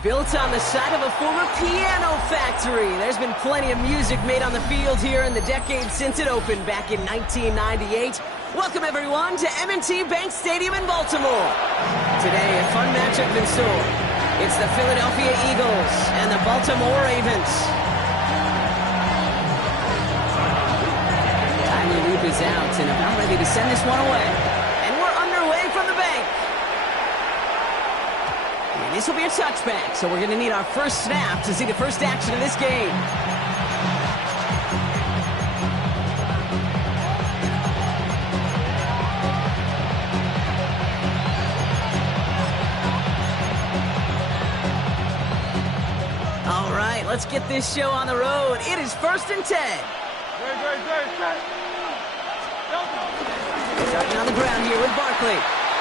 Built on the side of a former piano factory, there's been plenty of music made on the field here in the decade since it opened back in 1998. Welcome, everyone, to M&T Bank Stadium in Baltimore. Today, a fun matchup in store. It's the Philadelphia Eagles and the Baltimore Ravens. Tyler Loop is out and about ready to send this one away. And we're underway from the bank. And this will be a touchback, so we're going to need our first snap to see the first action of this game. All right, let's get this show on the road. It is 1st and 10. Starting on the ground here with Barkley.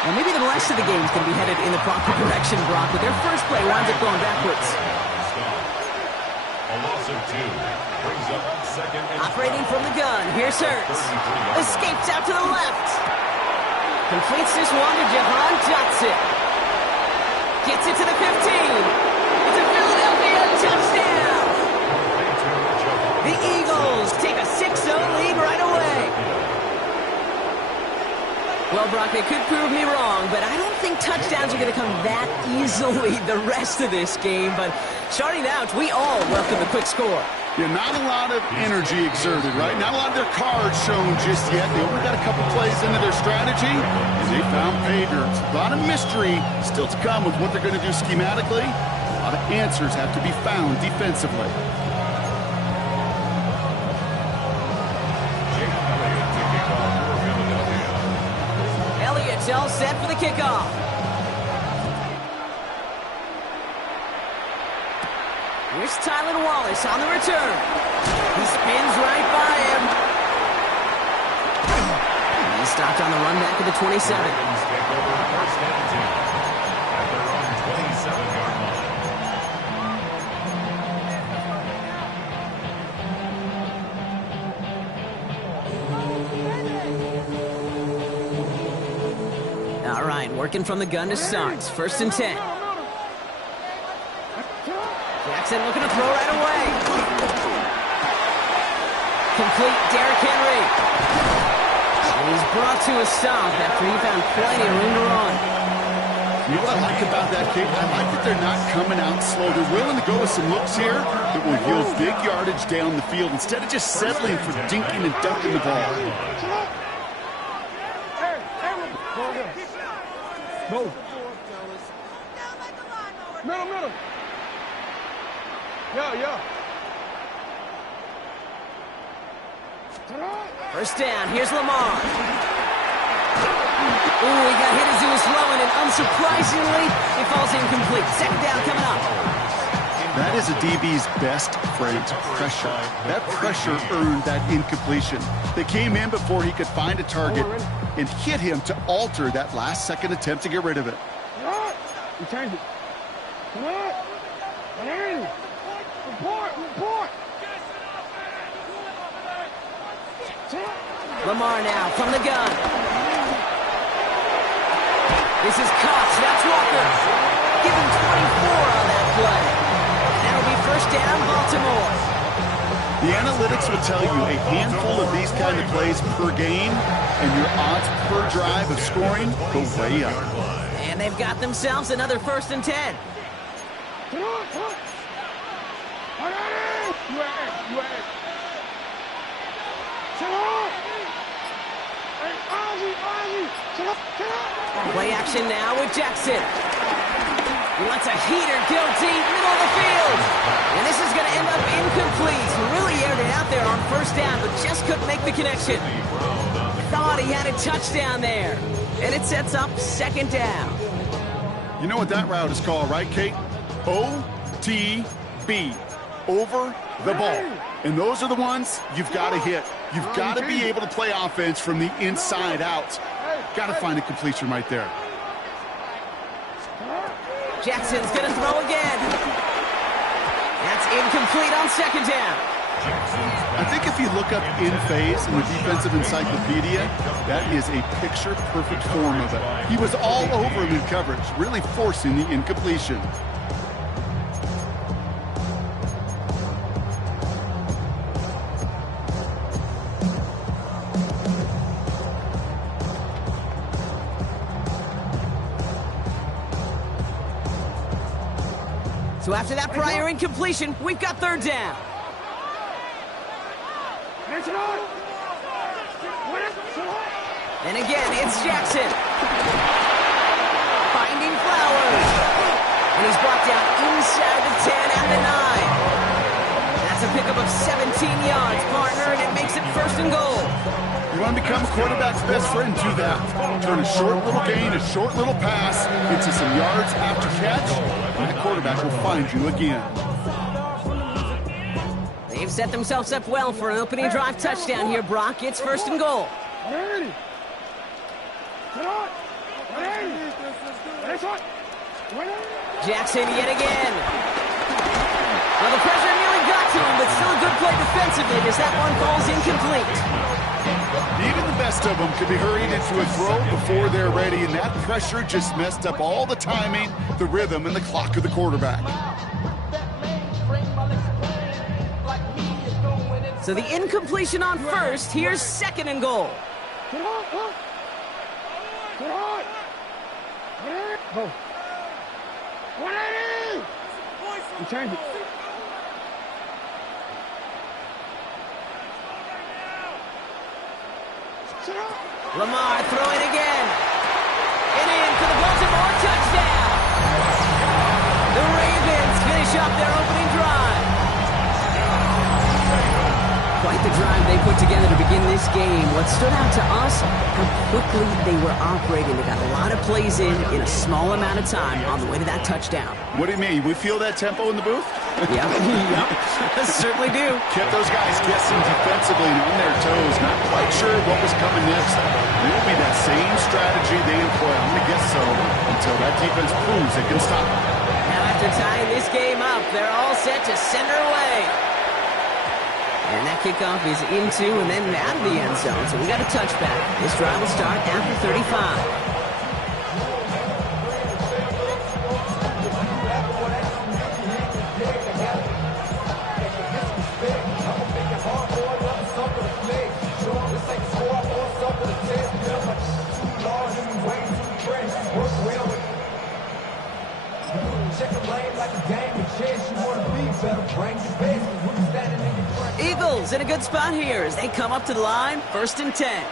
Well, maybe the rest of the game's going to be headed in the proper direction, Brock, but their first play winds up going backwards. Operating from the gun, here's Hurts. Escapes out to the left. Completes this one to Jahan Dotson. Gets it to the 15. It's a Philadelphia touchdown. The Eagles take a 6-0 lead right away. Well, Brock, they could prove me wrong, but I don't think touchdowns are going to come that easily the rest of this game. But starting out, we all welcome the quick score. Yeah, not a lot of energy exerted, right? Not a lot of their cards shown just yet. They only got a couple plays into their strategy, and they found pay dirt. A lot of mystery still to come with what they're going to do schematically. A lot of answers have to be found defensively. All set for the kickoff. Here's Tylan Wallace on the return. He spins right by him. He's stopped on the run back at the 27. Working from the gun to start. 1st and 10. Jackson looking to throw right away. Complete Derrick Henry. He's brought to a stop after he found plenty of room to run. You know what I like about that kick? I like that they're not coming out slow. They're willing to go with some looks here that will yield big yardage down the field instead of just settling for dinking and dunking the ball. Go. Middle. Yeah. First down, here's Lamar. Ooh, he got hit as he was throwing, and unsurprisingly, it falls incomplete. 2nd down coming up. That is a DB's best phrase, pressure. That pressure earned that incompletion. They came in before he could find a target and hit him to alter that last-second attempt to get rid of it. You changed it. Report. Lamar now from the gun. This is Cox. That's Walker. Give him 24 on that play. That'll be 1st down, Baltimore. The analytics will tell you a handful of these kind of plays per game, and your odds per drive of scoring go way up. And they've got themselves another 1st and 10. Play action now with Jackson. He lets a heater go deep, middle of the field. And this is going to end up incomplete. Really aired it out there on 1st down, but just couldn't make the connection. Thought he had a touchdown there. And it sets up 2nd down. You know what that route is called, right, Kate? OTB. Over the ball. And those are the ones you've got to hit. You've got to be able to play offense from the inside out. Got to find a completion right there. Jackson's going to throw again. That's incomplete on 2nd down. I think if you look up in phase in the defensive encyclopedia, that is a picture-perfect form of it. He was all over him in coverage, really forcing the incompletion. So after that prior incompletion, we've got third down. And again, it's Jackson. Finding Flowers. And he's brought down inside the 10 and the 9. That's a pickup of 17 yards, partner, and it makes it first and goal. You want to become a quarterback's best friend, do that. Turn a short little gain, a short little pass into some yards after catch, and that quarterback will find you again. They've set themselves up well for an opening drive touchdown here, Brock. It's first and goal. Jackson yet again. Well, the pressure nearly got to him, but still a good play defensively as that one falls incomplete. Even the best of them could be hurried into a throw before they're ready, and that pressure just messed up all the timing, the rhythm, and the clock of the quarterback. So the incompletion on first. Here's second and goal. Change it. Lamar throwing again. And in for the Baltimore touchdown. The Ravens finish up their opening drive. Quite the drive they put together to begin this game. What stood out to us, how quickly they were operating. They got a lot of plays in a small amount of time on the way to that touchdown. What do you mean? We feel that tempo in the booth? Yep, certainly do. Kept those guys guessing defensively and on their toes, not quite sure what was coming next. It will be that same strategy they employ. I'm going to guess so until that defense proves it can stop. Now after tying this game up, they're all set to send her away. And that kickoff is into and then out of the end zone. So we got a touchback. This drive will start after 35. Eagles in a good spot here as they come up to the line, 1st and 10.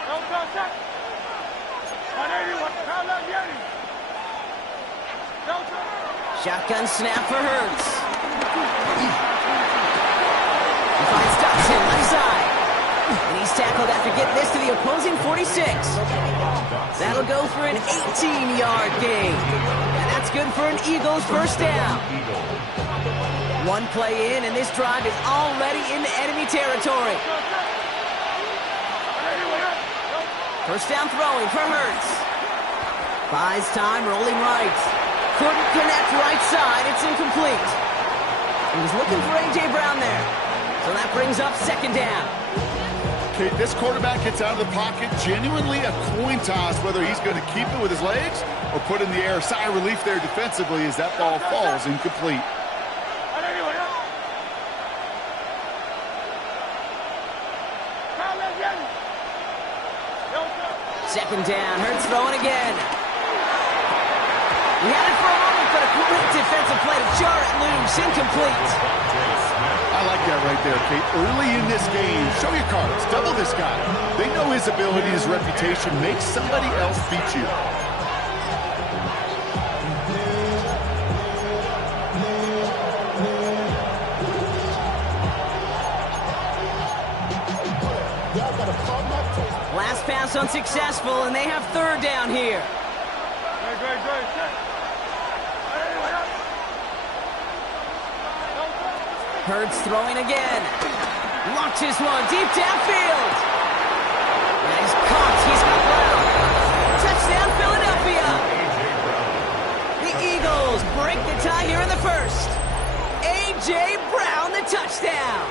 Shotgun snap for Hurts. He finds Dodson left side. And he's tackled after getting this to the opposing 46. That'll go for an 18-yard gain. And that's good for an Eagles first down. One play in, and this drive is already into enemy territory. First down throwing for Hurts. Buys time, rolling right. Couldn't connect right side. It's incomplete. He was looking for A.J. Brown there. So that brings up second down. Okay, this quarterback gets out of the pocket, genuinely a coin toss, whether he's going to keep it with his legs or put in the air. Sigh of relief there defensively as that ball falls incomplete. Second down, Hurts throwing again. He had it for a moment, but a quick defensive play to jar it loose, incomplete. I like that right there, Kate. Early in this game, show your cards, double this guy. They know his ability, his reputation. Make somebody else beat you. Last pass unsuccessful, and they have third down here. Hurts throwing again. Launches one deep downfield. And he's caught. He's got ground. Touchdown, Philadelphia. The Eagles break the tie here in the first. A.J. Brown, the touchdown.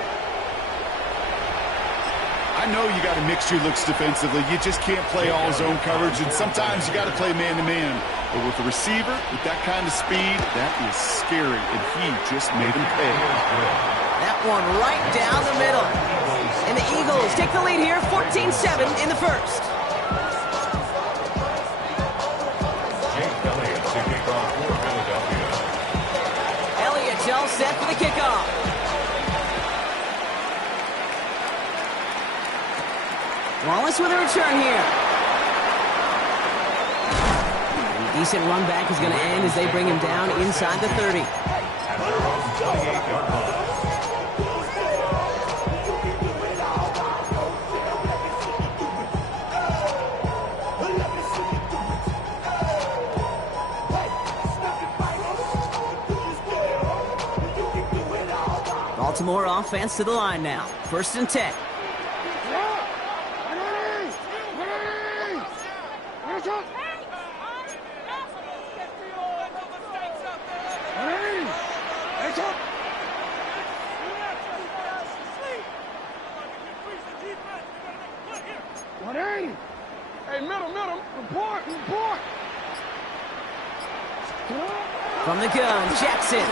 I know you got to mix your looks defensively. You just can't play all zone coverage, and sometimes you got to play man-to-man. But with the receiver, with that kind of speed, that is scary, and he just made him pay. That one right down the middle. And the Eagles take the lead here, 14-7 in the first. Elliott all Wallace with a return here. And a decent run back is going to end as they bring him down inside the 30. At their own 28-yard line. Baltimore offense to the line now. 1st and 10. Hey, middle, report. From the gun, Jackson.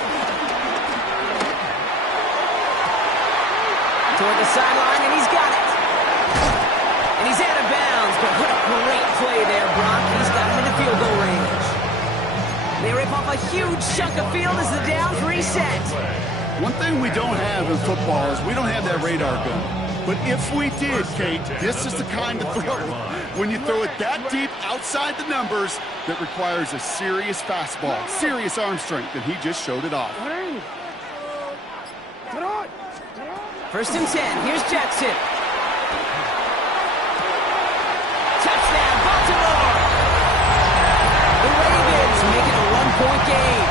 Toward the sideline, and he's got it. And he's out of bounds, but what a great play there, Brock. He's got him in the field goal range. They rip off a huge chunk of field as the downs reset. One thing we don't have in football is we don't have that radar gun. But if we did, Kate, this is the kind of throw, when you throw it that deep outside the numbers, that requires a serious fastball, serious arm strength, and he just showed it off. 1st and 10. Here's Jackson. Touchdown, Baltimore! The Ravens make it a 1-point game.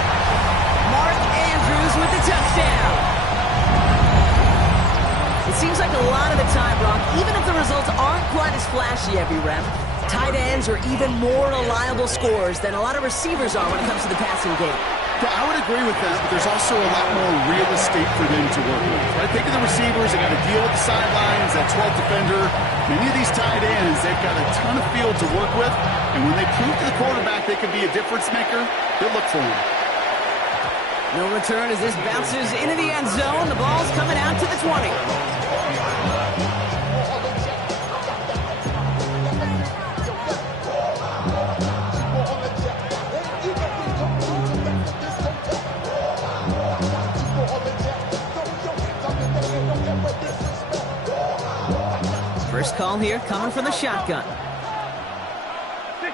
Mark Andrews with the touchdown. It seems like a lot of the time, Brock, even if the results aren't quite as flashy every rep, tight ends are even more reliable scorers than a lot of receivers are when it comes to the passing game. Yeah, I would agree with that, but there's also a lot more real estate for them to work with. Right? Think of the receivers. They got to deal with the sidelines, that 12th defender. Many of these tight ends, they've got a ton of field to work with, and when they prove to the quarterback they can be a difference maker, they'll look for him. No return as this bounces into the end zone. The ball's coming out to the 20. First call here coming from the shotgun. 63.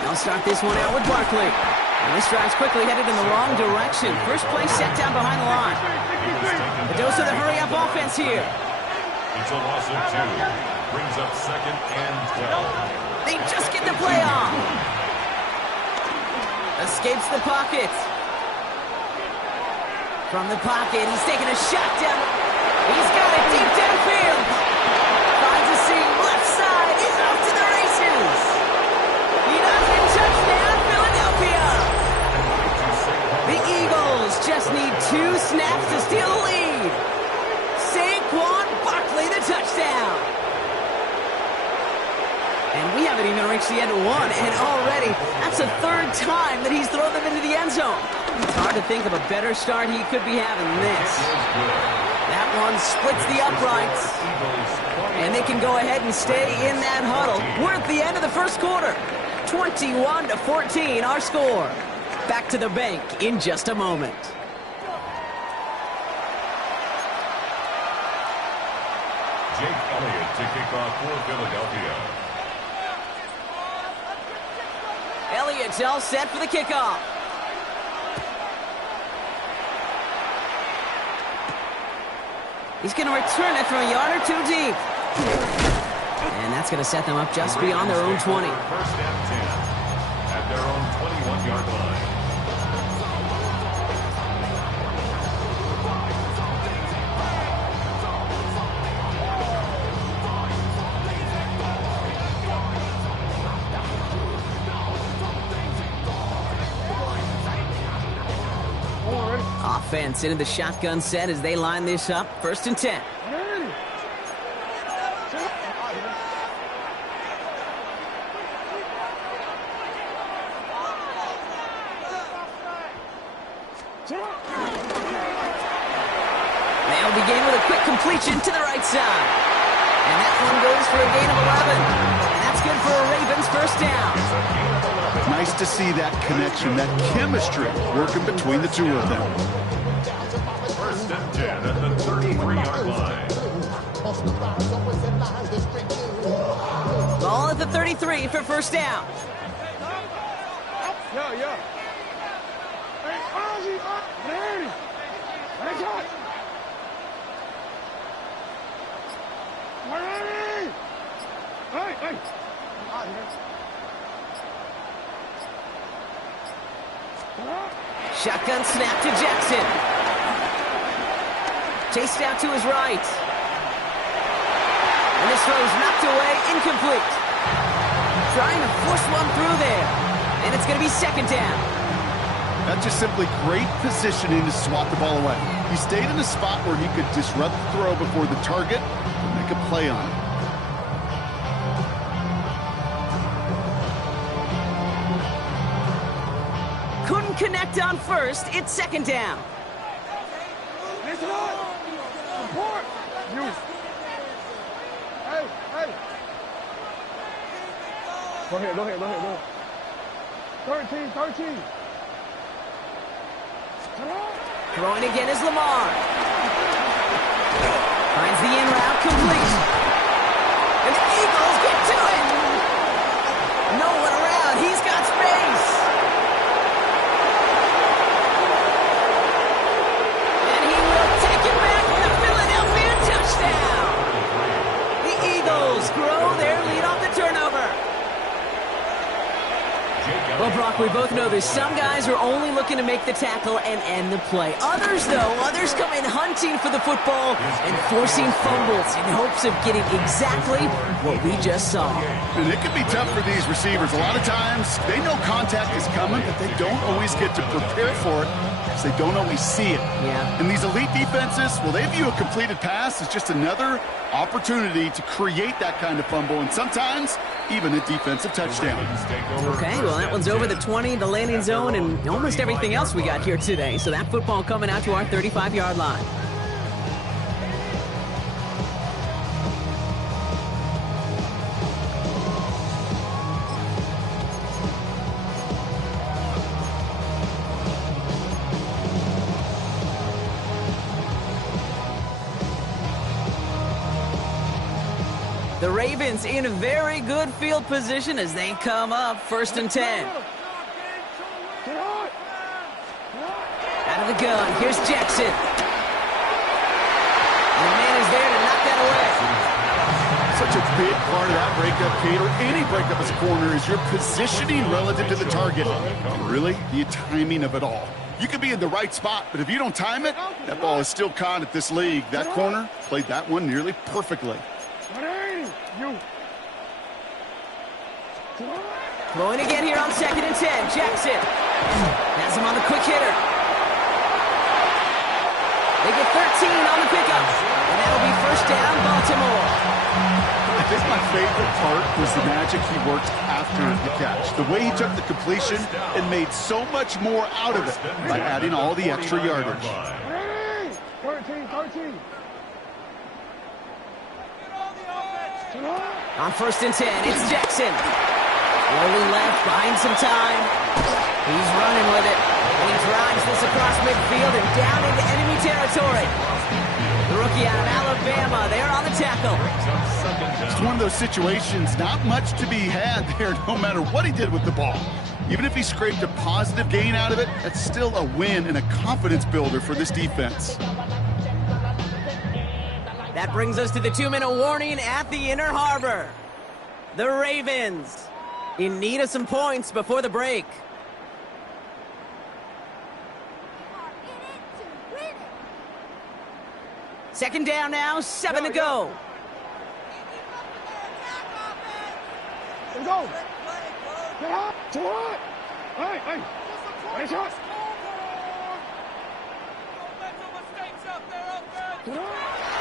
They'll start this one out with Barkley. And this drive's quickly headed in the wrong direction. First play set down behind the line. The dose of the hurry-up offense here. It's a loss of 2. Brings up 2nd and 12. They just get the play off. Escapes the pocket. From the pocket, he's taking a shot down. He's got it deep downfield. Finds a seam left side. He's off to the races. He does it. Touchdown, Philadelphia. The Eagles just need 2 snaps to steal the lead. Saquon Barkley, the touchdown. And we haven't even reached the end of one, and already that's the 3rd time that he's thrown them into the end zone. It's hard to think of a better start he could be having than this. That one splits the uprights, and they can go ahead and stay in that huddle. We're at the end of the first quarter. 21-14, our score. Back to the bank in just a moment. Jake Elliott to kick off for Philadelphia. Elliott's all set for the kickoff. He's going to return it from a yard or 2 deep. And that's going to set them up just beyond their own 20. 1st and 10 at their own 21-yard line. Offense into the shotgun set as they line this up. 1st and 10. They'll begin with a quick completion to the right side. And that one goes for a gain of 11. And that's good for a Ravens 1st down. Nice to see that connection, that chemistry working between the two of them. 1st and 10 at the 33-yard 33-yard line. Ball at the 33 for first down. Yeah. Hey, Ozzy, Danny. Hey, God. Hey. Shotgun snap to Jackson. Chased out to his right. And this throw's knocked away, incomplete. Trying to force one through there. And it's going to be second down. That's just simply great positioning to swat the ball away. He stayed in a spot where he could disrupt the throw before the target and make a play on it. Couldn't connect on first. It's second down. Listen up. Support. You. Hey. Go ahead. 13. Throwing again is Lamar. Finds the in route complete. And the Eagles get to it. No one around. He's got space. And he will take it back for the Philadelphia touchdown. The Eagles grow their lead off the turnover. Well, Brock, we both know there's some guys who are only looking to make the tackle and end the play. Others come in hunting for the football and forcing fumbles in hopes of getting exactly what we just saw. And it can be tough for these receivers. A lot of times, they know contact is coming, but they don't always get to prepare for it because they don't always see it. Yeah. And these elite defenses, well, they view a completed pass as just another opportunity to create that kind of fumble, and sometimes even a defensive touchdown. Okay, well, that one's over the 20, the landing zone, and almost everything else we got here today. So that football coming out to our 35-yard line. The Ravens in very good field position as they come up first and 10. Out of the gun, here's Jackson. And the man is there to knock that away. Such a big part of that breakup, Kate, or any breakup as a corner, is your positioning relative to the target. And really, the timing of it all. You could be in the right spot, but if you don't time it, that ball is still caught at this league. That corner played that one nearly perfectly. Throwing again here on second and 10. Jackson has him on the quick hitter. They get 13 on the pickup, and that'll be first down, Baltimore. I think my favorite part was the magic he worked after the catch. The way he took the completion and made so much more out of it by adding all the extra yardage. 13. On first and 10, it's Jackson. Rolling left, buying some time. He's running with it. And he drives this across midfield and down into enemy territory. The rookie out of Alabama, they're on the tackle. It's one of those situations, not much to be had there no matter what he did with the ball. Even if he scraped a positive gain out of it, that's still a win and a confidence builder for this defense. That brings us to the 2-minute warning at the Inner Harbor. The Ravens in need of some points before the break. Second down now, 7 to go. Let's go. Get up. To what? Hey. Nice shot.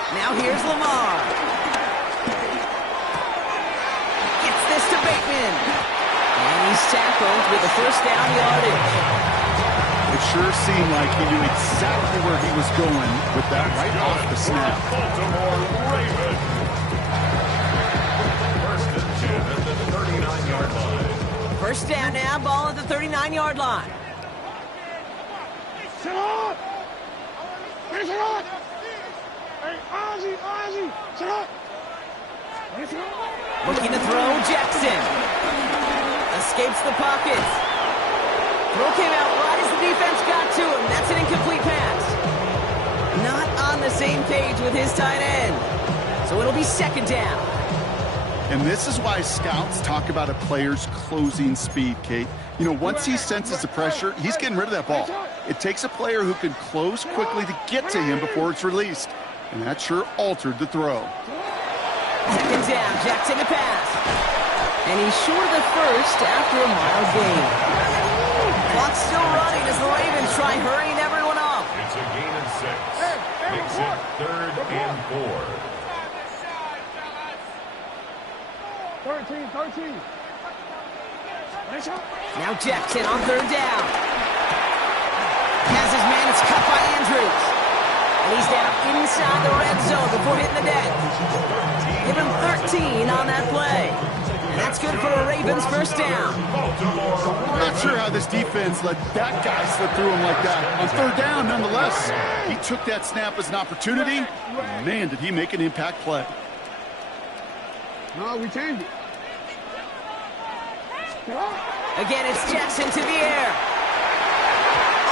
Now here's Lamar. Gets this to Bateman. And he's tackled with the first down yardage. It sure seemed like he knew exactly where he was going with that right off the snap. Baltimore Ravens. First and 10 at the 39-yard line. First down now, ball at the 39-yard line. Sit up. Finish it up. Hey. Looking to throw, Jackson. Escapes the pockets. Throw came out right as the defense got to him. That's an incomplete pass. Not on the same page with his tight end. So it'll be second down. And this is why scouts talk about a player's closing speed, Kate. You know, once he senses the pressure, he's getting rid of that ball. It takes a player who can close quickly to get to him before it's released. And that sure altered the throw. Second down, Jackson to pass. And he's short of the first after a mile gain. Clock's still running as the Ravens try hurrying everyone off. It's a gain of 6. Makes it 3rd and 4. 13. Now Jackson on 3rd down. Has his man, it's cut by Andrews. And he's down inside the red zone before hitting the deck. Give him 13 on that play. And that's good for a Ravens first down. I'm not sure how this defense let that guy slip through him like that. On 3rd down, nonetheless, he took that snap as an opportunity. Man, did he make an impact play. No, we changed it. Again, it's Jackson to the air.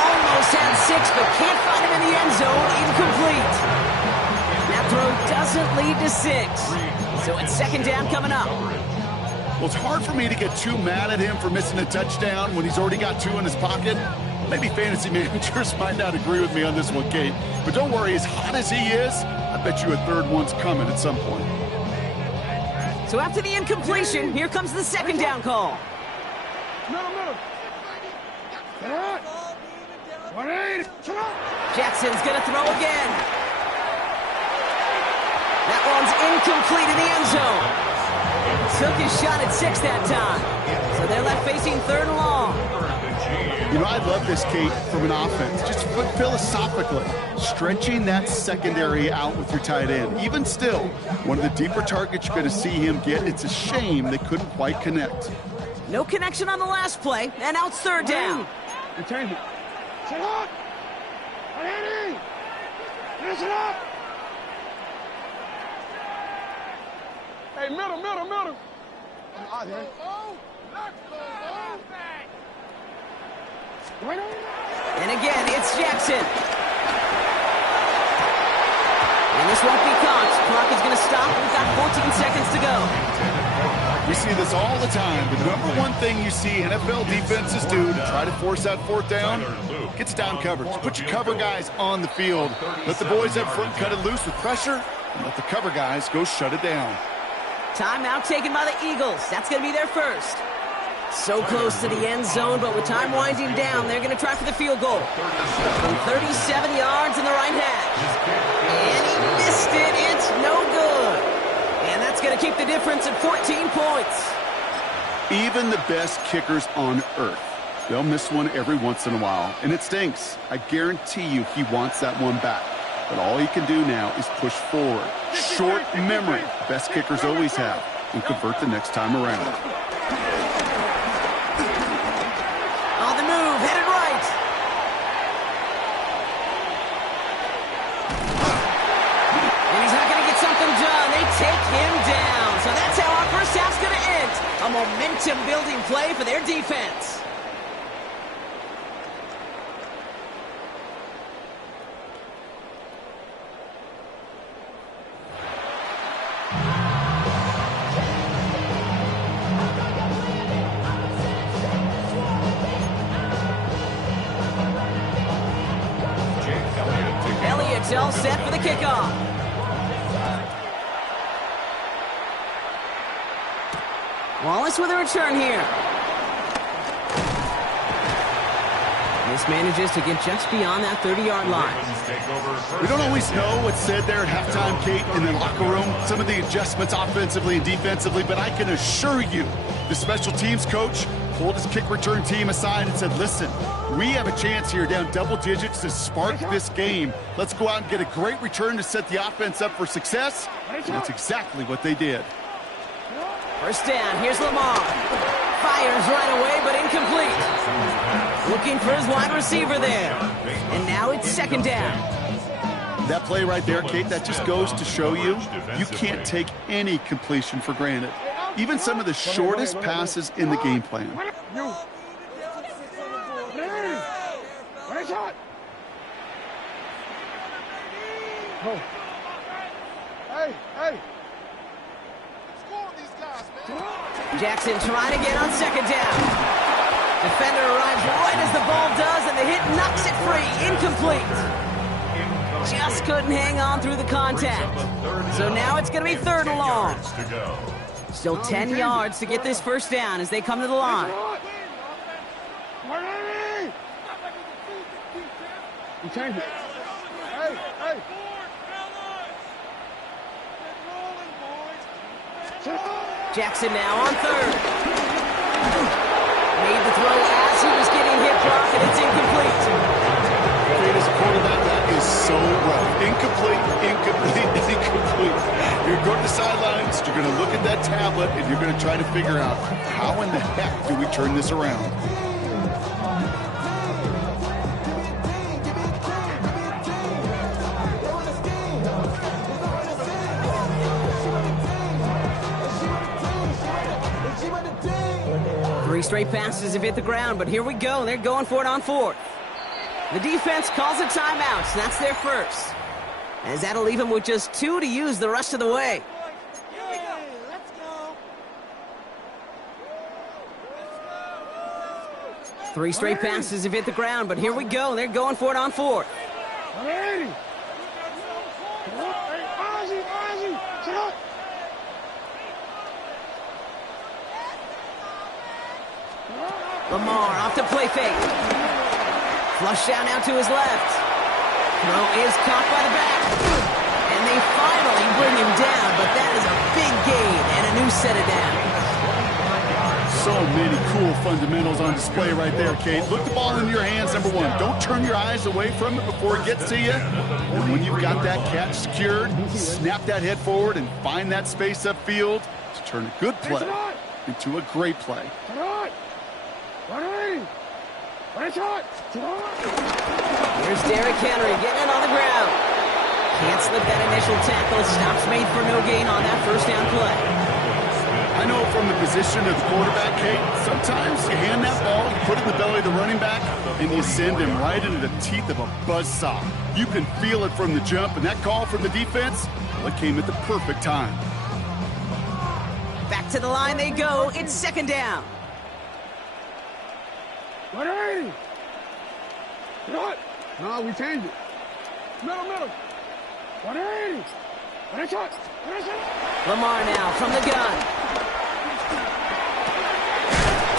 Almost had 6, but can't find him in the end zone. Incomplete. That throw doesn't lead to 6. So it's second down coming up. Well, it's hard for me to get too mad at him for missing a touchdown when he's already got 2 in his pocket. Maybe fantasy managers might not agree with me on this one, Kate. But don't worry, as hot as he is, I bet you a 3rd one's coming at some point. So after the incompletion, here comes the second down call. Middle. Jackson's going to throw again. That one's incomplete in the end zone. Took his shot at 6 that time. So they're left facing 3rd and long. You know, I love this, Kate, from an offense. Just philosophically, stretching that secondary out with your tight end. Even still, one of the deeper targets you're going to see him get. It's a shame they couldn't quite connect. No connection on the last play, and now it's 3rd down. We changed it. Sit up! Ready! Listen up! Hey, middle. And again, it's Jackson. And this won't be caught. Clock is going to stop. We've got 14 seconds to go. We see this all the time. The number one thing you see NFL defenses do to try to force that 4th down, gets down coverage. Put your cover guys on the field. Let the boys up front cut it loose with pressure, and let the cover guys go shut it down. Timeout taken by the Eagles. That's going to be their first. So close to the end zone, but with time winding down, they're going to try for the field goal. From 37 yards in the right hash. And he missed it. It's no good. And that's going to keep the difference at 14 points. Even the best kickers on earth, they'll miss one every once in a while, and it stinks. I guarantee you he wants that one back. But all he can do now is push forward. Short memory, best kickers always have, and convert the next time around. On the move, headed right. And he's not going to get something done. They take him down. So that's how our first half's going to end. A momentum-building play for their defense. Elliott's all set for the kickoff. Wallace with a return here. Mismanages to get just beyond that 30-yard line. We don't always know what's said there at halftime, Kate, in the locker room, some of the adjustments offensively and defensively, but I can assure you the special teams coach pulled his kick return team aside and said, listen, we have a chance here down double digits to spark this game. Let's go out and get a great return to set the offense up for success. And that's exactly what they did. First down, here's Lamar. Fires right away, but incomplete. Looking for his wide receiver there. And now it's second down. That play right there, Kate, that just goes to show you, you can't take any completion for granted. Even some of the shortest passes in the game plan. Jackson trying to get on second down. Defender arrives right as the ball does, and the hit knocks it free. Incomplete. Just couldn't hang on through the contact. So now it's going to be 3rd and long. Still 10 yards to get this first down as they come to the line. Jackson now on 3rd. Made the throw as he was getting hit, Brock, and it's incomplete. As a quarterback, that is so rough. Incomplete. You're going to go to the sidelines, you're going to look at that tablet, and you're going to try to figure out how in the heck do we turn this around. Three straight passes have hit the ground, but here we go. They're going for it on 4th. The defense calls a timeout, so that's their first. As that'll leave them with just 2 to use the rest of the way. Three straight passes have hit the ground, but here we go. They're going for it on 4th. Lamar off to play fake. Flush down now to his left. Throw is caught by the back. And they finally bring him down, but that is a big gain and a new set of downs. So many cool fundamentals on display right there, Kate. Look the ball in your hands, number 1. Don't turn your eyes away from it before it gets to you. And when you've got that catch secured, snap that head forward and find that space upfield to turn a good play into a great play. Here's Derrick Henry getting it on the ground. Can't slip that initial tackle. Stops made for no gain on that first down play. I know from the position of the quarterback, Kate, sometimes you hand that ball, you put it in the belly of the running back, and you send him right into the teeth of a buzzsaw. You can feel it from the jump, and that call from the defense, well, it came at the perfect time. Back to the line they go. It's 2nd down. No, we changed it. Middle. 180. Lamar now from the gun.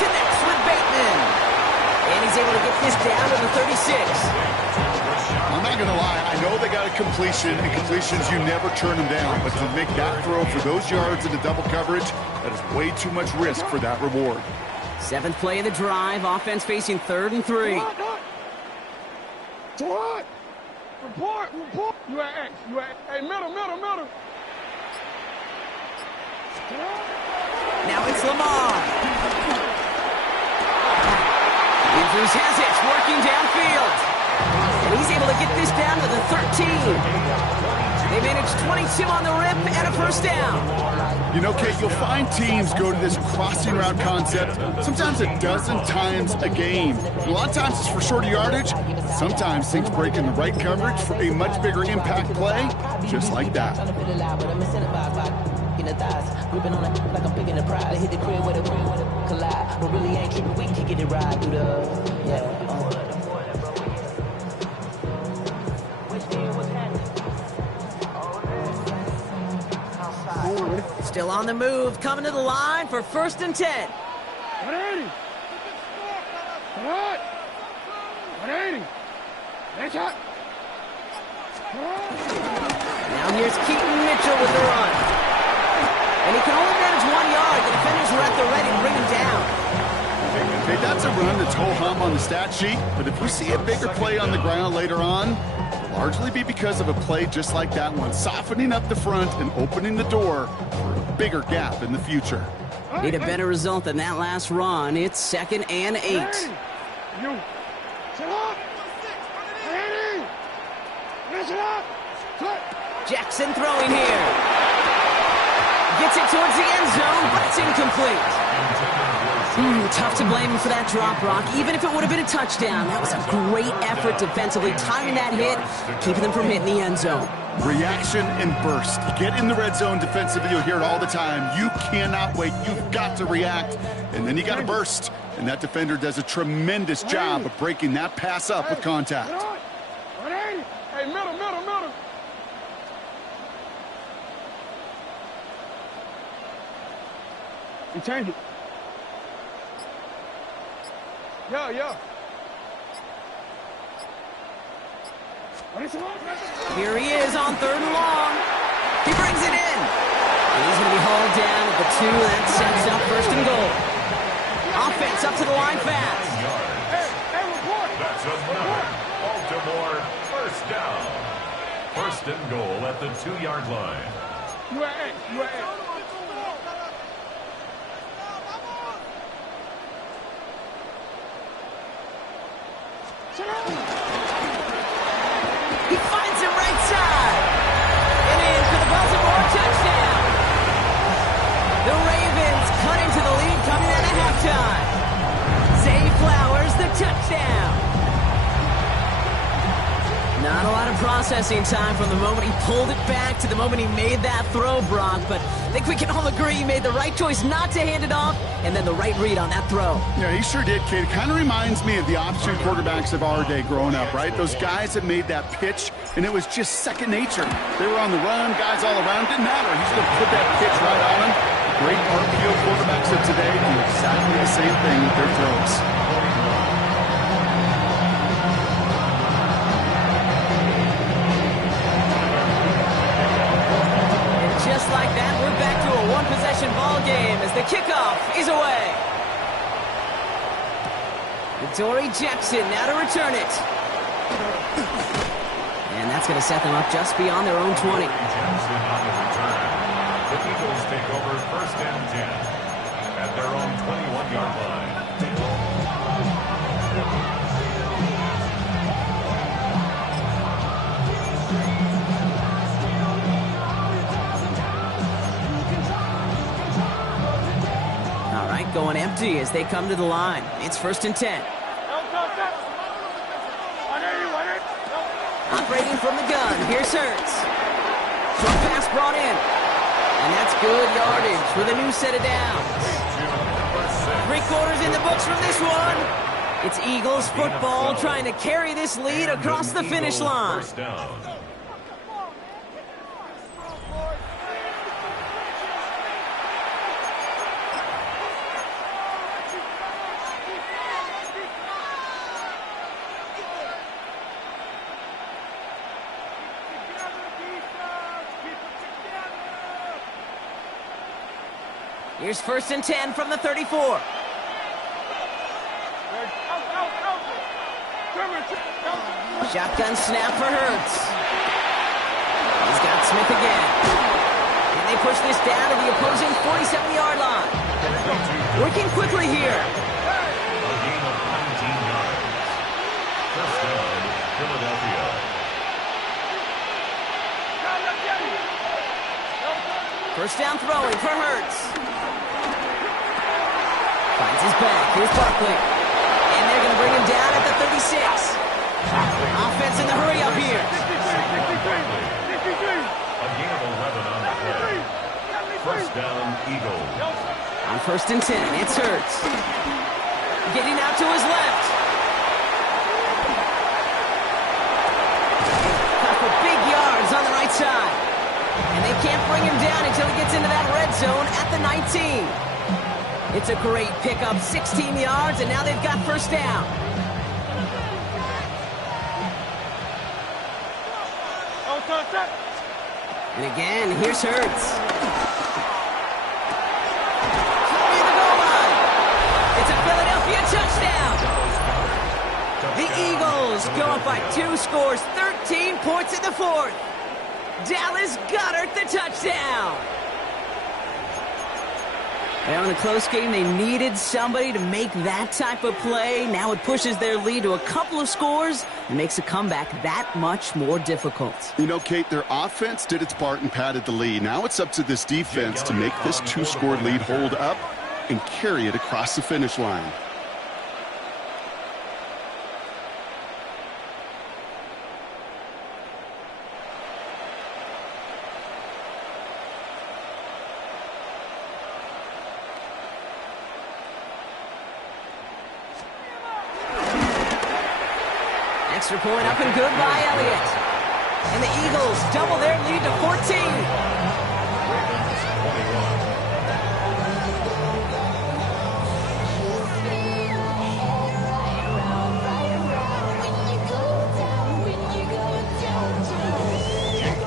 Connects with Bateman. And he's able to get this down to the 36. I'm not going to lie. I know they got a completion, and completions, you never turn them down. But to make that throw for those yards into double coverage, that is way too much risk for that reward. 7th play of the drive. Offense facing 3rd and 3. Report. You at X. Hey, middle. Now it's Lamar. Andrews has it, working downfield. And he's able to get this down to the 13. They managed 22 on the rip and a first down. You know, Kate, you'll find teams go to this crossing route concept sometimes a dozen times a game. A lot of times it's for shorter yardage. Sometimes things break in the right coverage for a much bigger impact play, just like that. Still on the move, coming to the line for 1st and 10. 180. Now here's Keaton Mitchell with the run. And he can only manage 1 yard. The defenders were at the ready to bring him down. Okay, that's a run that's ho-hum on the stat sheet, but if we see a bigger play on the ground later on, it'll largely be because of a play just like that one, softening up the front and opening the door for a bigger gap in the future. Need a better result than that last run. It's 2nd and 8. You. Sit up. Sit up. Jackson throwing here. Gets it towards the end zone, but it's incomplete. Tough to blame him for that drop, Brock. Even if it would have been a touchdown, that was a great effort defensively, timing that hit, keeping them from hitting the end zone. Reaction and burst. Get in the red zone defensively. You'll hear it all the time. You cannot wait. You've got to react, and then you got to burst. And that defender does a tremendous job of breaking that pass up with contact. Hey, middle. Return it. Yeah. Here he is on 3rd and long. He brings it in. And he's going to be hauled down at the 2. That sets up 1st and goal. Offense up to the line fast. That's another Baltimore 1st down. 1st and goal at the 2-yard line. You are He finds him right side. And in for the Baltimore touchdown. The Ravens cut into the lead coming out of halftime. Zay Flowers, the touchdown. Not a lot of processing time from the moment he pulled it back to the moment he made that throw, Brock. But I think we can all agree he made the right choice not to hand it off, and then the right read on that throw. Yeah, he sure did, kid. It kind of reminds me of the option quarterbacks of our day growing up, right? Those guys that made that pitch, and it was just second nature. They were on the run, guys all around. Didn't matter. He's going to put that pitch right on him. Great RPO quarterbacks of today do exactly the same thing with their throws. Just like that, we're back to a one-possession ball game as the kickoff is away. Dory Jackson now to return it. And that's going to set them up just beyond their own 20. Jackson on the return. The Eagles take over 1st and 10 at their own 21-yard line. Going empty as they come to the line. It's 1st and 10. Operating from the gun. Here's Hurts. Short pass brought in. And that's good yardage with a new set of downs. 3 quarters in the books from this one. It's Eagles football trying to carry this lead across the finish line. 1st down. Here's 1st and 10 from the 34. Shotgun snap for Hurts. He's got Smith again. And they push this down to the opposing 47-yard line. Working quickly here. A gain of 19 yards. 1st down, Philadelphia. First down throwing for Hurts. Finds his back. Here's Barkley. And they're going to bring him down at the 36. Offense in the hurry up here. A gain of 11 on the play. 1st down, Eagles. On 1st and 10, it's Hurts. Getting out to his left. Cut for big yards on the right side. And they can't bring him down until he gets into that red zone at the 19. It's a great pickup, 16 yards, and now they've got 1st down. And again, here's Hurts. Clear the goal line. It's a Philadelphia touchdown. The Eagles go up by 2 scores, 13 points in the 4th. Dallas Goedert the touchdown. Well, in a close game, they needed somebody to make that type of play. Now it pushes their lead to a couple of scores and makes a comeback that much more difficult. You know, Kate, their offense did its part and padded the lead. Now it's up to this defense to make this two-score lead hold up and carry it across the finish line. Extra point up and good by Elliott. And the Eagles double their lead to 14.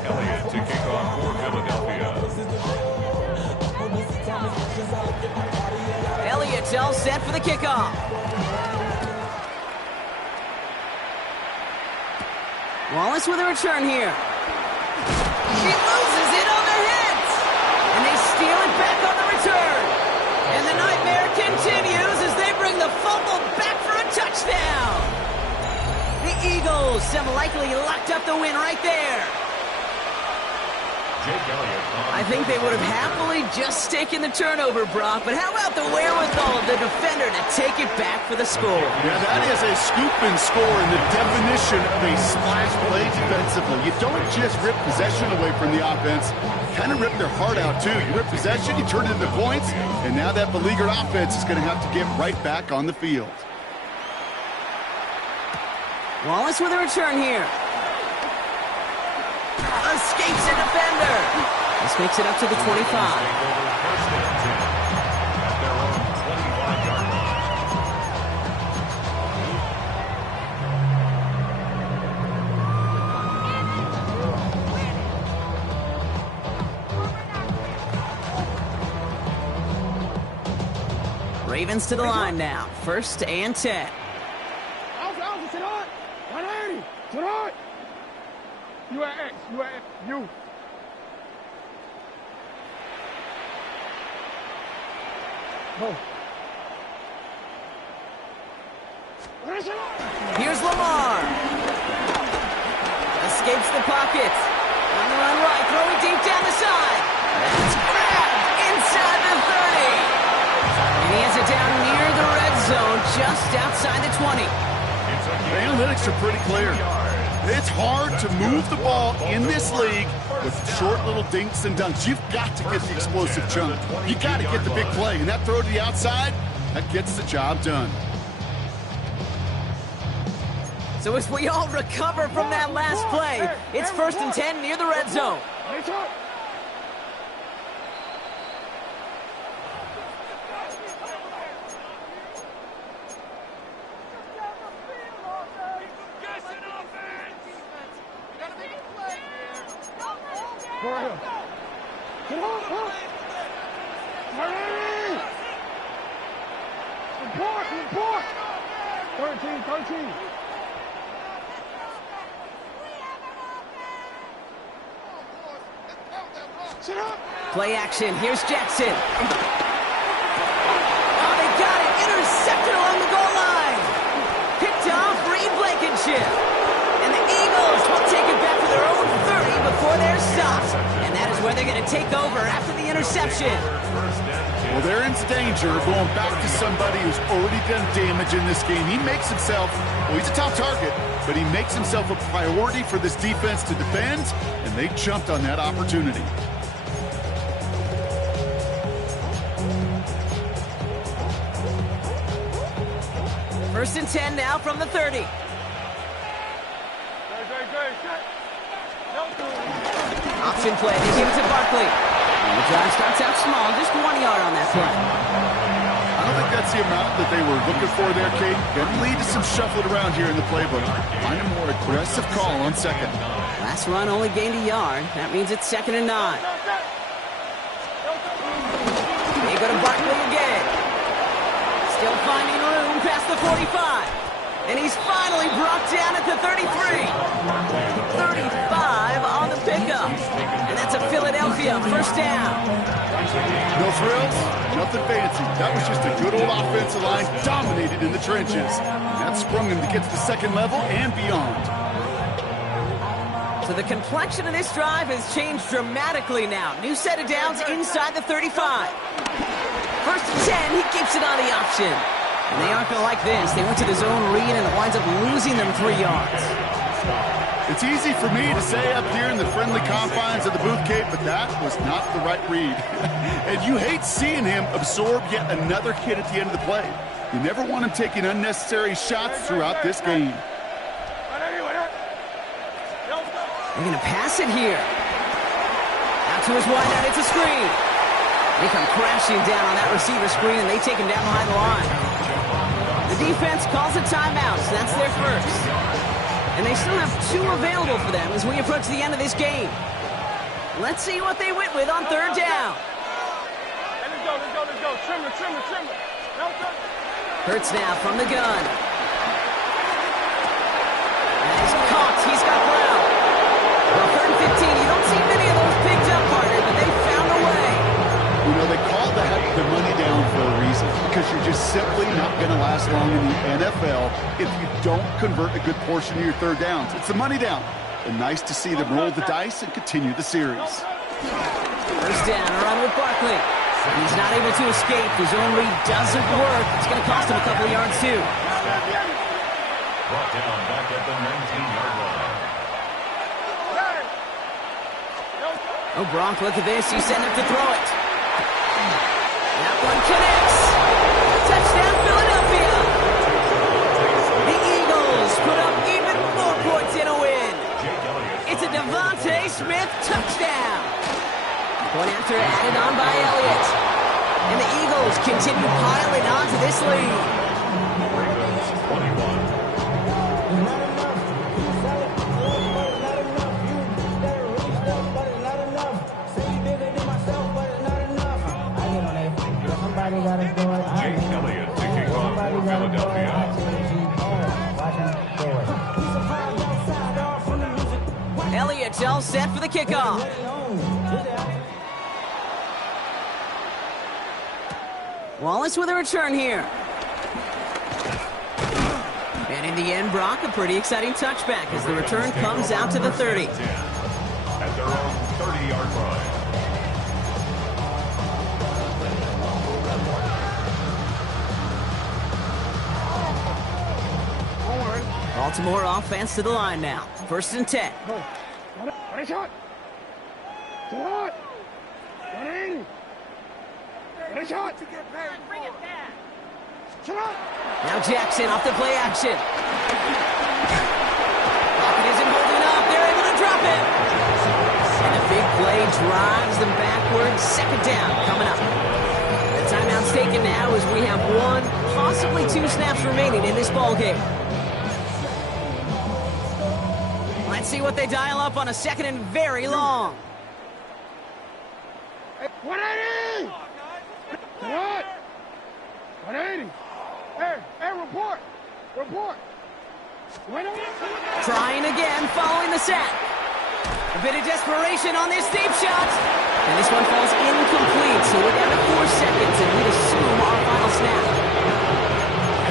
Elliott to kick off for Philadelphia. Elliott's all set for the kickoff. Wallace with a return here. She loses it on the hit. And they steal it back on the return. And the nightmare continues as they bring the fumble back for a touchdown. The Eagles have likely locked up the win right there. I think they would have happily just taken the turnover, Brock, but how about the wherewithal of the defender to take it back for the score? Yeah, that is a scoop and score in the definition of a splash play defensively. You don't just rip possession away from the offense, you kind of rip their heart out too. You rip possession, you turn it into points, and now that beleaguered offense is going to have to get right back on the field. Wallace with a return here. Escapes a defender. This makes it up to the 25. Ravens to the line now. 1st and 10. You are X. You are X. You. Oh. Here's Lamar. Escapes the pocket. On the run right, throwing deep down the side. It's grabbed inside the 30. And he has it down near the red zone, just outside the 20. The analytics are pretty clear. It's hard to move the ball in this league with short little dinks and dunks. You've got to get the explosive chunk. You got to get the big play. And that throw to the outside, that gets the job done. So as we all recover from that last play, it's 1st and 10 near the red zone. Go ahead. Get on. Report. 13. Sit up. Play action. Here's Jackson. Oh, they got it. Intercepted along the goal line. Picked off Reed Blankenship. And the Eagles will take it back to their own 30 before they're stopped. And that is where they're going to take over after the interception. Well, they're in danger of going back to somebody who's already done damage in this game. He makes himself, well, he's a top target, but he makes himself a priority for this defense to defend, and they jumped on that opportunity. First and 10 now from the 30. Option play. They give it to Barkley. And the drive starts out small, just 1 yard on that play. I don't think that's the amount that they were looking for there, Kate. Going to lead to some shuffling around here in the playbook. Find a more aggressive call on second. Last run only gained a yard. That means it's 2nd and 9. They go to Barkley again. Still finding room past the 45. And he's finally brought down at the 33. 35 on the pickup. And that's a Philadelphia Philadelphia, first down. No frills, nothing fancy. That was just a good old offensive line dominated in the trenches. And that sprung him to get to the second level and beyond. So the complexion of this drive has changed dramatically now. New set of downs inside the 35. First and 10, he keeps it on the option. And they aren't going to like this. They went to the zone read, and it winds up losing them 3 yards. It's easy for me to say up here in the friendly confines of the booth, Kate, but that was not the right read. And you hate seeing him absorb yet another hit at the end of the play. You never want him taking unnecessary shots throughout this game. They're going to pass it here. Out to his wideout, it's a screen. They come crashing down on that receiver screen, and they take him down behind the line. The defense calls a timeout, so that's their first. And they still have 2 available for them as we approach the end of this game. Let's see what they went with on third down. Let's go. Trimmer. Hurts now from the gun. And he's caught. He's got Brown. Well, third and 15. You don't see many of those picked up, partner, but they found a way. You know, they call that the money down for a reason, because you're just simply not going to last long in the NFL if you don't convert a good portion of your third downs. It's the money down. And nice to see them roll the dice and continue the series. First down, around with Barkley. He's not able to escape. His own read doesn't work. It's going to cost him a couple of yards, too. Brought down back at the 19-yard line. Oh, Gronk, look at this. He's setting up to throw it. That one connects. Touchdown, Philadelphia. The Eagles put up even more points in a win. It's a Devontae Smith touchdown. Point after added on by Elliott. And the Eagles continue piling on to this lead. Ravens 21. Jake Elliott taking off for Philadelphia. Elliott all set for the kickoff. Wallace with a return here. And in the end, Brock, a pretty exciting touchback as the return comes out to the 30. At their own 30-yard line. Baltimore offense to the line now. First and 10. What a shot! What? 180! What a shot! Bring it back! Shot! Now Jackson off the play action. Pocket isn't holding up. They're able to drop it. And a big play drives them backwards. Second down coming up. The timeout's taken now as we have 1, possibly 2 snaps remaining in this ball game. Let's see what they dial up on a second and very long. 180! What? 180! Hey, report! Trying again following the sack. A bit of desperation on this deep shot. And this one falls incomplete, so we're down to 4 seconds, and we'd assume our final snap.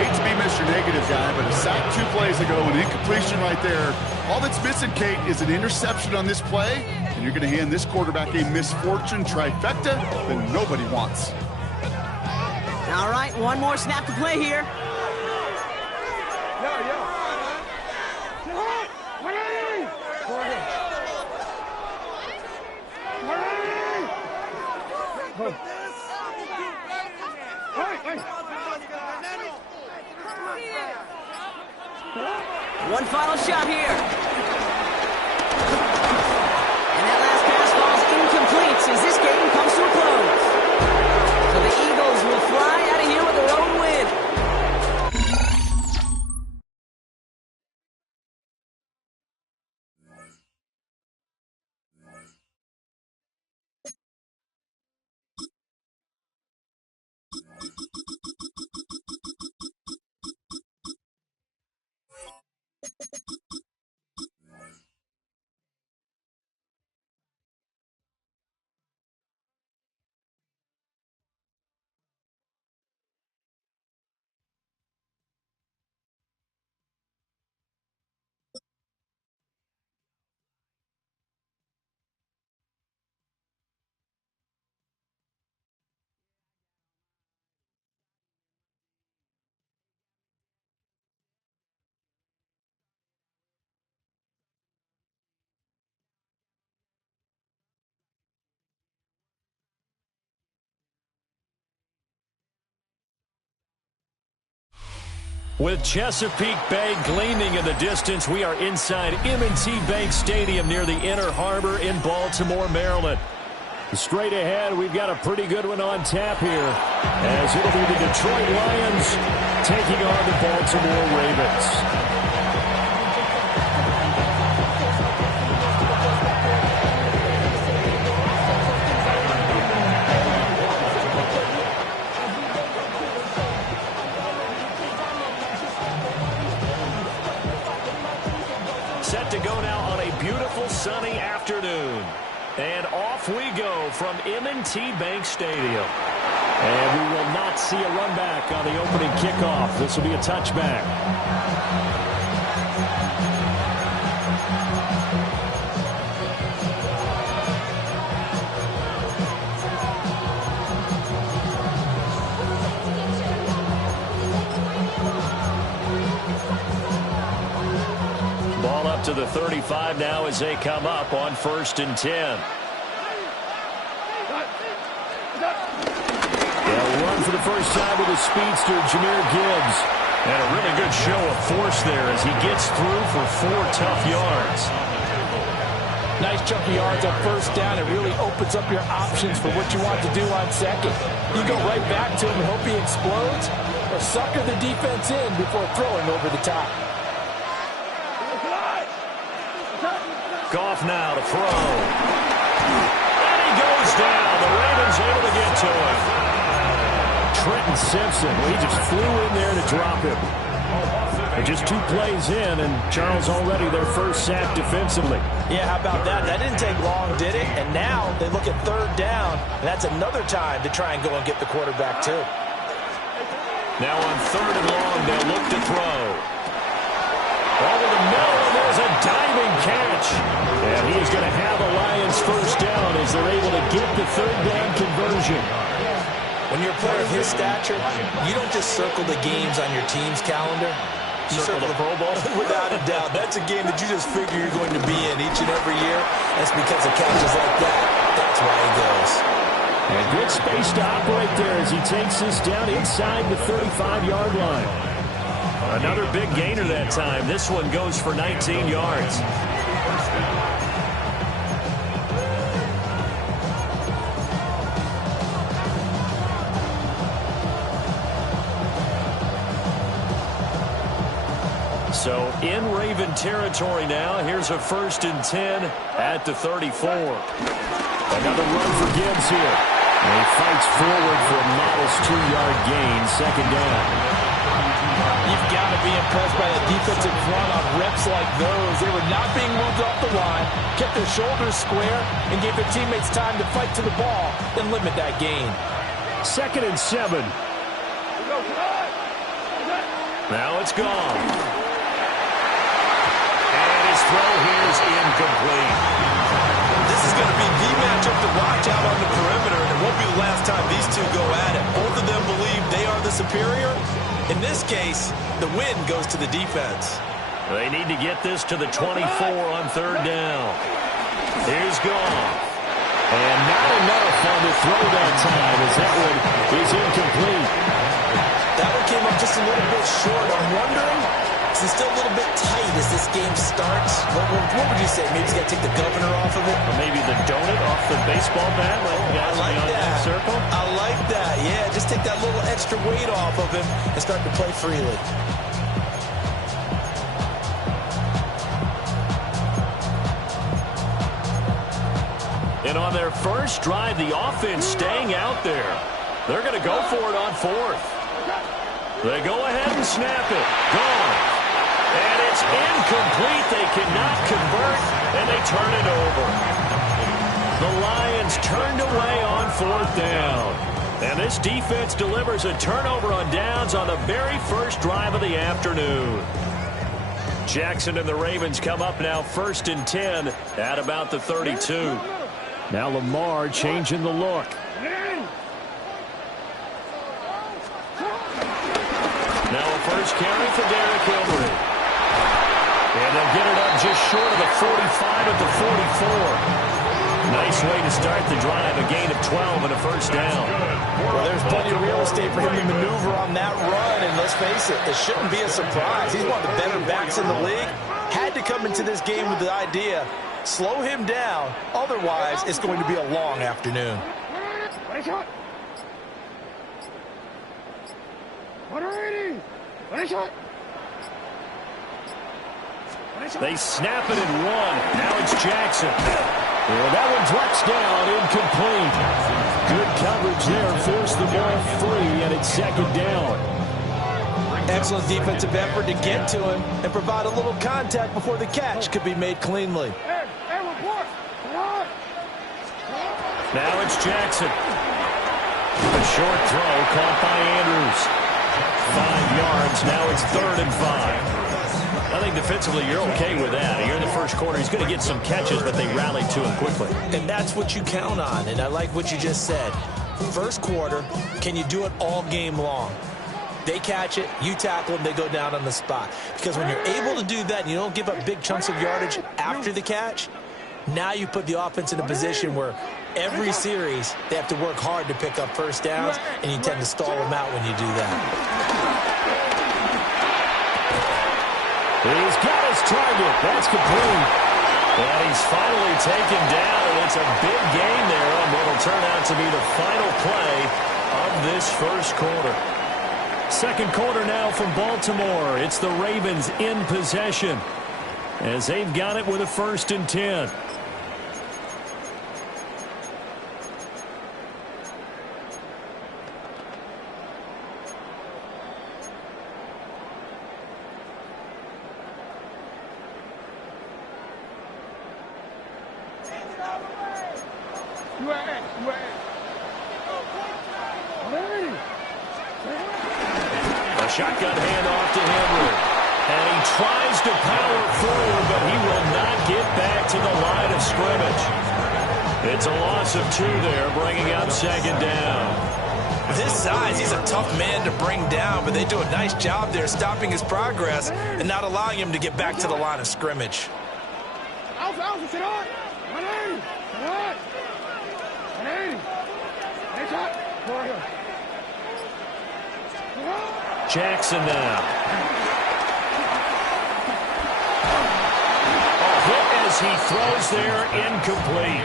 Hate to be Mr. Negative guy, but a sack 2 plays ago, an incompletion right there. All that's missing, Kate, is an interception on this play, and you're going to hand this quarterback a misfortune trifecta that nobody wants. All right, 1 more snap to play here. Yo. 180! 180! One final shot here. And that last pass falls incomplete as this game comes to a close. So the Eagles will fly out of here with their own win. With Chesapeake Bay gleaming in the distance, we are inside M&T Bank Stadium near the Inner Harbor in Baltimore, Maryland. Straight ahead, we've got a pretty good one on tap here, as it'll be the Detroit Lions taking on the Baltimore Ravens. Set to go now on a beautiful sunny afternoon. And off we go from M&T Bank Stadium. And we will not see a run back on the opening kickoff. This will be a touchback. Ball up to the 35 now as they come up on 1st and 10. They'll run for the first time with the speedster, Jahmyr Gibbs. And a really good show of force there as he gets through for 4 tough yards. Nice chunk of yards on 1st down. It really opens up your options for what you want to do on 2nd. You go right back to him and hope he explodes, or sucker the defense in before throwing over the top. Goff now to throw. And he goes down. The Ravens able to get to him. Trenton Simpson, he just flew in there to drop him. And just 2 plays in, and Charles already their first sack defensively. Yeah, how about that? That didn't take long, did it? And now they look at 3rd down, and that's another time to try and go and get the quarterback, too. Now on 3rd and long, they'll look to throw. Over the middle, and there's a diving catch. And he is going to have the Lions first down as they're able to get the 3rd down conversion. When you're a player of his stature, you don't just circle the games on your team's calendar. You circle the Pro Bowl? Without a doubt. That's a game that you just figure you're going to be in each and every year. That's because of catches like that. That's why he goes. And good space to operate there as he takes this down inside the 35-yard line. Another big gainer that time. This one goes for 19 yards. So in Raven territory now. Here's a 1st and 10 at the 34. Another run for Gibbs here. And he fights forward for a modest 2-yard gain, 2nd down. You've got to be impressed by the defensive front on reps like those. They were not being moved off the line, kept their shoulders square, and gave their teammates time to fight to the ball and limit that gain. 2nd and 7. Now it's gone. And his throw here is incomplete. This is going to be the matchup to watch out on the perimeter, and it won't be the last time these two go at it. Both of them believe they are the superior. In this case, the win goes to the defense. They need to get this to the 24 on 3rd down. Here's Goff. And not enough on the throw that time as that one is incomplete. That one came up just a little bit short. I'm wondering, is it still a little bit tight as this game starts? What would you say? Maybe he's got to take the governor off of it? Or maybe the donut off the baseball bat? I like that. Circle? I like that. Yeah, just take that little extra weight off of him and start to play freely. And on their first drive, the offense staying out there. They're going to go for it on 4th. They go ahead and snap it. Gone. And it's incomplete. They cannot convert, and they turn it over. The Lions turned away on 4th down. And this defense delivers a turnover on downs on the very first drive of the afternoon. Jackson and the Ravens come up now 1st and 10 at about the 32. Now Lamar changing the look. Now a first carry for Derrick Henry. And they'll get it up just short of the 45 at the 44. Nice way to start the drive, a gain of 12 and a first down. Well, there's plenty of real estate for him to maneuver on that run, and let's face it, it shouldn't be a surprise. He's one of the better backs in the league. Had to come into this game with the idea, slow him down, otherwise it's going to be a long afternoon. They snap it and run. Now it's Jackson. Well, that one drops down, incomplete. Good coverage there, forced the ball free, and it's second down. Excellent defensive effort to get to him and provide a little contact before the catch could be made cleanly. Now it's Jackson. A short throw caught by Andrews. 5 yards. Now it's 3rd and 5. I think defensively you're okay with that. You're in the first quarter. He's going to get some catches, but they rallied to him quickly. And that's what you count on, and I like what you just said. First quarter, can you do it all game long? They catch it, you tackle them, they go down on the spot. Because when you're able to do that and you don't give up big chunks of yardage after the catch, now you put the offense in a position where every series they have to work hard to pick up first downs, and you tend to stall them out when you do that. He's got his target. That's complete. And he's finally taken down, and it's a big gain there on what will turn out to be the final play of this first quarter. Second quarter now from Baltimore. It's the Ravens in possession as they've got it with a 1st and 10. Shotgun handoff to Henry. And he tries to power forward, but he will not get back to the line of scrimmage. It's a loss of 2 there, bringing up 2nd down. With his size, he's a tough man to bring down, but they do a nice job there stopping his progress and not allowing him to get back to the line of scrimmage. Jackson now. A hit as he throws there, incomplete.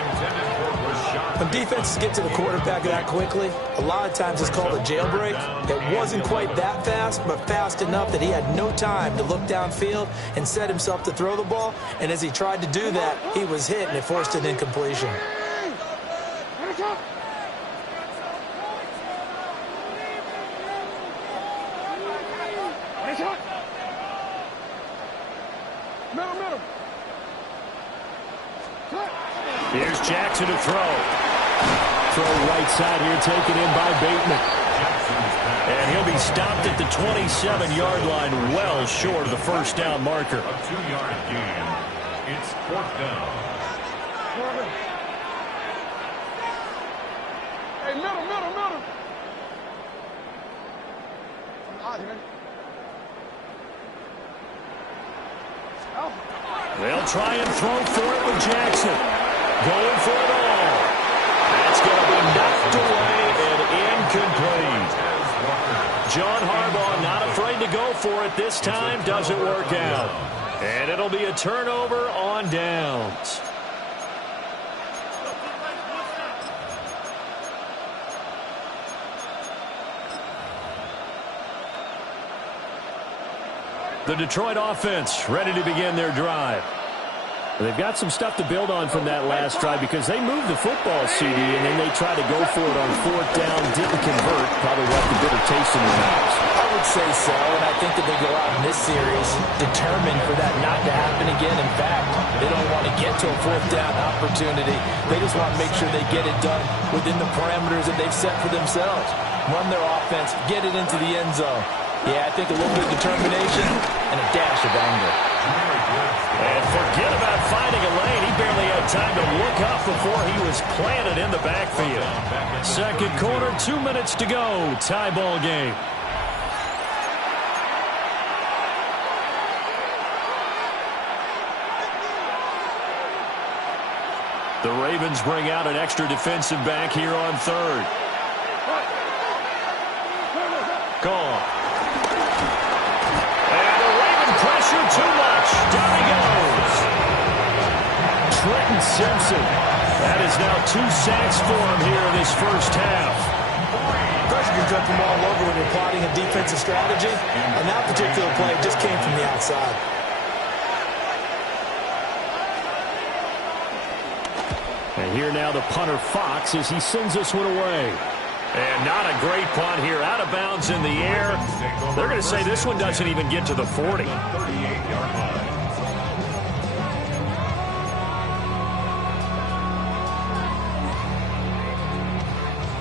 When defenses get to the quarterback that quickly, a lot of times it's called a jailbreak. It wasn't quite that fast, but fast enough that he had no time to look downfield and set himself to throw the ball. And as he tried to do that, he was hit, and it forced an incompletion. Here's Jackson to throw. Throw right side here, taken in by Bateman. And he'll be stopped at the 27-yard line, well short of the first down marker. A 2-yard gain. It's 4th down. Hey, middle. They'll try and throw for it with Jackson. Going for it all. That's going to be knocked away and incomplete. John Harbaugh not afraid to go for it this time. Doesn't work out. And it'll be a turnover on downs. The Detroit offense ready to begin their drive. They've got some stuff to build on from that last drive because they moved the football, CD, and then they tried to go for it on 4th down, didn't convert, probably left a bitter taste in their mouths. I would say so, and I think that they go out in this series determined for that not to happen again. In fact, they don't want to get to a 4th down opportunity. They just want to make sure they get it done within the parameters that they've set for themselves. Run their offense, get it into the end zone. Yeah, I think a little bit of determination and a dash of anger. And forget about finding a lane. He barely had time to look up before he was planted in the backfield. Second quarter, 2 minutes to go. Tie ball game. The Ravens bring out an extra defensive back here on third. Gone. And the Raven pressure too much. Down he goes. Trenton Simpson. That is now 2 sacks for him here in this first half. Pressure can come from all over when you're plotting a defensive strategy, and that particular play just came from the outside. And here now the punter Fox as he sends this one away. And not a great punt here. Out of bounds in the air. They're going to say this one doesn't even get to the 40. 38-yard line.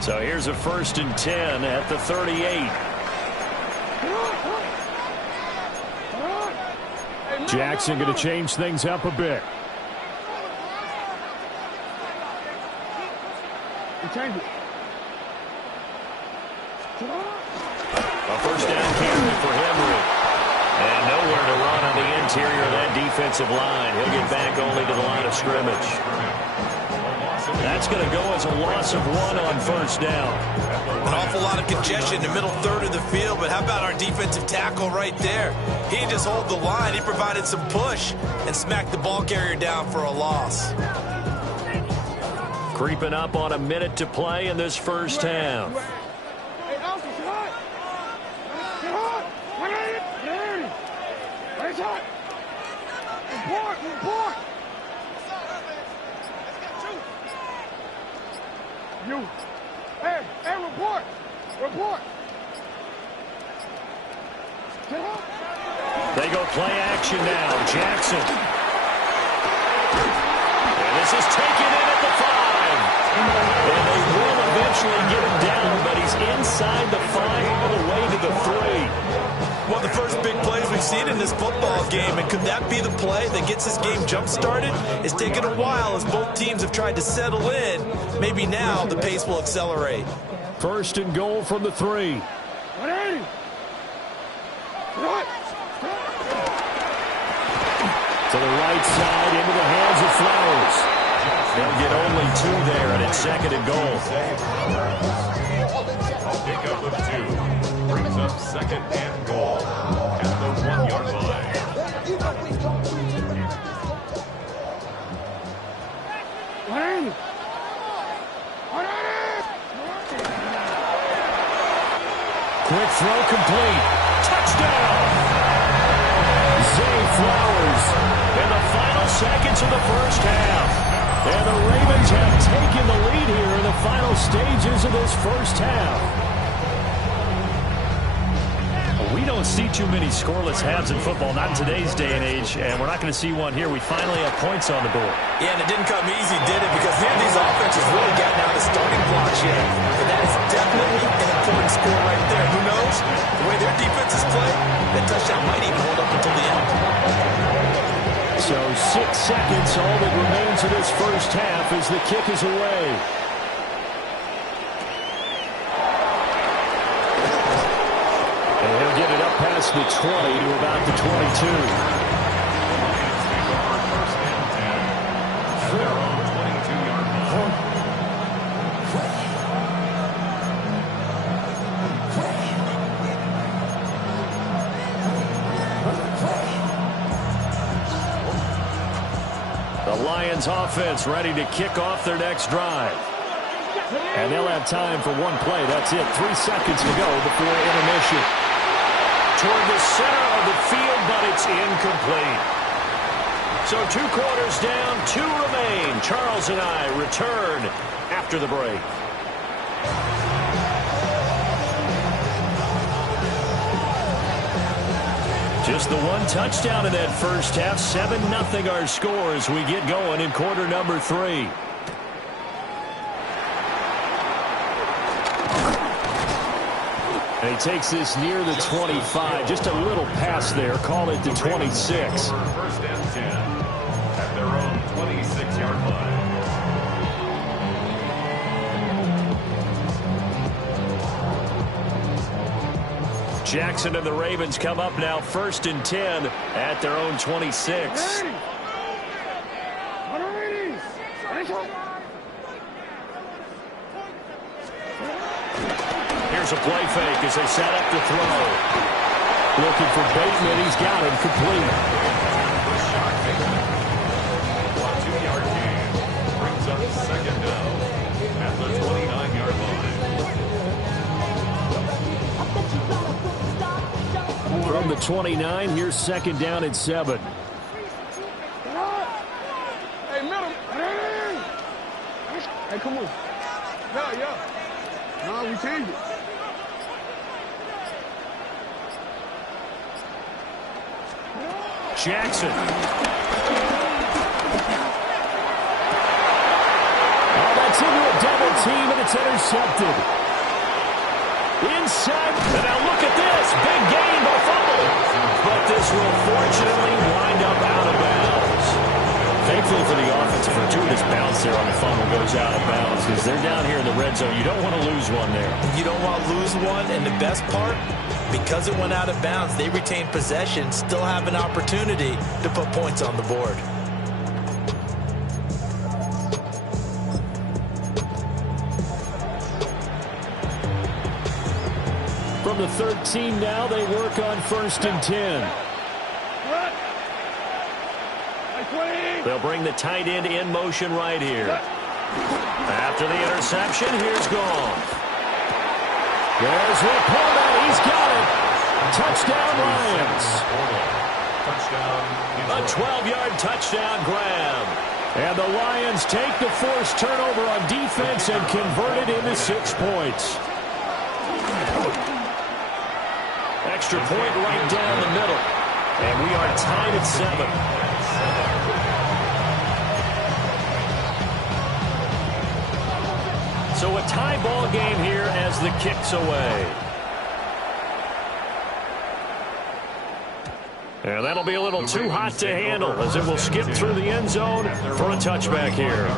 So here's a 1st and 10 at the 38. Jackson going to change things up a bit. A first down carry for Henry. And nowhere to run on the interior of that defensive line. He'll get back only to the line of scrimmage. That's going to go as a loss of 1 on first down. An awful lot of congestion in the middle third of the field, but how about our defensive tackle right there? He didn't just hold the line. He provided some push and smacked the ball carrier down for a loss. Creeping up on a minute to play in this first half. Report. They go play action now. Jackson. And this is taken in at the 5. And they will eventually get him down, but he's inside the 5 all the way to the 3. One of the first big plays we've seen in this football game, and could that be the play that gets this game jump-started? It's taken a while as both teams have tried to settle in. Maybe now the pace will accelerate. 1st and goal from the 3. To the right side, into the hands of Flowers. They'll get only 2 there, and it's 2nd and goal. I'll pick up with 2. Brings up 2nd and goal at the 1-yard line. Quick throw complete. Touchdown! Zay Flowers in the final seconds of the first half. And the Ravens have taken the lead here in the final stages of this first half. We don't see too many scoreless halves in football, not in today's day and age, and we're not going to see one here. We finally have points on the board. Yeah, and it didn't come easy, did it? Because neither of these offenses really gotten out of the starting blocks yet. But that is definitely an important score right there. Who knows? The way their defenses play, that touchdown might even hold up until the end. So 6 seconds, all that remains of this first half as the kick is away. And he'll get it up past the 20 to about the 22. The Lions offense ready to kick off their next drive. And they'll have time for 1 play. That's it. 3 seconds to go before intermission. Toward the center of the field, but it's incomplete. So 2 quarters down, 2 remain. Charles and I return after the break. Just the 1 touchdown in that first half. 7-0 our score as we get going in quarter number 3. And he takes this near the 25. Just a little pass there. Call it the 26. 1st and 10 at their own 26-yard line. Jackson and the Ravens come up now 1st and 10 at their own 26. Here's a play fake as they set up to throw. Looking for Bateman. He's got him complete. A 2-yard gain brings up second down at the 29-yard line. From the 29, here's second down and 7. Hey, middle. Hey, come on. Yeah. No, we changed it. Jackson. Oh, that's into a double team, and it's intercepted. Inside. And now look at this. Big gain by fumble. But this will fortunately wind up out of bounds. Thankfully for the offense, a fortuitous bounce there on the fumble goes out of bounds because they're down here in the red zone. You don't want to lose one there. You don't want to lose one, and the best part, because it went out of bounds, they retain possession, still have an opportunity to put points on the board. From the 13 now, they work on 1st and 10. They'll bring the tight end in motion right here. After the interception, here's Goff. There's Laporta. He's got it. Touchdown, Lions. A 12-yard touchdown grab. And the Lions take the forced turnover on defense and convert it into 6 points. Extra point right down the middle. And we are tied at 7. So a tie ball game here as the kick's away. And that'll be a little too hot to handle as it will skip through the end zone for a touchback here.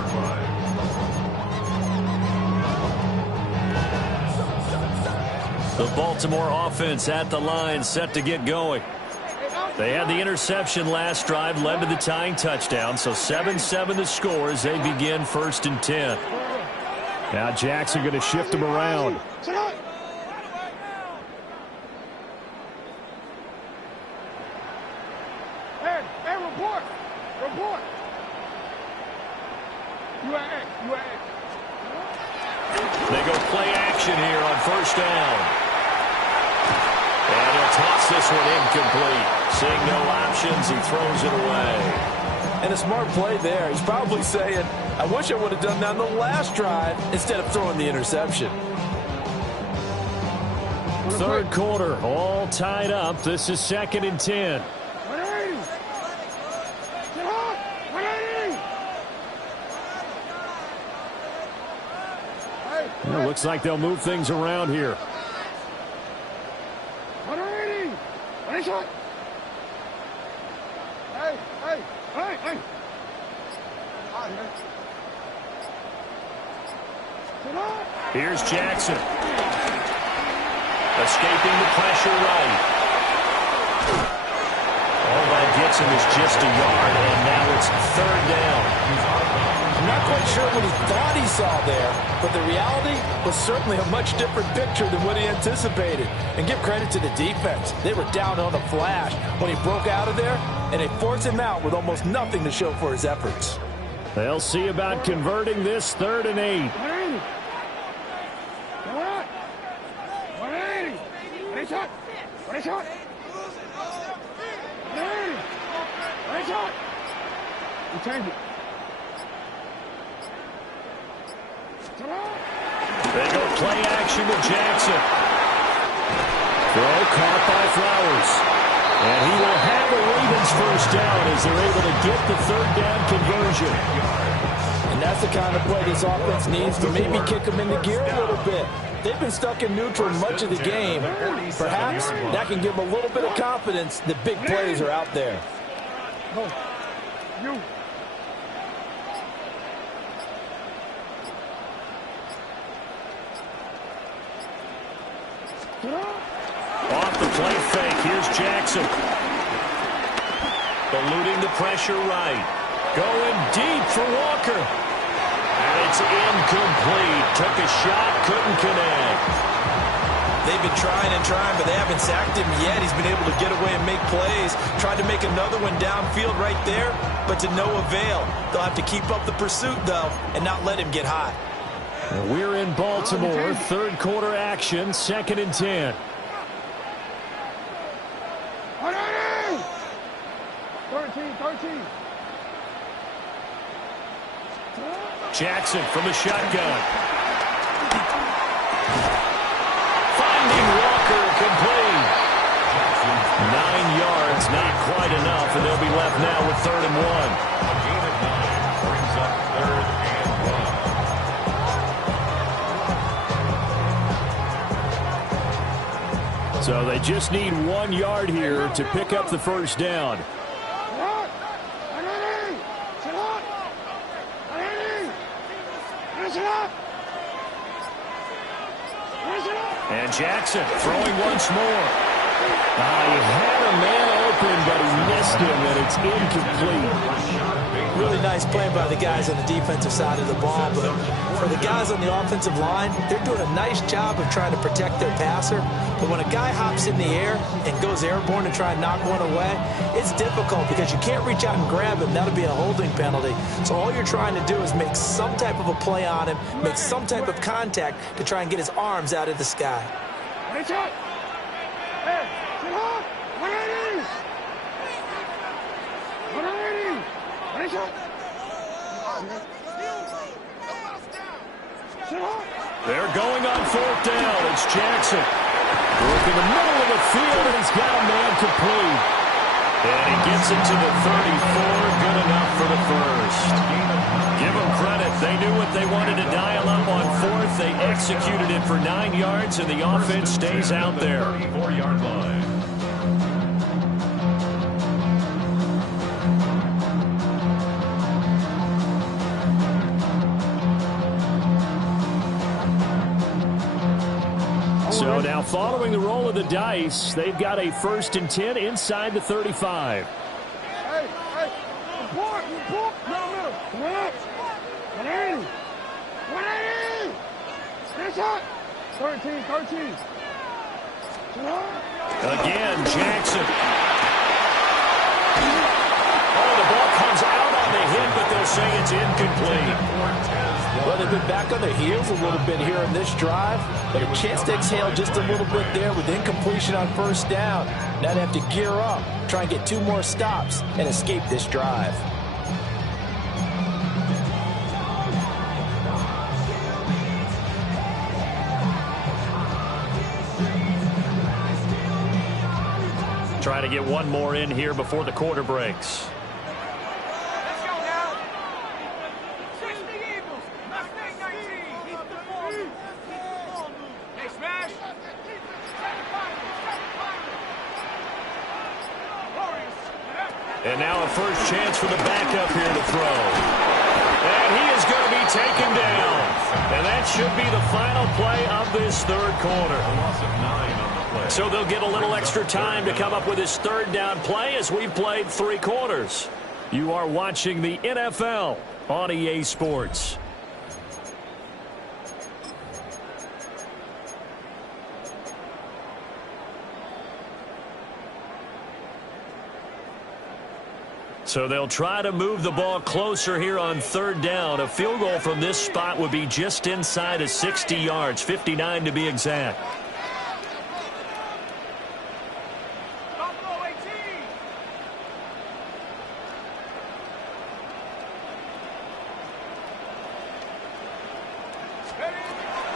The Baltimore offense at the line set to get going. They had the interception last drive, led to the tying touchdown, so 7-7 the score as they begin 1st and 10. Now Jackson going to shift him around. Hey, report. They go play action here on 1st down. And he'll toss this one incomplete. Seeing no options, he throws it away. And a smart play there. He's probably saying, I wish I would have done that on the last drive instead of throwing the interception. 3rd quarter, all tied up. This is 2nd and 10. 180. Get hot. 180. Well, looks like they'll move things around here. 180. What is it? Hey. Here's Jackson. Escaping the pressure right. All that gets him is just a yard, and now it's 3rd down. I'm not quite sure what he thought he saw there, but the reality was certainly a much different picture than what he anticipated. And give credit to the defense. They were down on a flash when he broke out of there, and they forced him out with almost nothing to show for his efforts. They'll see about converting this 3rd and 8. 180. 180. What is it? What is it? 180. What is it? We change it. They go play action with Jackson. Throw caught by Flowers. And he will have the Ravens 1st down as they're able to get the 3rd down conversion. And that's the kind of play this offense needs to maybe kick them into gear a little bit. They've been stuck in neutral much of the game. Perhaps that can give them a little bit of confidence that big plays are out there. You. Off the play fake, here's Jackson. Eluding the pressure right. Going deep for Walker. it's incomplete. Took a shot, couldn't connect. They've been trying and trying, but they haven't sacked him yet. He's been able to get away and make plays. Tried to make another one downfield right there, but to no avail. They'll have to keep up the pursuit, though, and not let him get high. We're in Baltimore. Third quarter action, 2nd and 10. 13. Jackson from the shotgun. Finding Walker, complete. 9 yards, not quite enough, and they'll be left now with 3rd and 1. Gain of 9 brings up 3rd and 1. So they just need 1 yard here to pick up the first down. And Jackson throwing once more. He had a man open, but he missed him, and it's incomplete. Really nice play by the guys on the defensive side of the ball, but for the guys on the offensive line, they're doing a nice job of trying to protect their passer. But when a guy hops in the air and goes airborne to try and knock one away, it's difficult because you can't reach out and grab him. That'll be a holding penalty. So all you're trying to do is make some type of a play on him, make some type of contact to try and get his arms out of the sky. They're going on 4th down. It's Jackson. Work in the middle of the field, and he's got a man complete. And he gets it to the 34. Good enough for the first. Give them credit. They knew what they wanted to dial up on 4th. They executed it for 9 yards, and the offense stays out there. 34-yard line. So now following the roll of the dice, they've got a 1st and 10 inside the 35. Hey, report, no. 180. 180. Finish up. 13. Again, Jackson. Oh, the ball comes out on the hit, but they'll say it's incomplete. Well, they've been back on their heels a little bit here in this drive, but a chance to exhale just a little bit there with incompletion on 1st down. Now they have to gear up, try and get 2 more stops, and escape this drive. Trying to get 1 more in here before the quarter breaks. And now a first chance for the backup here to throw. And he is going to be taken down. And that should be the final play of this 3rd quarter. So they'll get a little extra time to come up with his 3rd down play as we've played 3 quarters. You are watching the NFL on EA Sports. So they'll try to move the ball closer here on 3rd down. A field goal from this spot would be just inside of 60 yards, 59 to be exact.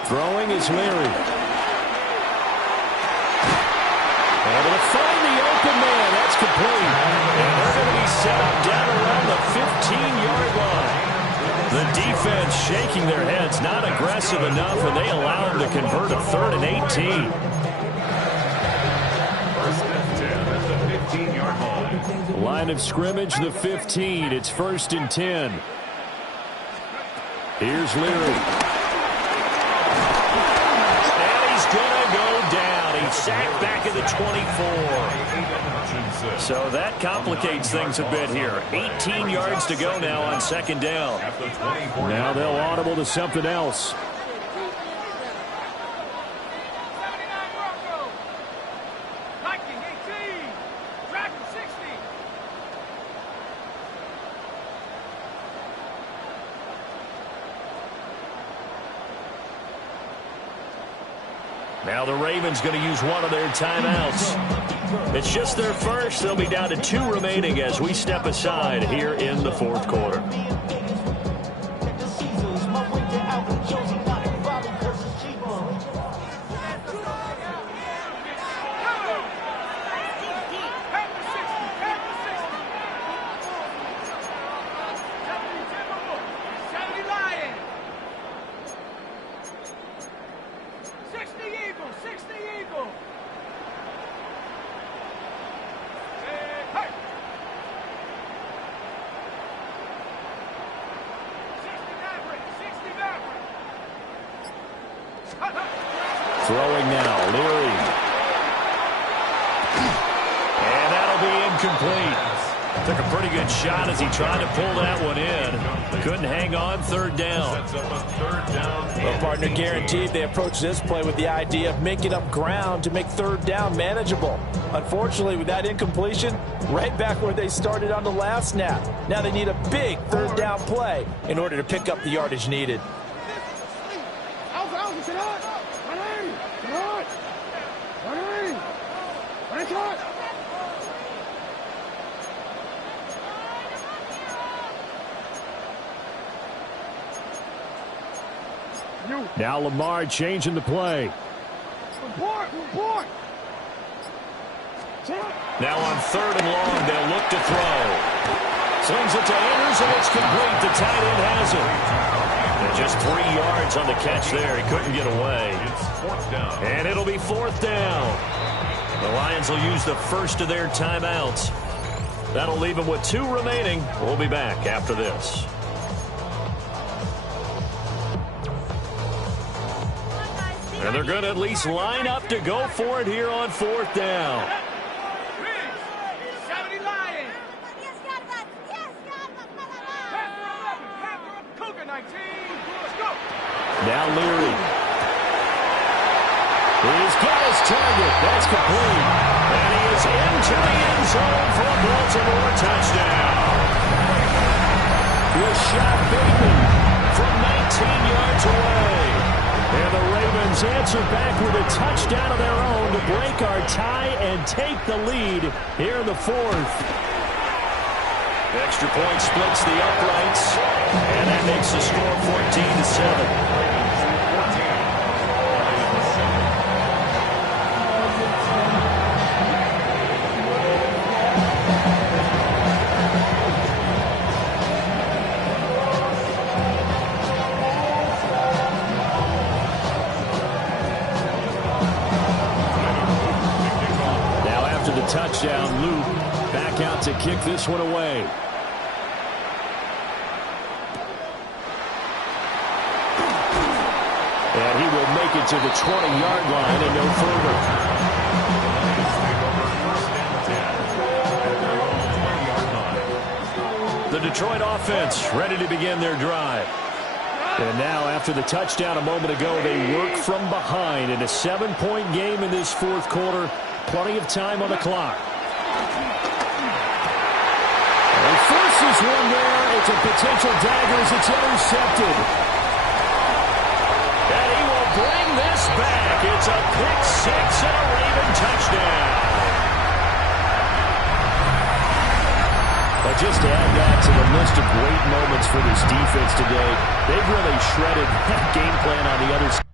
Throwing is Larry. Able to find the open man. That's complete. And they're going to be set up down around the 15-yard line. The defense shaking their heads, not aggressive enough, and they allow them to convert a 3rd and 18. 1st and 10 at the 15-yard line. Line of scrimmage, the 15. It's 1st and 10. Here's Leary. And he's going to go down. He He's sacked back at the 24. So that complicates things a bit here. 18 yards to go now on second down. Now they'll audible to something else. Now the Ravens going to use one of their timeouts. It's just their first. They'll be down to 2 remaining as we step aside here in the fourth quarter. Throwing now, Leary. And that'll be incomplete. Took a pretty good shot as he tried to pull that one in. Couldn't hang on third down. Well, partner, guaranteed they approach this play with the idea of making up ground to make third down manageable. Unfortunately, with that incompletion, right back where they started on the last snap. Now they need a big third down play in order to pick up the yardage needed. Now Lamar changing the play. Now on third and long, they'll look to throw. Slings it to Anderson. It's complete. The tight end has it. And just 3 yards on the catch there. He couldn't get away. And it'll be fourth down. The Lions will use the first of their timeouts. That'll leave them with 2 remaining. We'll be back after this. And they're going to at least line up to go for it here on fourth down. Now Leary. He's got his target. That's complete. And he is into the end zone for a Baltimore touchdown. Rashad Bateman from 19 yards away. And the Ravens answer back with a touchdown of their own to break our tie and take the lead here in the fourth. Extra point splits the uprights, and that makes the score 14-7. Touchdown, Luke back out to kick this one away. And he will make it to the 20-yard line and no further. The Detroit offense ready to begin their drive. And now, after the touchdown a moment ago, they work from behind in a 7-point game in this fourth quarter. Plenty of time on the clock. And forces one there. It's a potential dagger as it's intercepted. And he will bring this back. It's a pick six and a Raven touchdown. But just to add that to the list of great moments for this defense today, they've really shredded that game plan on the other side.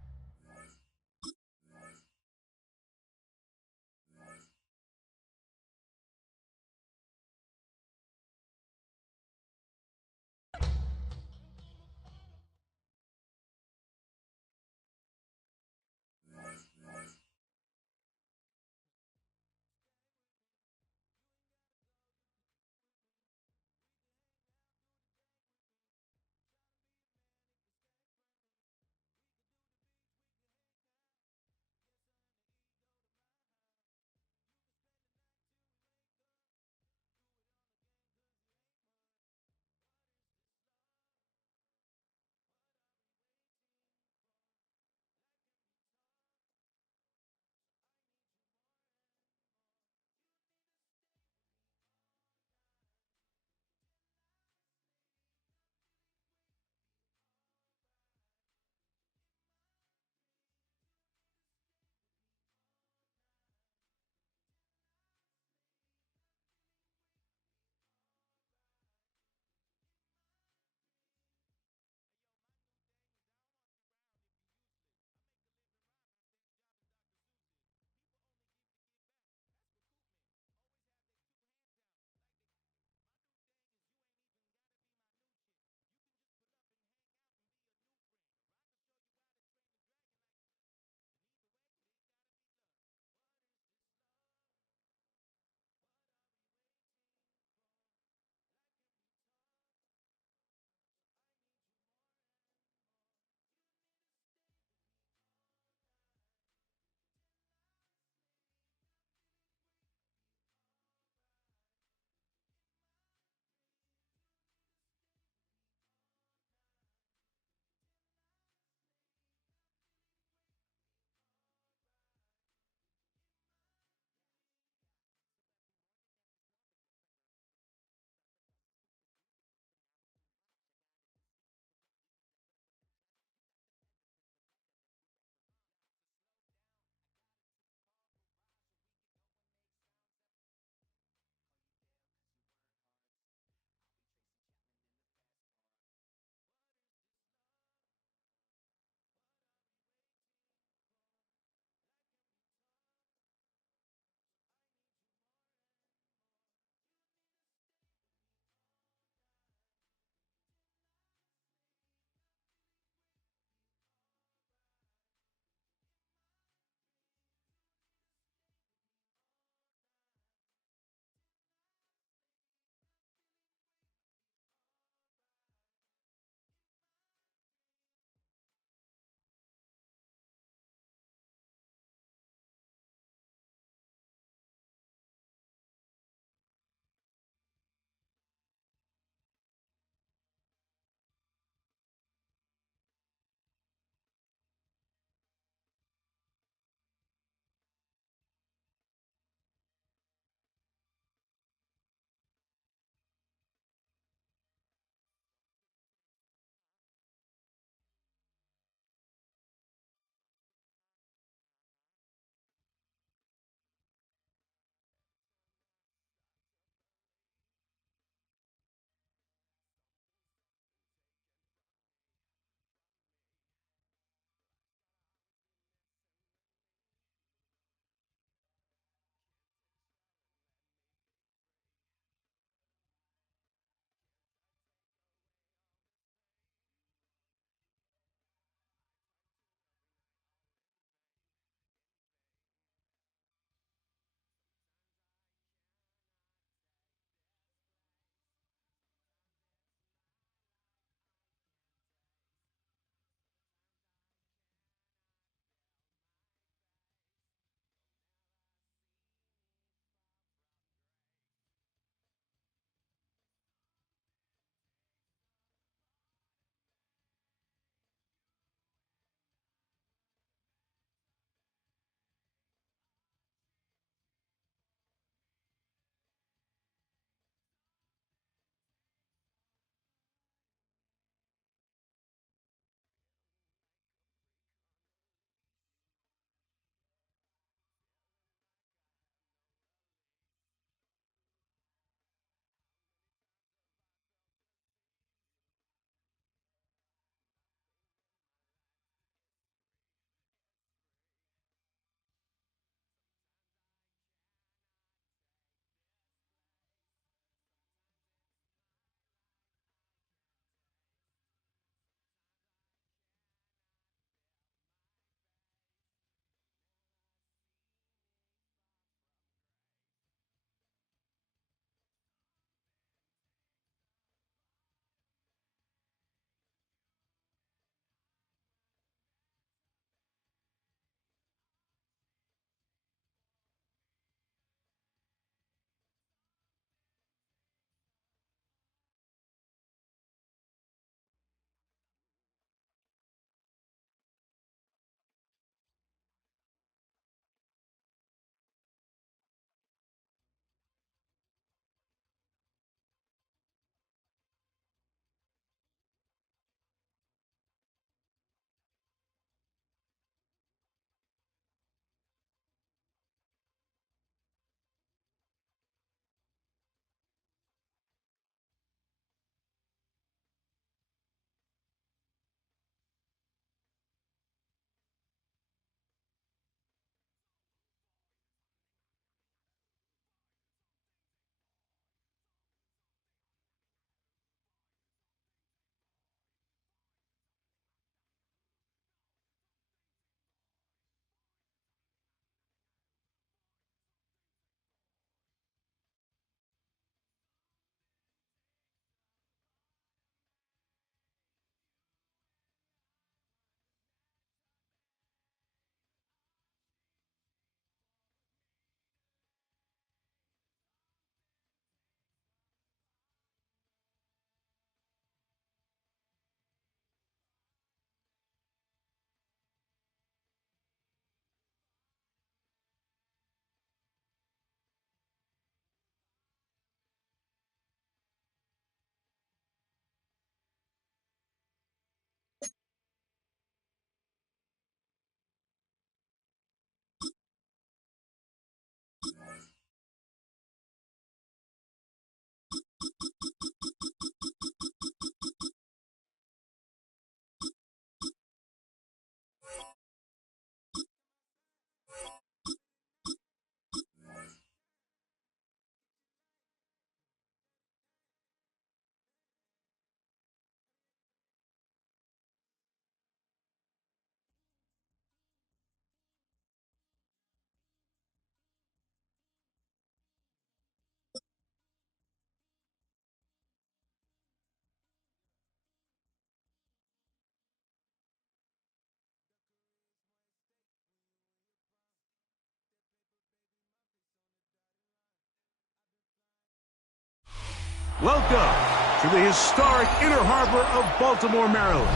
Welcome to the historic Inner Harbor of Baltimore, Maryland.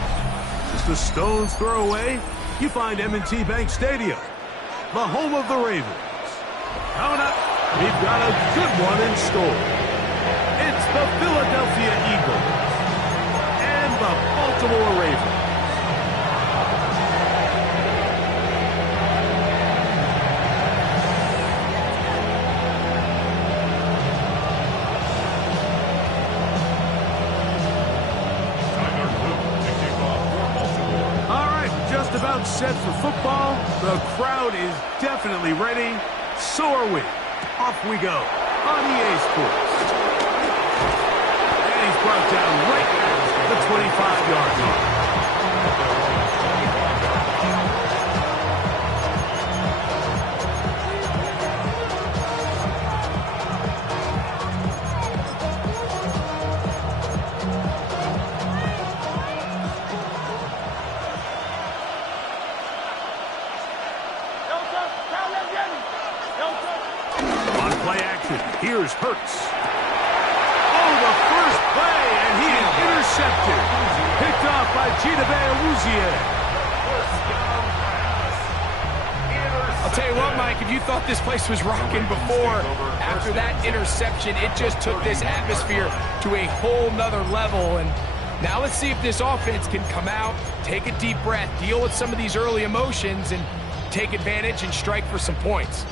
Just a stone's throw away, you find M&T Bank Stadium, the home of the Ravens. Coming up, we've got a good one in store. It's the Philadelphia Eagles and the Baltimore Ravens. About set for football. The crowd is definitely ready. So are we. Off we go on EA Sports. And he's brought down right at the 25-yard line. Here's Hurts. Oh, the first play, and he is intercepted. Picked off by Chidobe Awuzie. I'll tell you what, Mike, if you thought this place was rocking before, after that interception, it just took this atmosphere to a whole nother level. And now let's see if this offense can come out, take a deep breath, deal with some of these early emotions, and take advantage and strike for some points.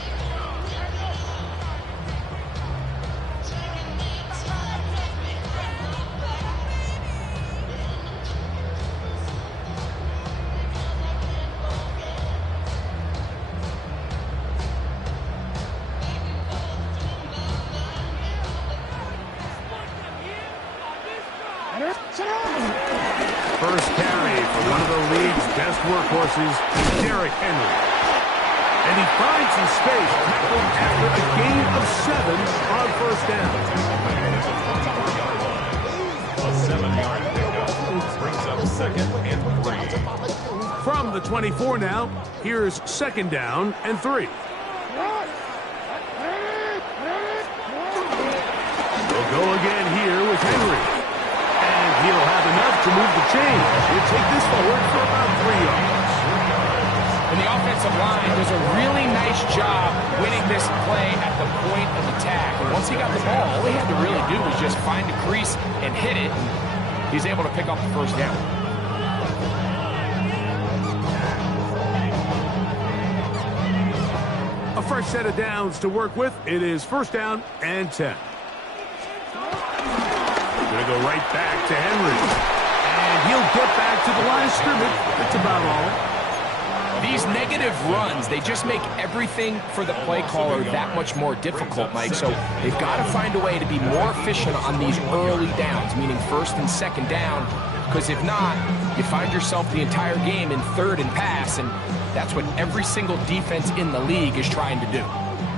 First carry for one of the league's best workhorses, Derrick Henry. And he finds some space after a gain of 7 on first down. A 7-yard pickup brings up 2nd and 3. From the 24 now, here's 2nd down and 3. They'll go again here with Henry. He'll have enough to move the chain. He'll take this forward for about 3 yards. And the offensive line does a really nice job winning this play at the point of attack. And once he got the ball, all he had to really do was just find a crease and hit it. And he's able to pick up the first down. A fresh set of downs to work with. It is 1st down and 10. Going to go right back to Henry. And he'll get back to the line of scrimmage. That's about all. These negative runs, they just make everything for the play caller that much more difficult, Mike. So they've got to find a way to be more efficient on these early downs, meaning 1st and 2nd down. Because if not, you find yourself the entire game in 3rd and pass, and that's what every single defense in the league is trying to do.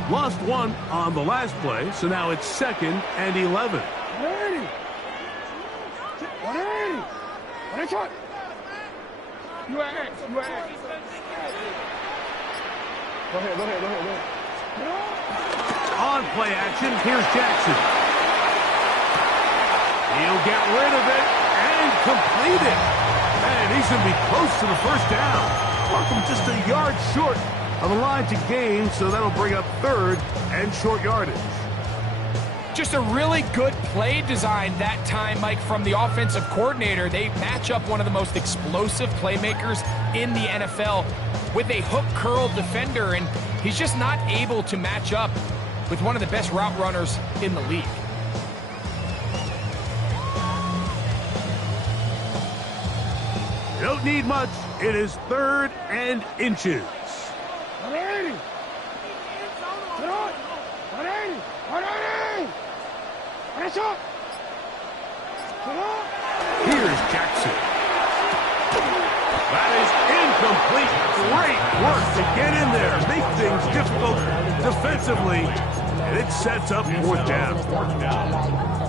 Lost 1 on the last play, so now it's 2nd and 11. 180. UAX. Go ahead. On play action, here's Jackson. He'll get rid of it and complete it. And he's going to be close to the 1st down. Markham just a yard short of the line to gain, so that'll bring up 3rd and short yardage. Just a really good play design that time, Mike, from the offensive coordinator. They match up one of the most explosive playmakers in the NFL with a hook curl defender, and he's just not able to match up with one of the best route runners in the league. You don't need much. It is 3rd and inches. 180. 180. Here's Jackson. That is incomplete. Great work to get in there. Make things difficult defensively. And it sets up 4th down.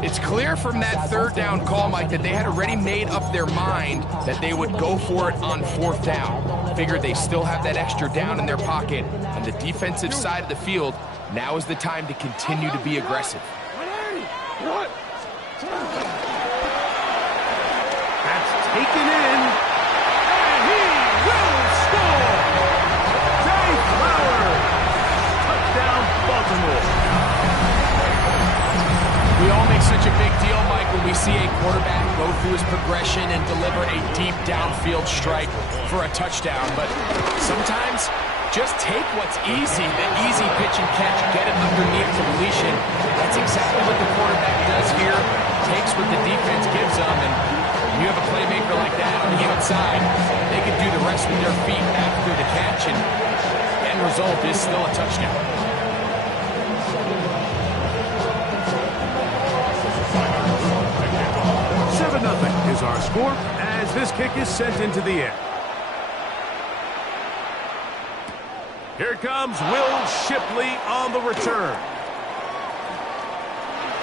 It's clear from that 3rd down call, Mike, that they had already made up their mind that they would go for it on 4th down. Figured they still have that extra down in their pocket. On the defensive side of the field, now is the time to continue to be aggressive. taken in, and he will score! Jay Flowers! Touchdown, Baltimore. We all make such a big deal, Mike, when we see a quarterback go through his progression and deliver a deep downfield strike for a touchdown. But sometimes, just take what's easy, the easy pitch and catch, get it underneath completion. That's exactly what the quarterback does here. Takes what the defense gives them, and you have a playmaker like that on the outside, they can do the rest with their feet after the catch, and end result is still a touchdown. 7-0 is our score as this kick is sent into the air. Here comes Will Shipley on the return.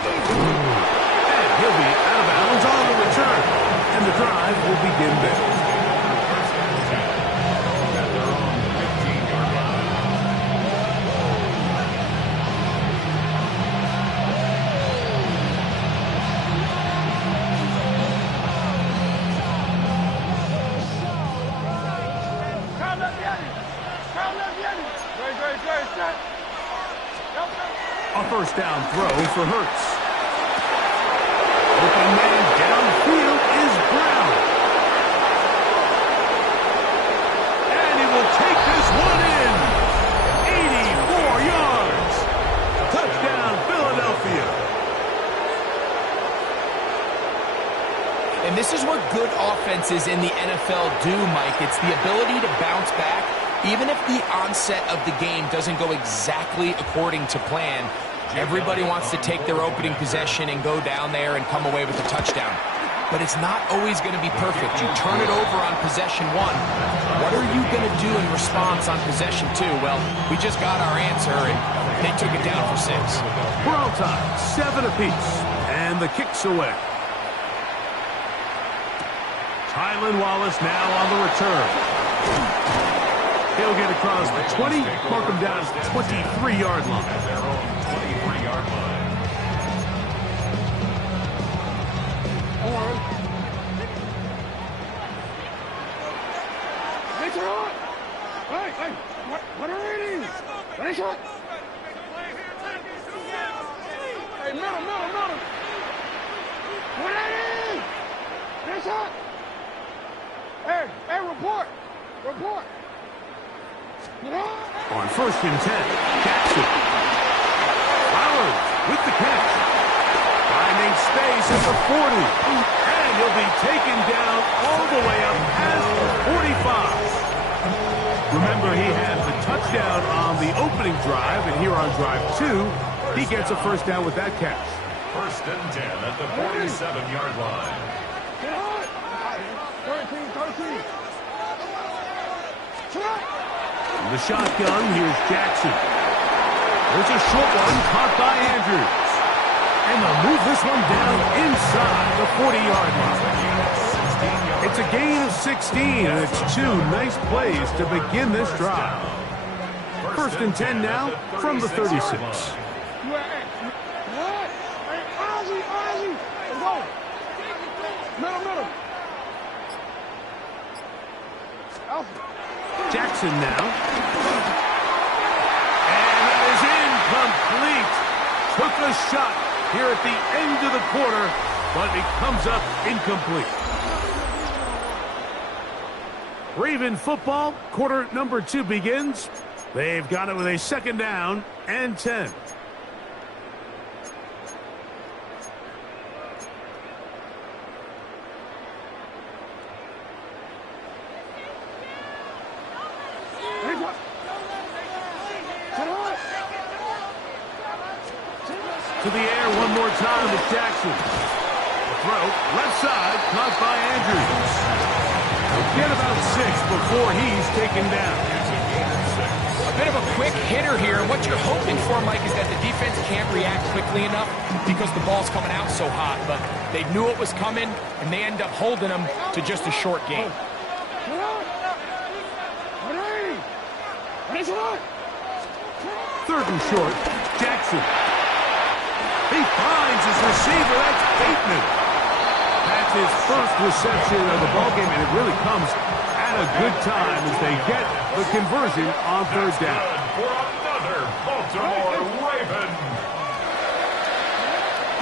And he'll be out of bounds on the return. And the drive will begin there. A first down throw for Hurts. Open man downfield is Brown. And he will take this one in. 84 yards. Touchdown, Philadelphia. And this is what good offenses in the NFL do, Mike. It's the ability to bounce back. Even if the onset of the game doesn't go exactly according to plan, everybody wants to take their opening possession and go down there and come away with a touchdown. But it's not always going to be perfect. You turn it over on possession 1. What are you going to do in response on possession 2? Well, we just got our answer, and they took it down for 6. We're all tied, 7 apiece, and the kick's away. Tylan Wallace now on the return. He'll get across the 20, mark him down at the 23-yard line. Hey, what are reading? Ready, shot? Hey, middle. What are reading? Ready, shot? Hey, report. On 1st and 10, Jackson. Flowers with the catch. Finding space at the 40. And he'll be taken down all the way up past the 45. Remember, he had the touchdown on the opening drive, and here on drive 2, he gets a first down with that catch. 1st and 10 at the 47-yard line. 13. From the shotgun, here's Jackson. There's a short one caught by Andrews. And they'll move this one down inside the 40-yard line. It's a gain of 16, and it's 2 nice plays to begin this drive. 1st and 10 now from the 36. What? Hey, Ozzy. Let's go. Middle. Alpha. Jackson now. And that is incomplete. Took a shot here at the end of the quarter, but it comes up incomplete. Raven football, quarter number 2 begins. They've got it with a 2nd down and 10. To the air one more time with Jackson. Throw, left side, caught by Andrews. Get about 6 before he's taken down. A bit of a quick hitter here. What you're hoping for, Mike, is that the defense can't react quickly enough because the ball's coming out so hot. But they knew it was coming, and they end up holding them to just a short game. 3rd and short, Jackson. He finds his receiver. That's Bateman. That It's his first reception of the ballgame, and it really comes at a good time as they get the conversion on third down. For another Baltimore Raven.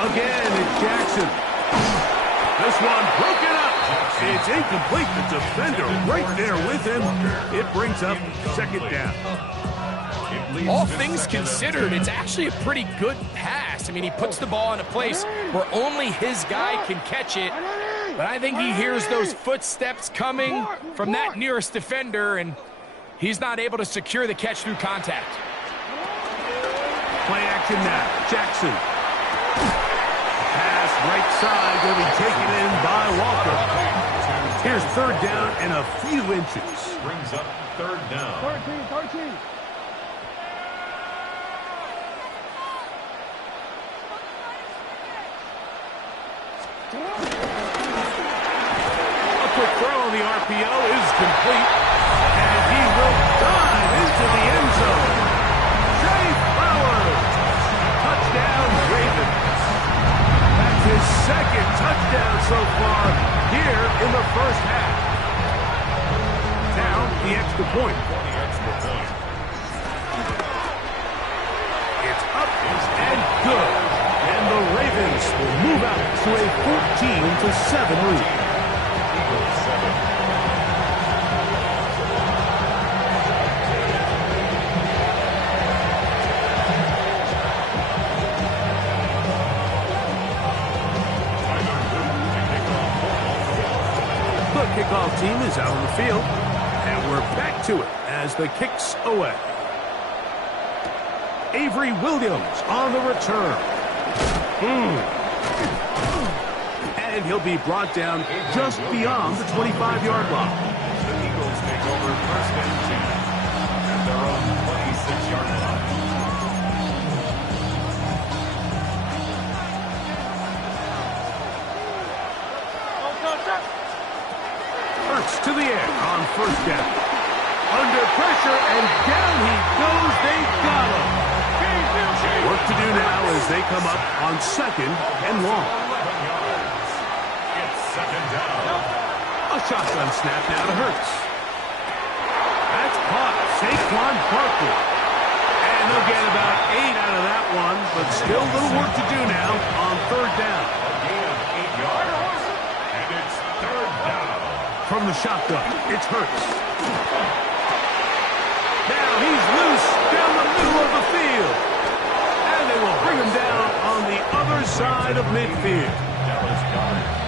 Again, it's Jackson. This one broken up. It's incomplete. The defender right there with him. It brings up second down. All things considered, it's actually a pretty good pass. I mean, he puts the ball in a place where only his guy can catch it. But I think he hears those footsteps coming from that nearest defender, and he's not able to secure the catch through contact. Play action now. Jackson. Pass right side going to be taken in by Walker. Here's third down and a few inches. Brings up third down. 13. A quick throw on the RPO is complete, and he will dive into the end zone. Trey Flowers, touchdown Ravens. That's his second touchdown so far here in the first half. Now the extra point. It's up and good. And the Ravens will move out to a 14-7 lead. The kickoff team is out on the field, and we're back to it as the kick's away. Avery Williams on the return. And he'll be brought down just beyond the 25-yard line. The Eagles take over first and 10 at their own 26-yard line. Hurts to the air on first down. Under pressure, and down he goes. They got him. Work to do now as they come up on second and long. 11 yards. It's second down. A shotgun snap now to Hurts. That's caught. Saquon Barkley. And they'll get about 8 out of that one, but still a little work to do now on third down. A gain of 8 yards. And it's third down. From the shotgun, it's Hurts. Now he's loose down the middle of the field. And they will bring him down on the other side of midfield.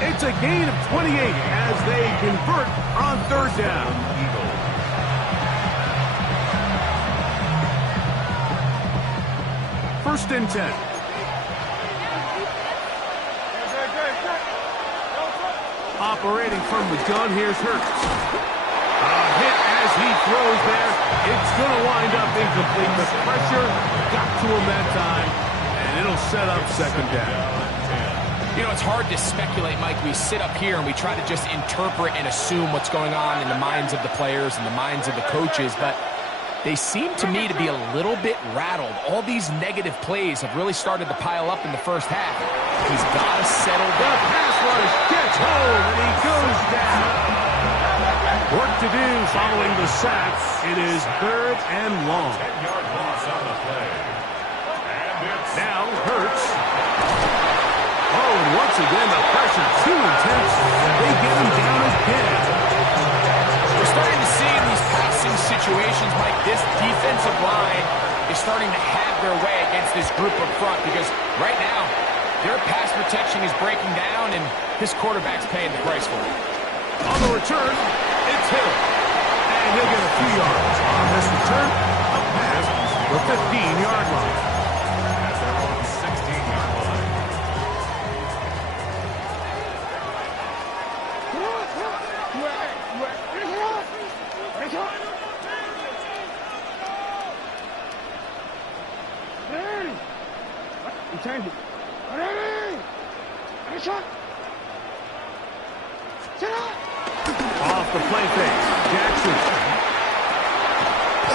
It's a gain of 28 as they convert on third down. First and 10. Operating from the gun, here's Hurts. A hit as he throws there. It's going to wind up incomplete. The pressure got to him that time, and it'll set up second down. You know, it's hard to speculate, Mike. We sit up here and we try to just interpret and assume what's going on in the minds of the players and the minds of the coaches, but they seem to me to be a little bit rattled. All these negative plays have really started to pile up in the first half. He's got to settle down. The pass rush gets home, and he goes down. Work to do following the sack. It is third and long. 10-yard loss on the play. And it's Now Hurts. Oh, and once again, the pressure too intense. They get him down again. We're starting to see in these passing situations, Mike, this defensive line is starting to have their way against this group up front because right now, their pass protection is breaking down, and this quarterback's paying the price for it. On the return, it's Hill. And he'll get a few yards on this return. Up past the 15-yard line. at their own 16-yard line. Off the play fake. Jackson.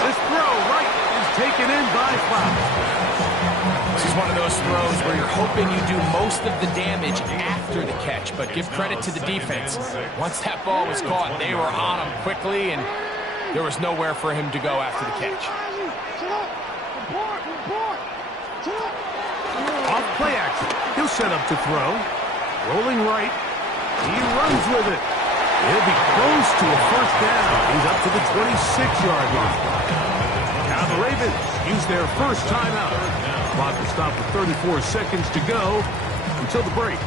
This throw right is taken in by Flowers. This is one of those throws where you're hoping you do most of the damage after the catch, but give credit to the defense. Once that ball was caught, they were on him quickly, and there was nowhere for him to go after the catch. Off play action. He'll set up to throw. Rolling right. He runs with it. He'll be close to a first down. He's up to the 26-yard line. Now the Ravens use their first timeout. Clock will stop with 34 seconds to go until the break.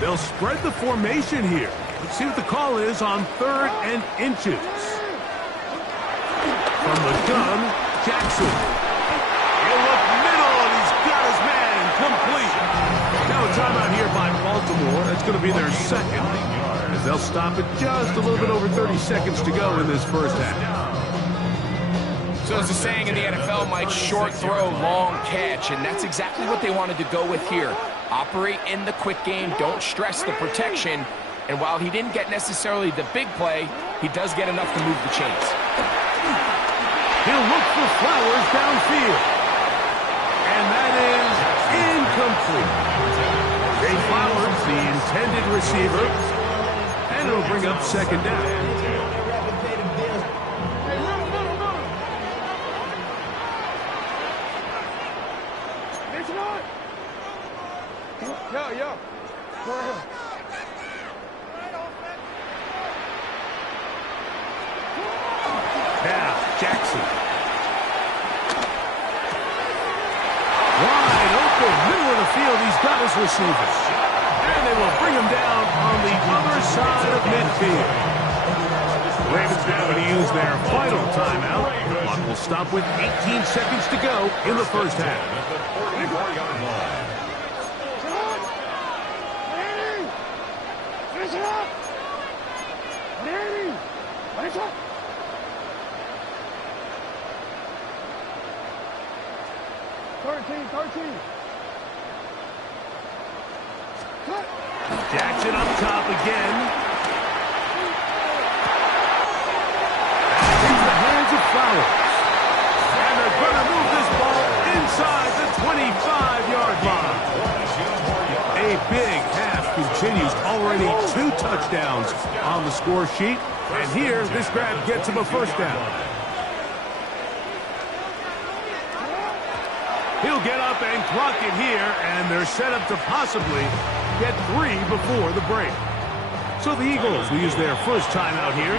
They'll spread the formation here. Let's see what the call is on 3rd and inches. From the gun, Jackson. He'll look middle, and he's got his man complete. Now a timeout here by Baltimore. That's going to be their second, as they'll stop it just a little bit over 30 seconds to go in this first half. So there's a saying in the NFL, Mike, short throw, long catch, and that's exactly what they wanted to go with here. Operate in the quick game, don't stress the protection, and while he didn't get necessarily the big play, he does get enough to move the chains. He'll look for Flowers downfield. And that is incomplete. Jay Flowers, the intended receiver, and it'll bring up second down. Yo. Go ahead. Now, Jackson. Wide open, middle of the field. He's got his receivers. And they will bring him down on the other side of midfield. The Ravens now going to use their final timeout. The clock will stop with 18 seconds to go in the first half. Finish it up! Ready! Finish up! Thirteen. Cut! Jackson up top again. Back into the hands of Flowers. And they're going to move this ball inside the 25-yard line. A big half continues. Already 2 touchdowns on the score sheet. And here, this grab gets him a first down. He'll get up and clock it here, and they're set up to possibly get 3 before the break. So the Eagles will use their first timeout here.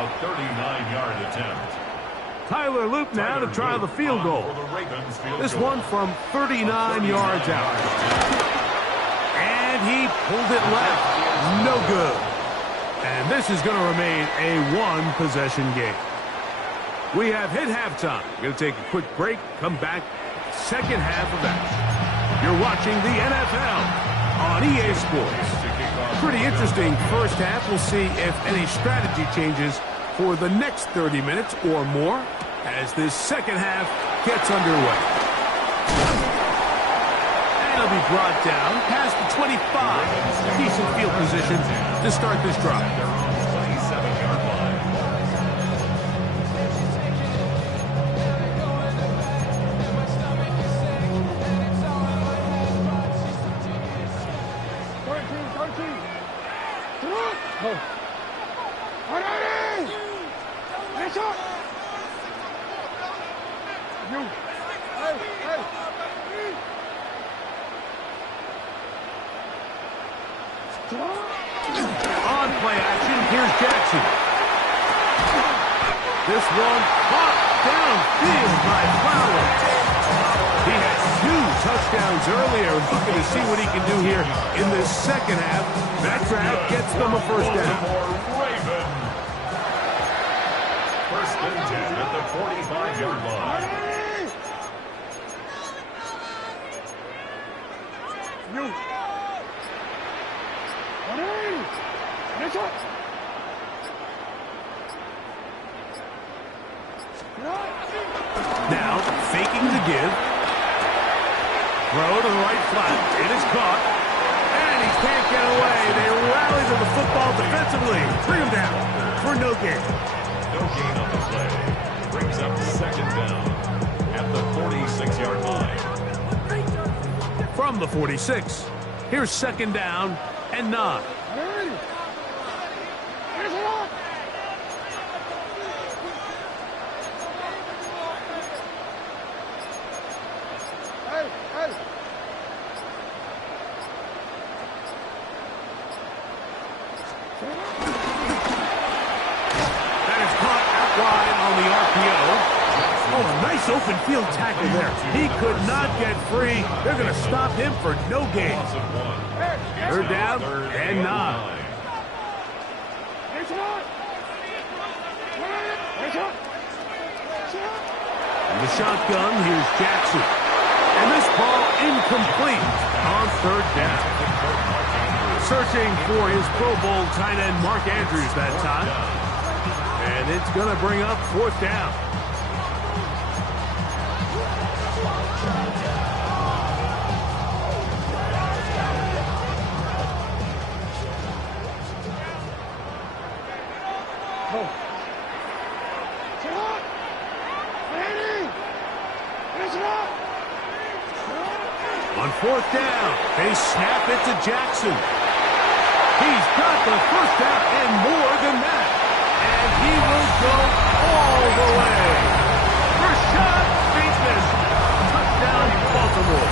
A 39-yard attempt. Tyler Loop now to try the field goal. This one from 39 yards out. And he pulled it left. No good. And this is going to remain a 1-possession game. We have hit halftime. We're going to take a quick break, come back, second half of action. You're watching the NFL on EA Sports. Pretty interesting first half. We'll see if any strategy changes for the next 30 minutes or more as this second half gets underway. And it'll be brought down past the 25. Decent field position to start this drive. 27-yard line. On play action, here's Jackson. This one caught downfield by Flowers. He had 2 touchdowns earlier. Looking to see what he can do here in this second half. That grab gets them a first down. First and 10 at the 45-yard line. Now, faking the give. Throw to the right flat. It is caught. And he can't get away. They rally to the football defensively. Bring him down for no gain. No gain on the play. brings up second down at the 46-yard line. From the 46, here's second down and 9. That is caught out wide on the RPO. Oh, a nice open field tackle there. He could not get free. They're going to stop him for no gain. Third down and 9. In the shotgun, here's Jackson. And this ball incomplete on third down. Searching for his Pro Bowl tight end Mark Andrews that time. And it's going to bring up fourth down. On fourth down, they snap it to Jackson. He's got the first down and more than that. And he will go all the way. Rashad Bateman, touchdown Baltimore.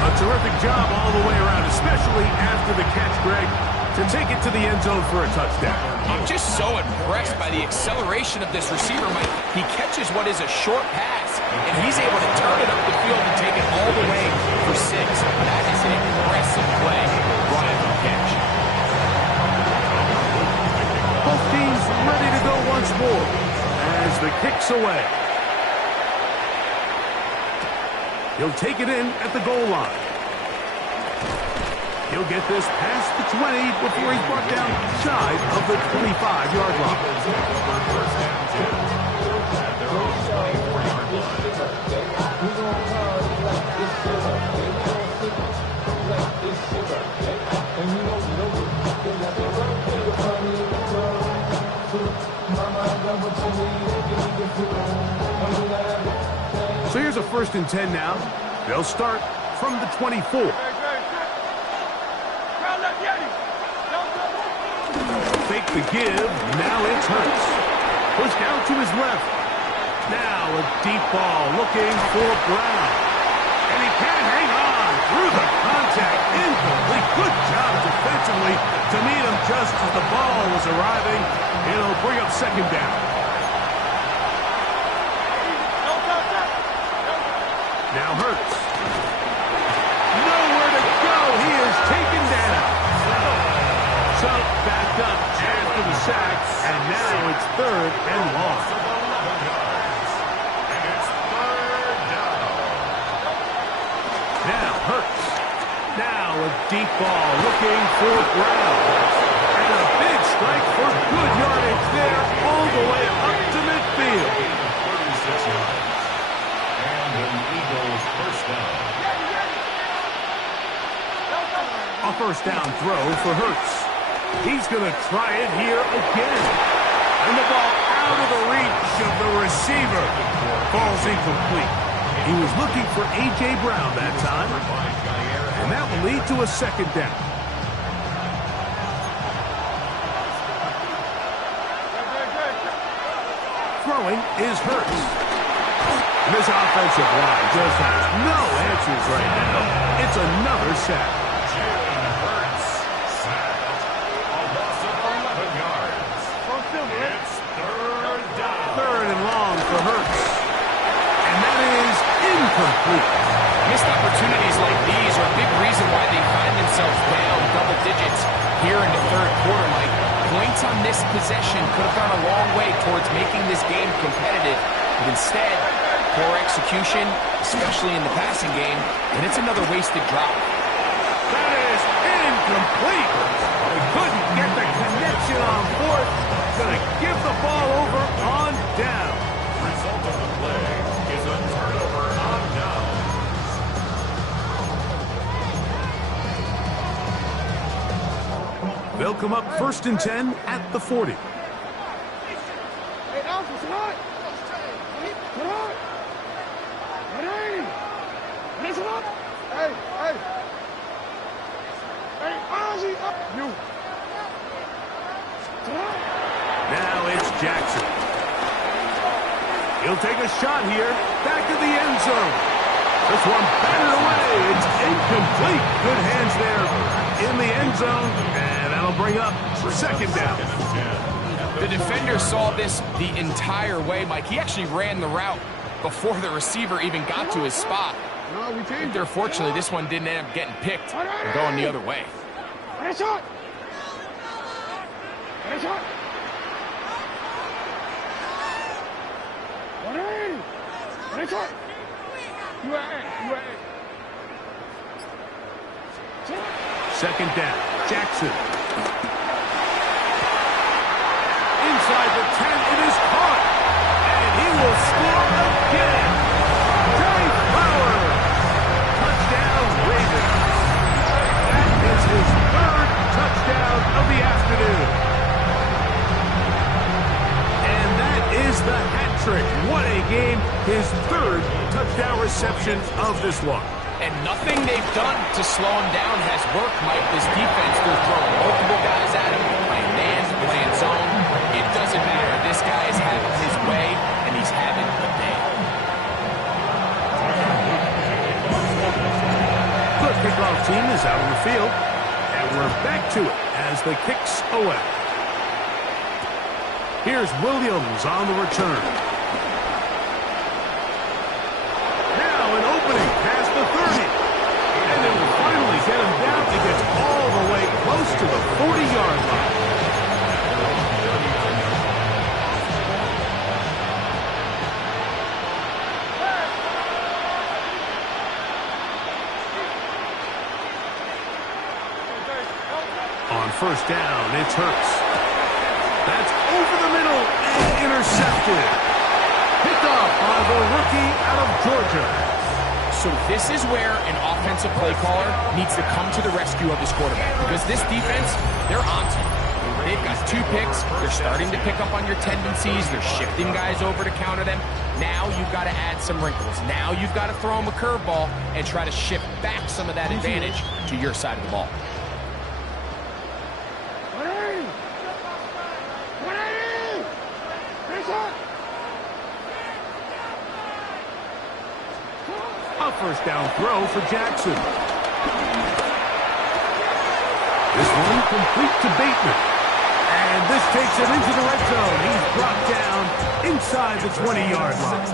A terrific job all the way around, especially after the catch, Greg, to take it to the end zone for a touchdown. I'm just so impressed by the acceleration of this receiver, Mike. He catches what is a short pass, and he's able to turn it up the field and take it all the way for 6. That is an impressive play right after the catch. Both teams ready to go once more as the kick's away. He'll take it in at the goal line. He'll get this past the 20 before he's brought down shy of the 25-yard line. So here's a 1st and 10 now. They'll start from the 24. Fake the give. Now it's Hurts. Pushed out to his left. Now a deep ball looking for Brown. And he can't hang on through the contact. Incomplete. Good job defensively to meet him just as the ball was arriving. It'll bring up second down. Now Hurts. Nowhere to go. He is taken down. So backed up after the sack, and now it's 3rd and long. Now Hurts. Now a deep ball looking for Brown. And a big strike for good yardage there all the way up to midfield. 36 yards. And an Eagles first down. A first down throw for Hurts. He's going to try it here again. And the ball out of the reach of the receiver. Falls incomplete. He was looking for A.J. Brown that time. And that will lead to a second down. Throwing is Hurts. This offensive line just has no answers right now. It's another sack. Incomplete. Missed opportunities like these are a big reason why they find themselves down double digits here in the 3rd quarter, Mike. Points on this possession could have gone a long way towards making this game competitive, but instead, poor execution, especially in the passing game, and it's another wasted drop. That is incomplete. They couldn't get the connection on 4th. Gonna give the ball over on down. Result of the play is a turnover on down. They'll come up 1st and 10 at the 40. Now it's Jackson. He'll take a shot here. Back to the end zone. This one batted away. It's incomplete. Good hands there in the end zone. And that'll bring up second down. The defender saw this the entire way, Mike. He actually ran the route before the receiver even got to his spot. Unfortunately, this one didn't end up getting picked and going the other way. Second down. Jackson. Inside the 10, it is caught. And he will score again. Jerry Flower. Touchdown, Ravens. That is his third touchdown of the afternoon. And that is the hat trick. What a game. His third touchdown reception of this one. And nothing they've done to slow him down has worked, Mike. This defense, they're throwing multiple guys at him, playing man, playing zone. It doesn't matter. This guy is having his way, and he's having a day. The kickoff team is out on the field, and we're back to it as the kicks away. Here's Williams on the return. Now an opening past the 30. And they will finally get him down. He gets all the way close to the 40-yard line. On first down, it's Hurts. That's over the middle and intercepted. Picked off by the rookie out of Georgia. So this is where an offensive play caller needs to come to the rescue of his quarterback, because this defense, they're on to him. They've got 2 picks. They're starting to pick up on your tendencies. They're shifting guys over to counter them. Now you've got to add some wrinkles. Now you've got to throw them a curveball and try to shift back some of that advantage to your side of the ball. A first down throw for Jackson. This one complete to Bateman. And this takes him into the red zone. He's brought down inside the 20-yard line.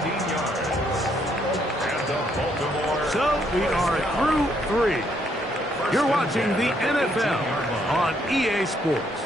So we are through 3. You're watching the NFL on EA Sports.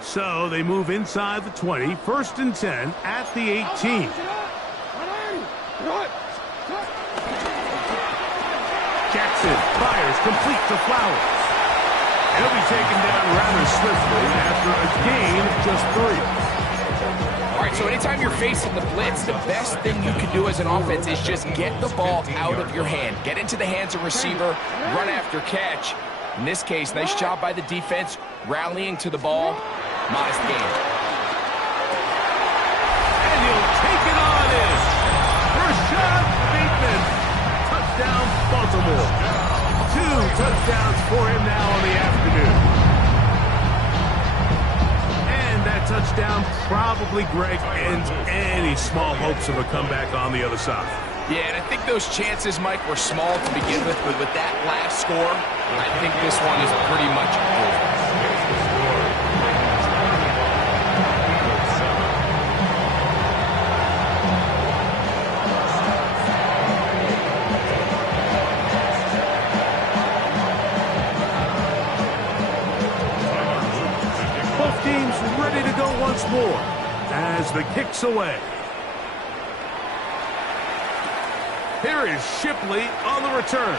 So they move inside the 20, 1st and 10 at the 18. Jackson fires complete to Flowers. He'll be taken down rather swiftly after a gain of just 3. All right, so anytime you're facing the blitz, the best thing you can do as an offense is just get the ball out of your hand. Get into the hands of receiver, run after catch. In this case, nice job by the defense, rallying to the ball. Modest game. And he'll take it on in. Rashad Bateman. Touchdown, Baltimore. 2 touchdowns for him now on the afternoon. And that touchdown probably, Greg, ends any small hopes of a comeback on the other side. Yeah, and I think those chances, Mike, were small to begin with, but with that last score, I think this one is pretty much over. Both teams ready to go once more as the kick's away. Here is Shipley on the return.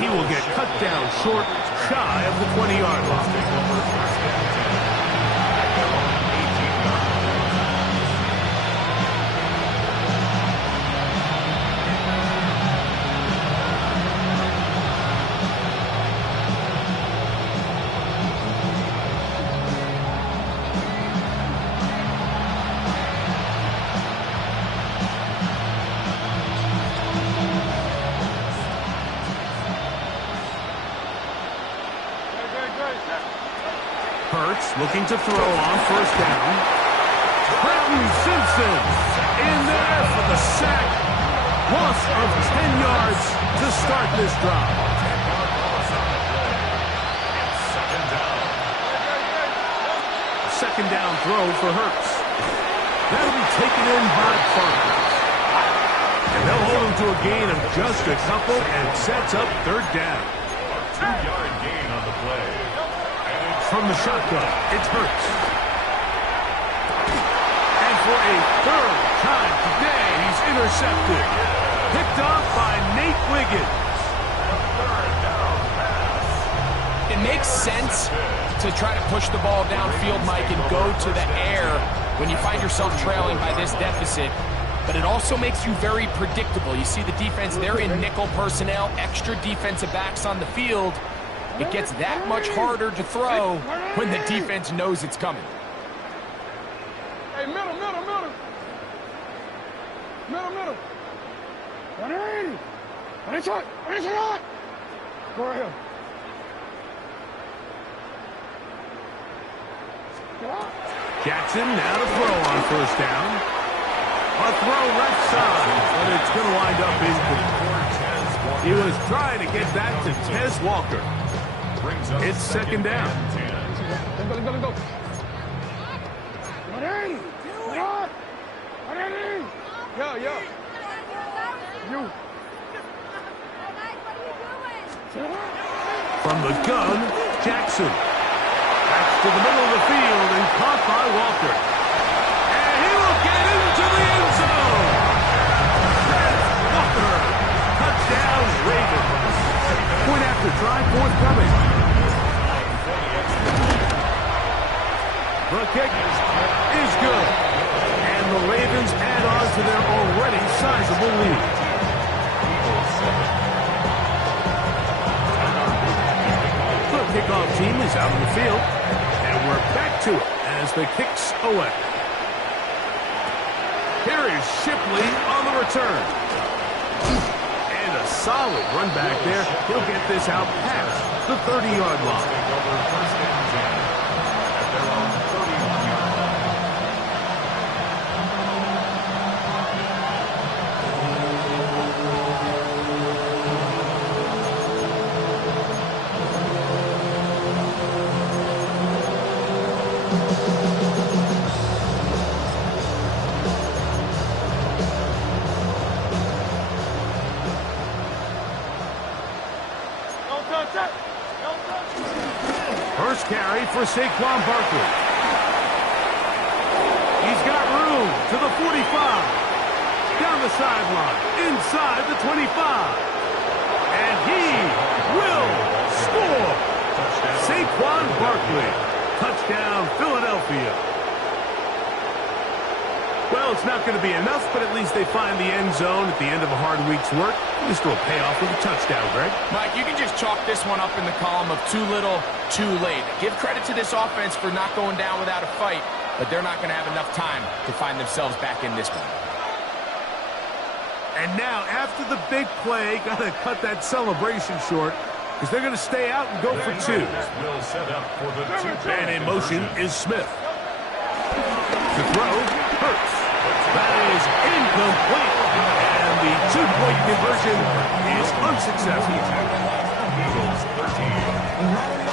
he will get cut down short, shy of the 20-yard line. Hurts looking to throw on first down. Brenton Simpson in there for the sack. Loss of 10 yards to start this drive. Second down throw for Hurts. That'll be taken in by Farkas. And they'll hold him to a gain of just a couple and sets up third down. 2-yard gain on the play. From the shotgun, it's Hurts. And for a third time today, he's intercepted. Picked off by Nate Wiggins. It makes sense to try to push the ball downfield, Mike, and go to the air when you find yourself trailing by this deficit. But it also makes you very predictable. You see the defense, they're in nickel personnel, extra defensive backs on the field. It gets that much harder to throw when the defense knows it's coming. Hey, middle. 180. 180. Go ahead. Jackson now to throw on first down. A throw left side, but it's going to wind up incomplete. He was trying to get that to Tez Walker. It's second down. Let's go. 180. 180. Yeah. You. From the gun, Jackson. Back to the middle of the field and caught by Walker. And he will get into the end zone. Walker. Touchdown, Ravens. Point after try, forthcoming. The kick is good. And the Ravens add on to their already sizable lead. The kickoff team is out on the field. And we're back to it as the kick's away. Here is Shipley on the return. And a solid run back there. He'll get this out past the 30-yard line. First carry for Saquon Barkley. He's got room to the 45. Down the sideline, inside the 25. And he will score. Saquon Barkley. Touchdown, Philadelphia. Well, it's not going to be enough, but at least they find the end zone at the end of a hard week's work. This will pay off with a touchdown, Greg. Mike, you can just chalk this one up in the column of too little, too late. Give credit to this offense for not going down without a fight, but they're not going to have enough time to find themselves back in this one. And now, after the big play, got to cut that celebration short because they're going to stay out and go for two. And in motion is Smith. To throw, Hurts. That is incomplete. And the two-point conversion is unsuccessful. Eagles 13.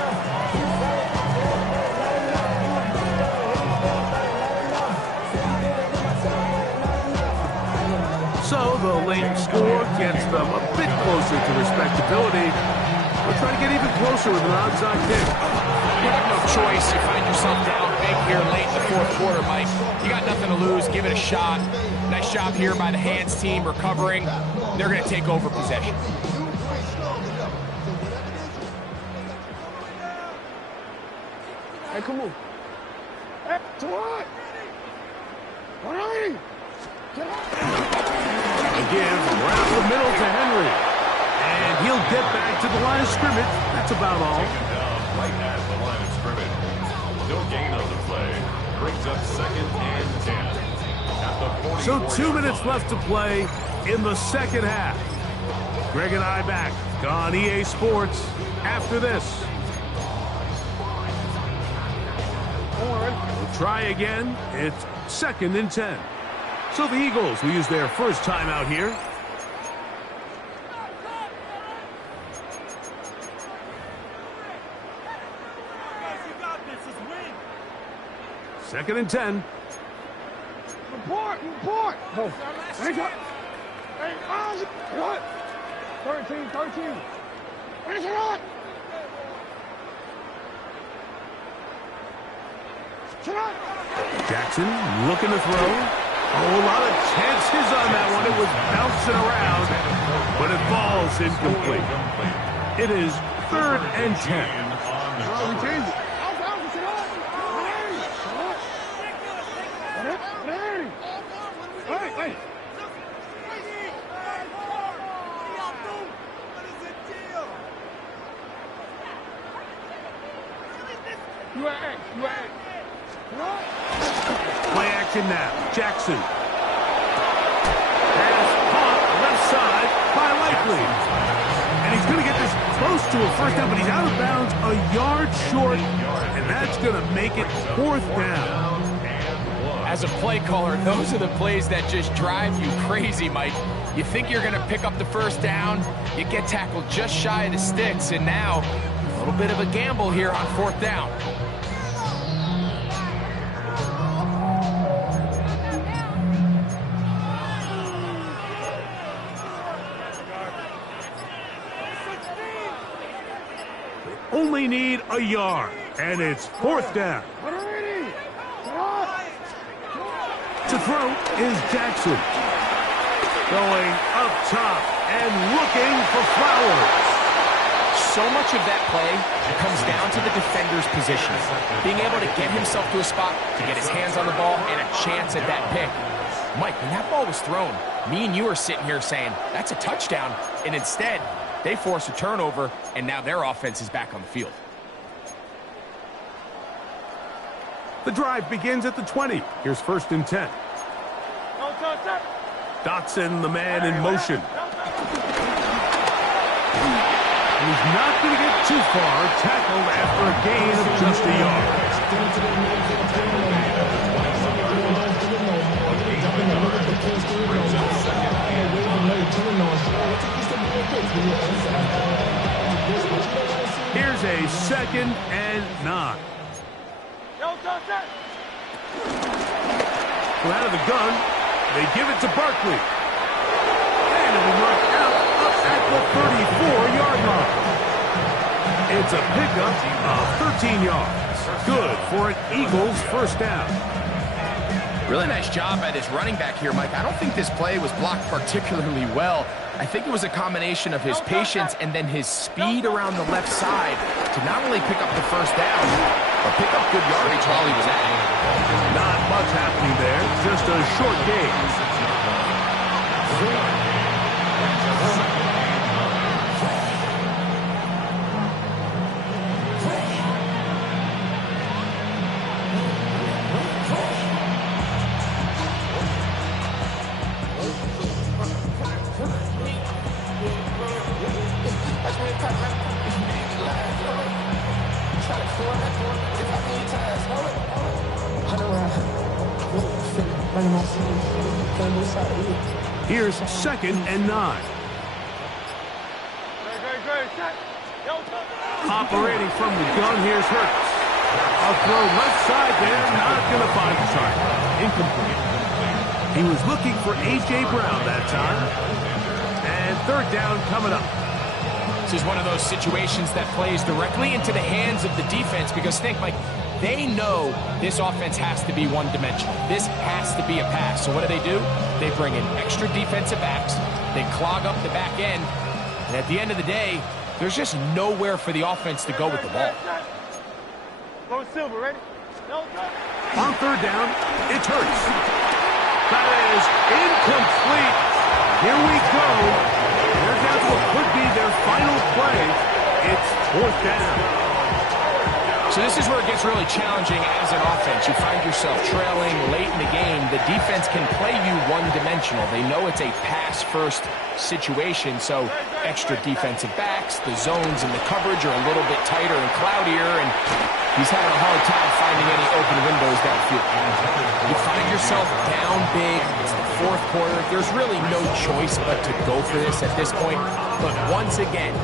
So the late score gets them a bit closer to respectability. We'll try to get even closer with an onside kick. You have no choice. You find yourself down big here late in the fourth quarter, Mike. You got nothing to lose. Give it a shot. Nice job here by the hands team recovering. They're going to take over possession. Hey, come on. Hey, to what? 180. Again, around the middle to Henry. And he'll get back to the line of scrimmage. That's about all. Taken down right at the line of scrimmage. No gain on the play. Brings up 2nd and 10. At the So 2 minutes left to play in the second half. Greg and I back on EA Sports after this. We'll try again. It's 2nd and 10. So the Eagles will use their first timeout here. Second and 10. Report. Oh. Hey, what? 13. Where's it on? Jackson looking to throw. Oh, a lot of chances on that one. It was bouncing around, but it falls incomplete. It is 3rd and 10. Hey. You ain't. Play action now. Jackson. Pass caught left side by Likely. And he's going to get this close to a first down, but he's out of bounds a yard short, and that's going to make it 4th down. As a play caller, those are the plays that just drive you crazy, Mike. You think you're going to pick up the first down, you get tackled just shy of the sticks, and now a little bit of a gamble here on 4th down. Only need a yard, and it's 4th down. To throw is Jackson. Going up top and looking for Flowers. So much of that play comes down to the defender's position. Being able to get himself to a spot, to get his hands on the ball, and a chance at that pick. Mike, when that ball was thrown, me and you are sitting here saying, that's a touchdown. And instead, they force a turnover, and now their offense is back on the field. The drive begins at the 20. Here's 1st and 10. Dotson, the man in motion. He's not going to get too far. Tackled after a gain of just a yard. Here's a 2nd and 9. Well, out of the gun, they give it to Barkley. And it'll work out up at the 34-yard line. It's a pickup of 13 yards. Good for an Eagles first down. Really nice job at his running back here, Mike. I don't think this play was blocked particularly well. I think it was a combination of his patience and then his speed around the left side to not only pick up the first down, but pick up good yardage while he was at it. Not much happening there, just a short gain. Here's 2nd and 9. Operating from the gun, here's Hurts. A throw left side there, not going to find the target. Incomplete. He was looking for A.J. Brown that time. And 3rd down coming up. This is one of those situations that plays directly into the hands of the defense because think, Mike, they know this offense has to be one-dimensional. This has to be a pass. So what do? They bring in extra defensive backs. They clog up the back end. And at the end of the day, there's just nowhere for the offense to go with the ball. Go Silver, ready? No, go. On third down, it's Hurts. That is incomplete. Here we go. They're down to what could be their final play. It's fourth down. So this is where it gets really challenging as an offense. You find yourself trailing late in the game. The defense can play you one-dimensional. They know it's a pass-first situation, so extra defensive backs, the zones and the coverage are a little bit tighter and cloudier, and he's having a hard time finding any open windows downfield. You find yourself down big. It's the fourth quarter. There's really no choice but to go for this at this point. But once again,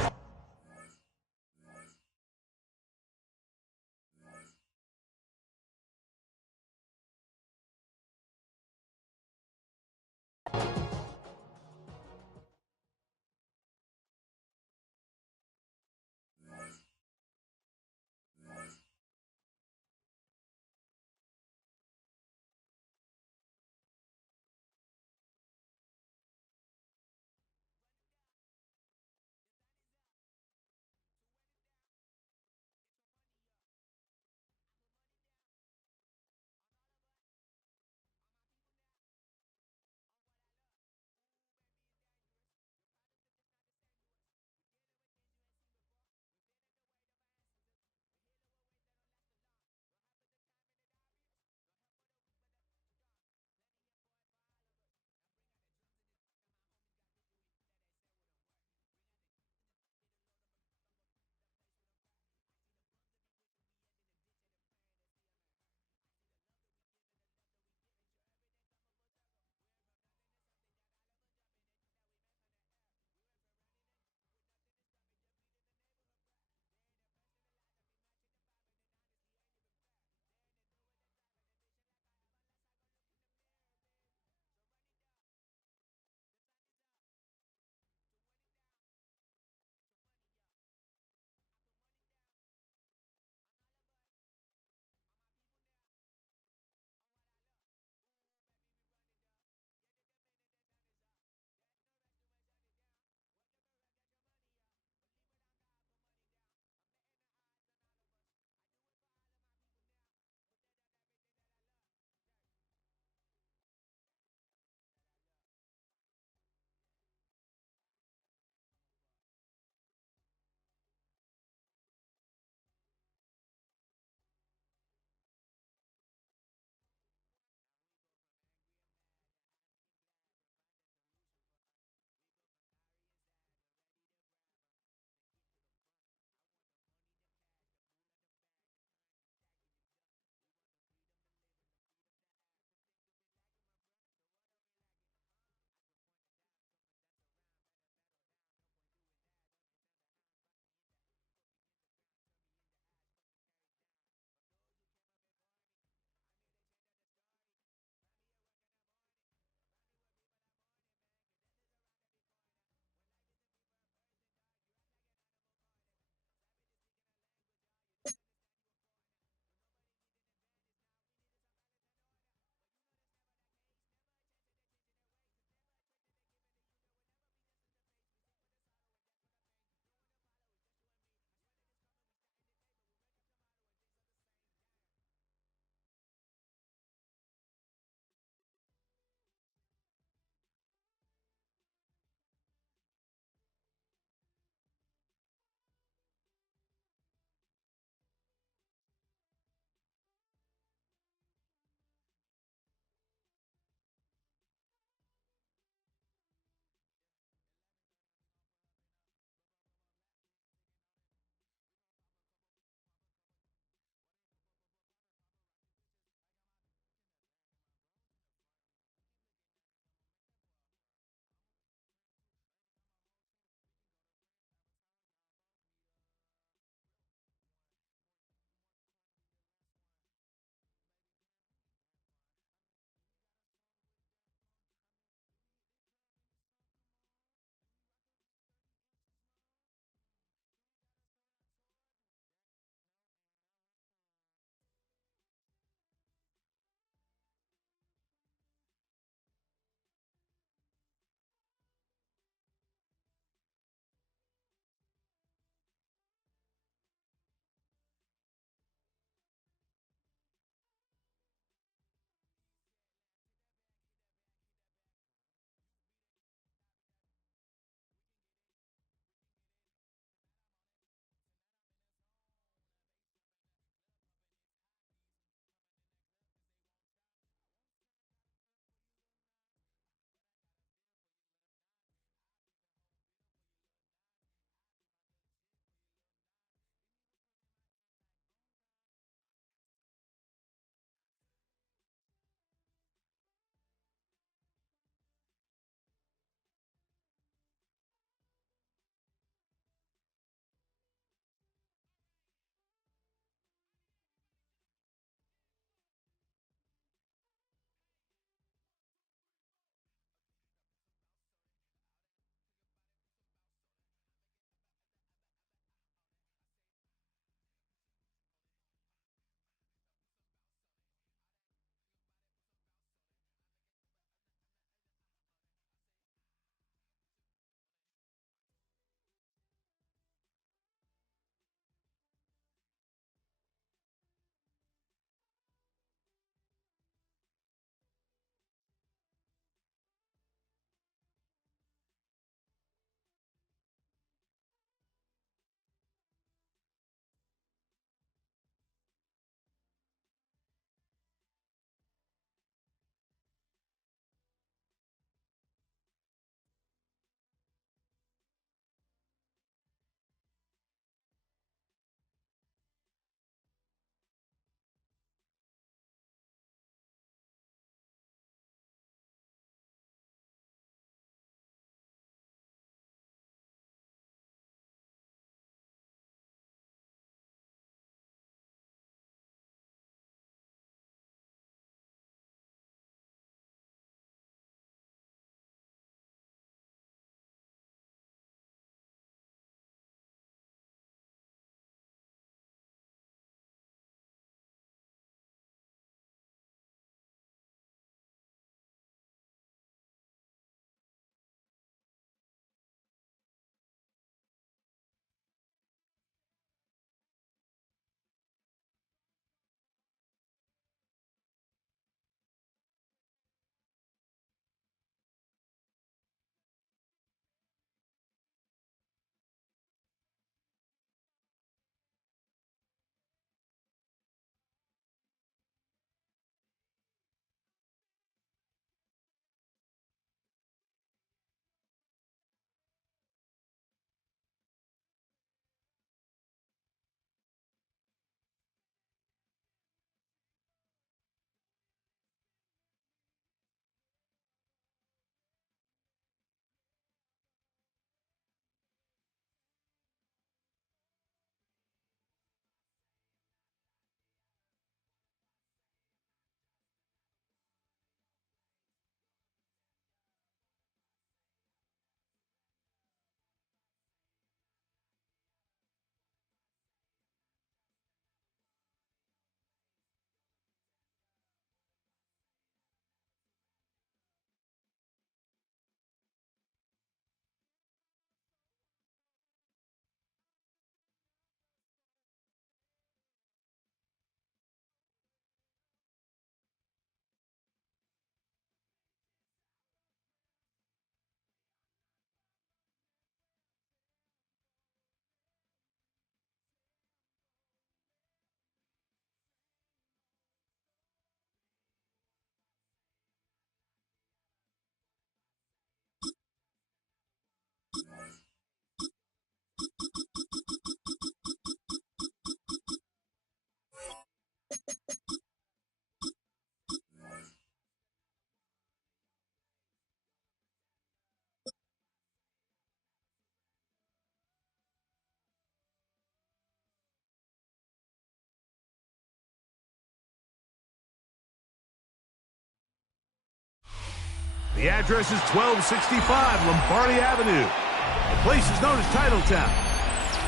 The address is 1265 Lombardi Avenue. The place is known as Titletown.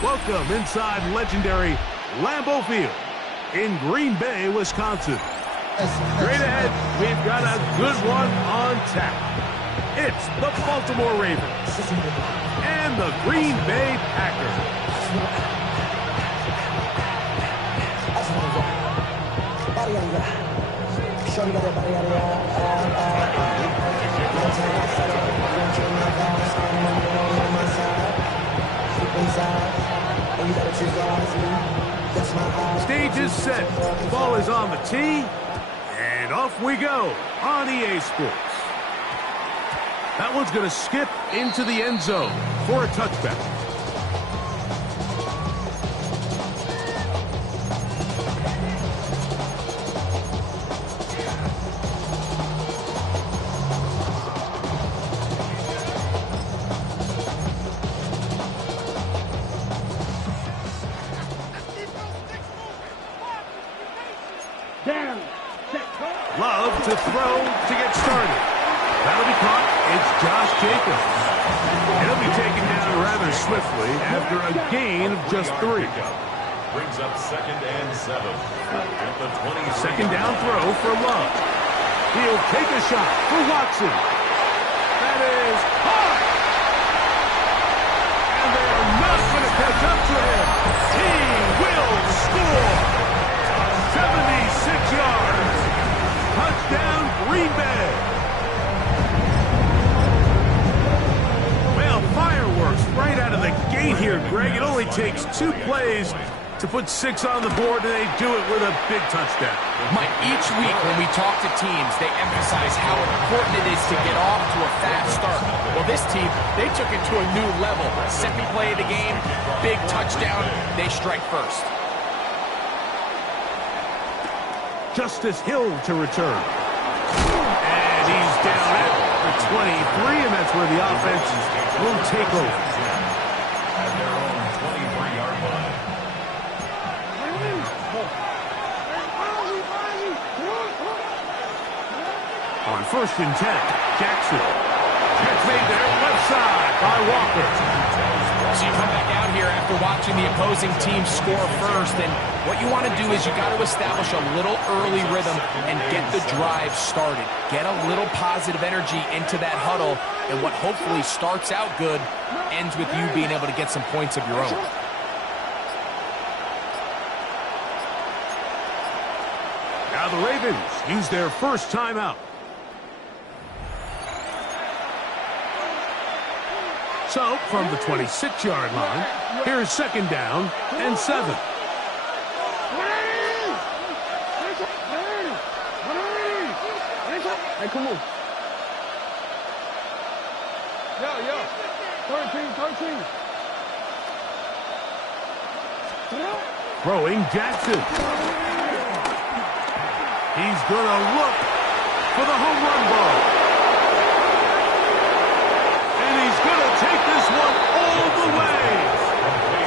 Welcome inside legendary Lambeau Field in Green Bay, Wisconsin. Straight ahead, we've got a good one on tap. It's the Baltimore Ravens and the Green Bay Packers. Stage is set. The ball is on the tee. And off we go on EA Sports. That one's going to skip into the end zone for a touchback. Love to throw to get started. That'll be caught. It's Josh Jacobs. He'll be taken down rather swiftly after a gain of just 3. Brings up 2nd and 7 at the 20. Second down throw for Love. He'll take a shot for Watson. That is high. And they are not going to catch up to him. He will score. 76 yards. Touchdown, Green Bay. Well, fireworks right out of the gate here, Greg. It only takes 2 plays to put 6 on the board, and they do it with a big touchdown. Mike, each week when we talk to teams, they emphasize how important it is to get off to a fast start. Well, this team, they took it to a new level. Second play of the game, big touchdown, they strike first. Justice Hill to return. And he's down at the 23, and that's where the offense will take over. At their own 23-yard line. On 1st and 10, Jackson. Gets made there, left side by Walker. So you come back out here after watching the opposing team score first, and what you want to do is you got to establish a little early rhythm and get the drive started. Get a little positive energy into that huddle, and what hopefully starts out good ends with you being able to get some points of your own. Now the Ravens use their first timeout. So, from the 26-yard line, here's 2nd down and 7. Hey, come on. Yo. 13. Throwing Jackson. He's going to look for the home run ball. Take this one all the way.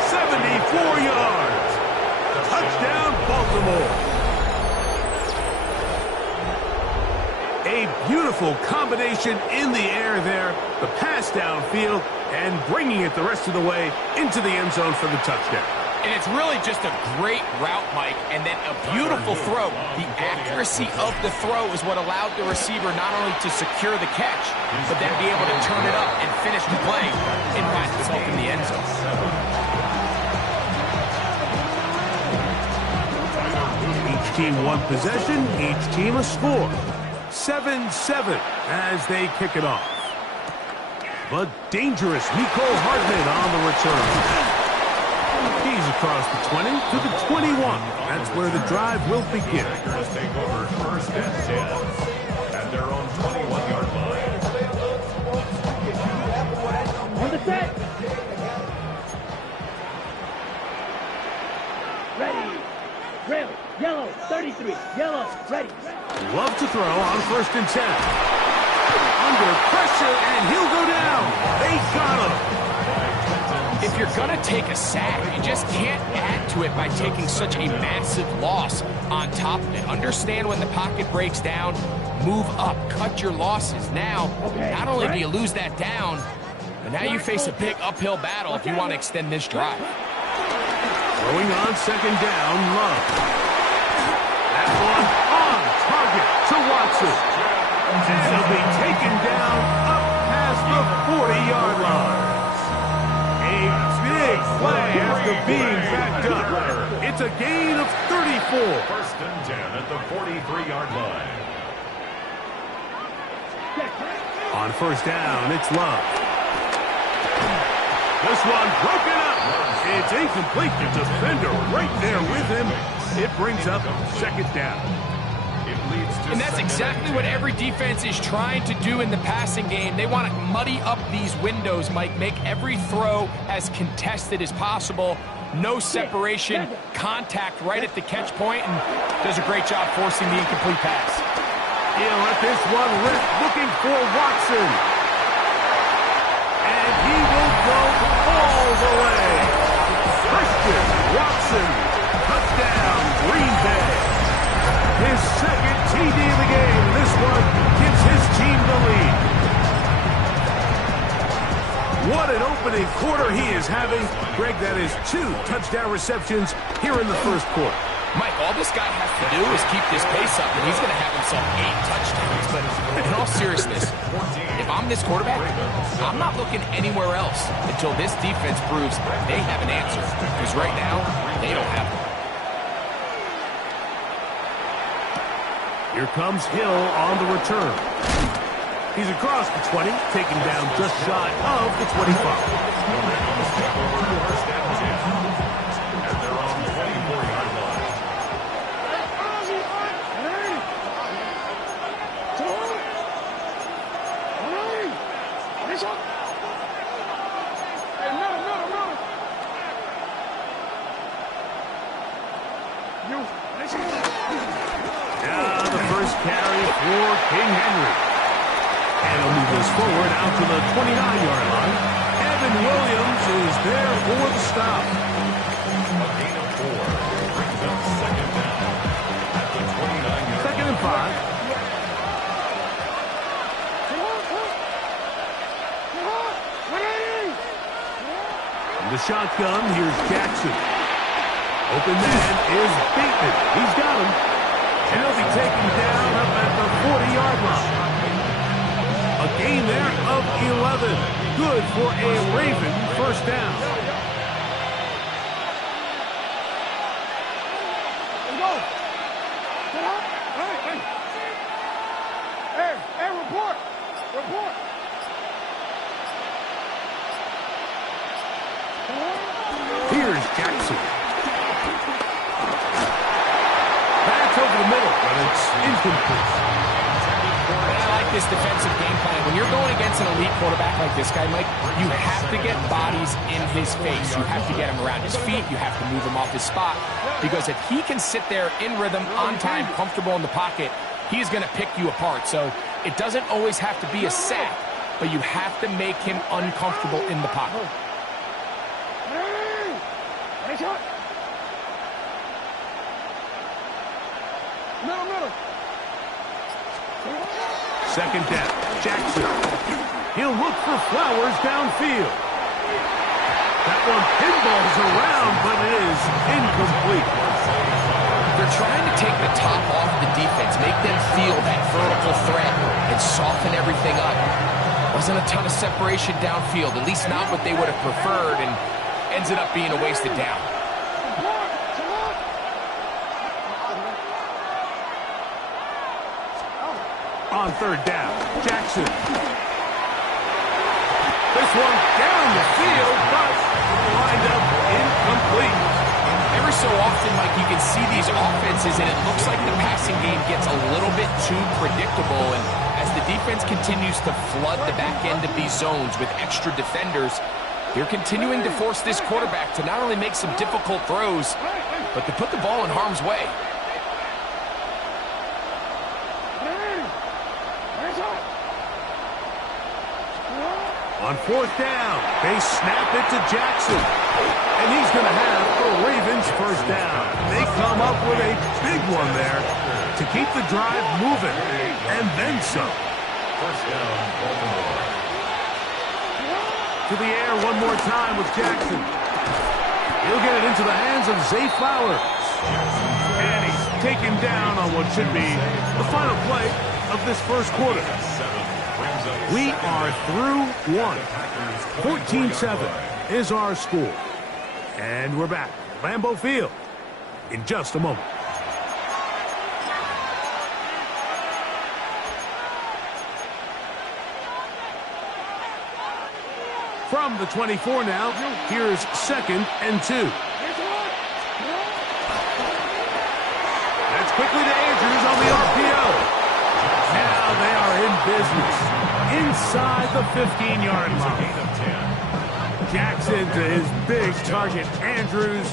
74 yards. Touchdown, Baltimore. A beautiful combination in the air there. The pass downfield and bringing it the rest of the way into the end zone for the touchdown. And it's really just a great route, Mike, and then a beautiful throw. The accuracy of the throw is what allowed the receiver not only to secure the catch, but then be able to turn it up and finish the play and find himself in the end zone. Each team one possession, each team a score. 7-7 as they kick it off. But dangerous Mecole Hardman on the return. He's across the 20 to the 21. That's where the drive will begin. Packers take over 1st and 10 at their own 21-yard line. On the set. Ready. Drill. Yellow. 33. Yellow. Ready. Love to throw on 1st and 10. Under pressure, and he'll go down. They got him. If you're going to to take a sack. You just can't add to it by taking such a massive loss on top of it. Understand when the pocket breaks down, move up, cut your losses. Now, not only do you lose that down, but now you face a big uphill battle if you want to extend this drive. Throwing on second down, Love. That one on target to Watson. And he'll be taken down up past the 40-yard line. A big play after being backed up. It's a gain of 34. First and 10 at the 43-yard line. On first down, it's Love. This one broken up. It's incomplete. The defender right there with him. It brings up second down. And that's exactly what every defense is trying to do in the passing game. They want to muddy up these windows, Mike, make every throw as contested as possible. No separation, contact right at the catch point, and does a great job forcing the incomplete pass. He'll let this one rip, looking for Watson. And he will go all the way. Christian Watson, touchdown, Green Bay. His second TD of the game. This one gives his team the lead. What an opening quarter he is having. Greg, that is 2 touchdown receptions here in the first quarter. Mike, all this guy has to do is keep this pace up, and he's going to have himself 8 touchdowns. But in all seriousness, if I'm this quarterback, I'm not looking anywhere else until this defense proves they have an answer. Because right now, they don't have one. Here comes Hill on the return. He's across the 20, taken down just shy of the 25. Now the first carry for King Henry. And he'll move this forward out to the 29-yard line. Evan Williams is there for the stop. A gain of 4 brings up second down at the 29-yard line. Second and 5. From the shotgun, here's Jackson. Open man is Bateman. He's got him. And he'll be taken down up at the 40-yard line. A gain there of 11. Good for a Raven first down. Hey, report. Here's Jackson. Back over the middle, but it's incomplete. I like this defensive game plan. When you're going against an elite quarterback like this guy, Mike, you have to get bodies in his face. You have to get him around his feet. You have to move him off his spot. Because if he can sit there in rhythm, on time, comfortable in the pocket, he's going to pick you apart. So it doesn't always have to be a sack, but you have to make him uncomfortable in the pocket. Second down, Jackson. He'll look for Flowers downfield. That one pinballs around, but it is incomplete. They're trying to take the top off the defense, make them feel that vertical threat, and soften everything up. Wasn't a ton of separation downfield, at least not what they would have preferred, and ends up being a wasted down. On third down, Jackson. This one down the field, but lined up incomplete. Every so often, Mike, you can see these offenses, and it looks like the passing game gets a little bit too predictable. And as the defense continues to flood the back end of these zones with extra defenders, they're continuing to force this quarterback to not only make some difficult throws, but to put the ball in harm's way. On fourth down, they snap it to Jackson. And he's going to have the Ravens first down. They come up with a big one there to keep the drive moving. And then some. First down, Baltimore. To the air one more time with Jackson. He'll get it into the hands of Zay Flowers. And he's taken down on what should be the final play of this first quarter. We are through one. 14-7 is our score. And we're back at Lambeau Field in just a moment. From the 24 now, here's 2nd and 2. That's quickly to Andrews on the RPO. Now they are in business inside the 15-yard line. Jackson to his big target, Andrews,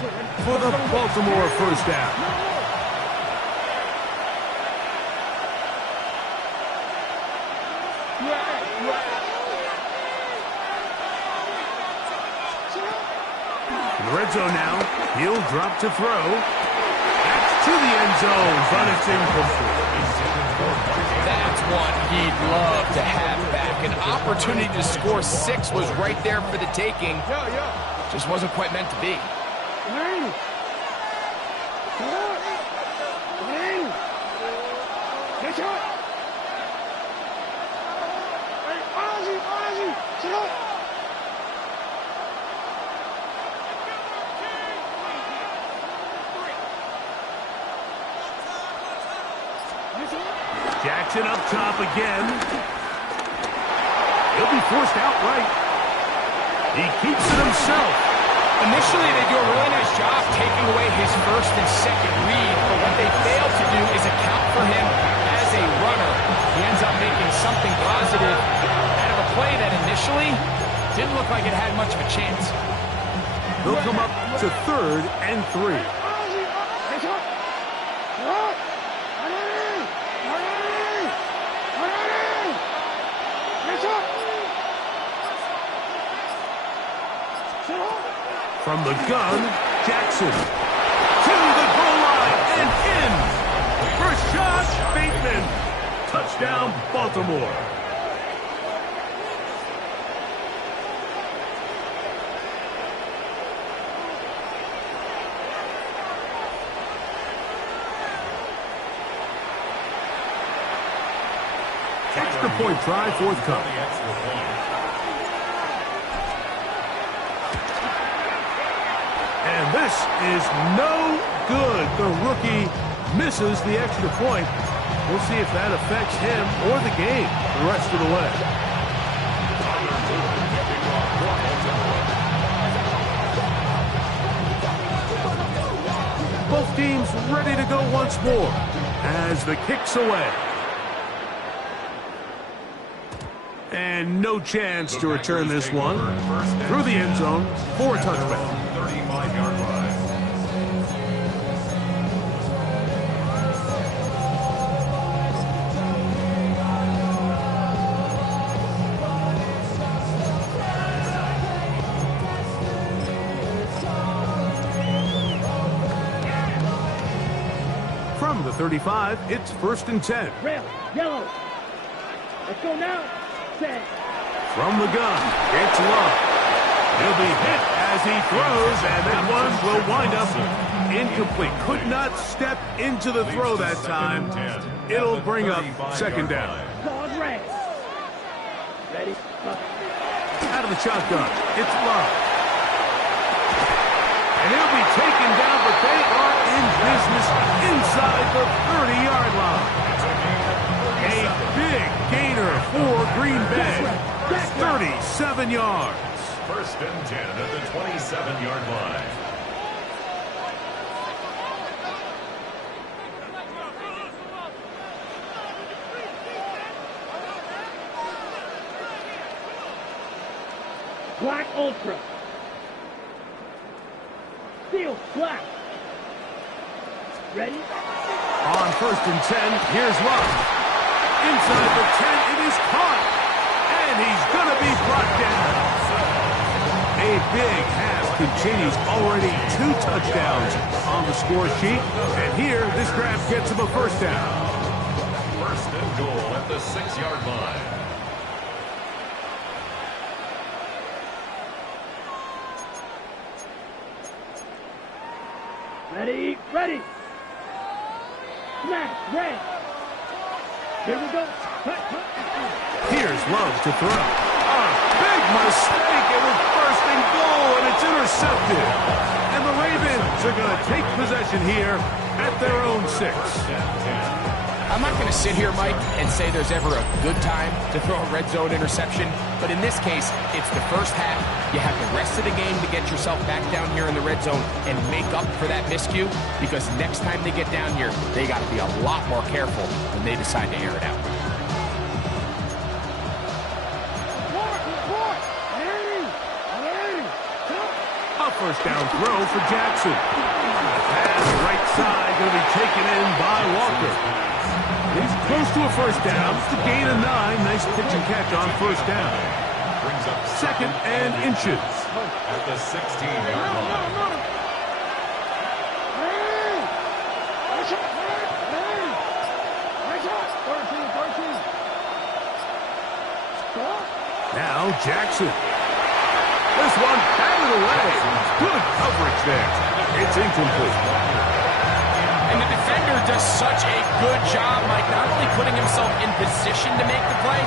for the Baltimore first down. In the red zone now, he'll drop to throw. That's to the end zone, but it's incomplete. That's one he'd love to have back. An opportunity to score 6 was right there for the taking. Just wasn't quite meant to be. Jackson up top again. He'll be forced outright. He keeps it himself. Initially, they do a really nice job taking away his first and second read, but what they fail to do is account for him as a runner. He ends up making something positive out of a play that initially didn't look like it had much of a chance. They'll come up to 3rd and 3. From the gun, Jackson to the goal line and in. First shot, Bateman. Touchdown, Baltimore. Extra point try forthcoming. And this is no good. The rookie misses the extra point. We'll see if that affects him or the game the rest of the way. Both teams ready to go once more as the kick's away. And no chance to return this one. Through the end zone for a touchback. 35-yard line. From the 35, it's 1st and 10. Red, yellow. Let's go now. Set. From the gun, it's Love. He'll be hit as he throws, and that one will wind up incomplete. Could not step into the throw that time. It'll bring up 2nd down. Going red. Ready? Out of the shotgun, it's Love. And he'll be taken down, but they are in business inside the 30-yard line. A big gainer for Green Bay. 37 yards. 1st and 10 at the 27-yard line. Black Ultra. Steel Black. Ready? On 1st and 10, here's Love. Inside the 10, it is caught. And And he's going to be brought down. A big half continues. Already 2 touchdowns on the score sheet. And here, this drive gets him a first down. First and goal at the 6-yard line. Ready, ready. Smash, red. Here we go. Here's Love to throw. A big mistake. It was first and goal, and it's intercepted. And the Ravens are going to take possession here at their own 6. I'm not going to sit here, Mike, and say there's ever a good time to throw a red zone interception, but in this case, it's the first half. You have the rest of the game to get yourself back down here in the red zone and make up for that miscue, because next time they get down here, they got to be a lot more careful when they decide to air it out. A first down throw for Jackson. Pass right side going to be taken in by Walker. He's close to a first down. It's a gain of 9. Nice pitch and catch on first down. Brings up 2nd and inches. At the 16-yard line. Now Jackson. This one batted away. Good coverage there. It's incomplete. And the defender does such a good job, Mike, not only putting himself in position to make the play,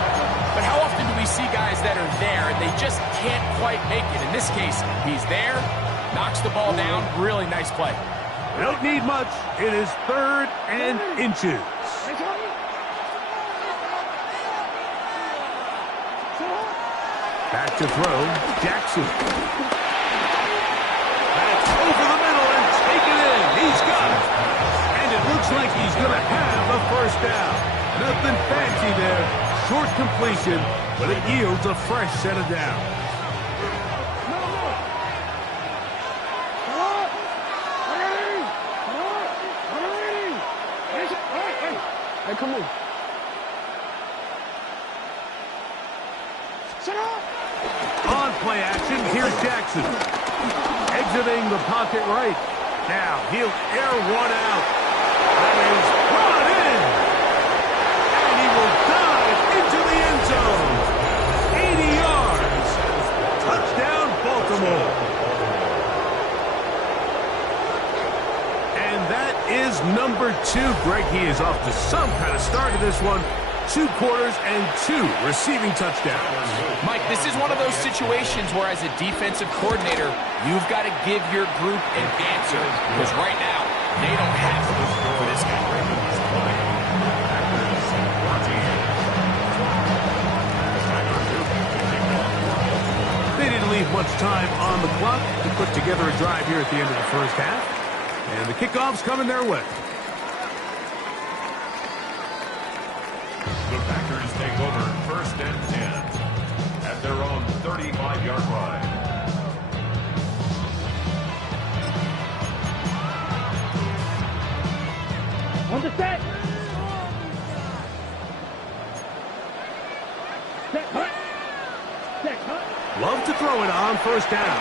but how often do we see guys that are there and they just can't quite make it? In this case, he's there, knocks the ball down. Really nice play. Don't need much. It is 3rd and inches. Back to throw, Jackson. That's over the middle and taken in. He's got it. And it looks like he's going to have a first down. Nothing fancy there. Short completion, but it yields a fresh set of downs. Hey, come on. Set up. On play action, here's Jackson. Exiting the pocket right. Now he'll air one out. That is brought in. And he will dive into the end zone. 80 yards. Touchdown, Baltimore. And that is number 2. Greg, he is off to some kind of start in this one. 2 quarters and 2 receiving touchdowns. Mike, this is one of those situations where as a defensive coordinator, you've got to give your group an answer. Because right now, they don't have it for this guy. They didn't leave much time on the clock to put together a drive here at the end of the first half. And the kickoff's coming their way. The Packers take over 1st and 10 at their own 35-yard line. On the set. Set, hut. Set, hut. Love to throw it on first down.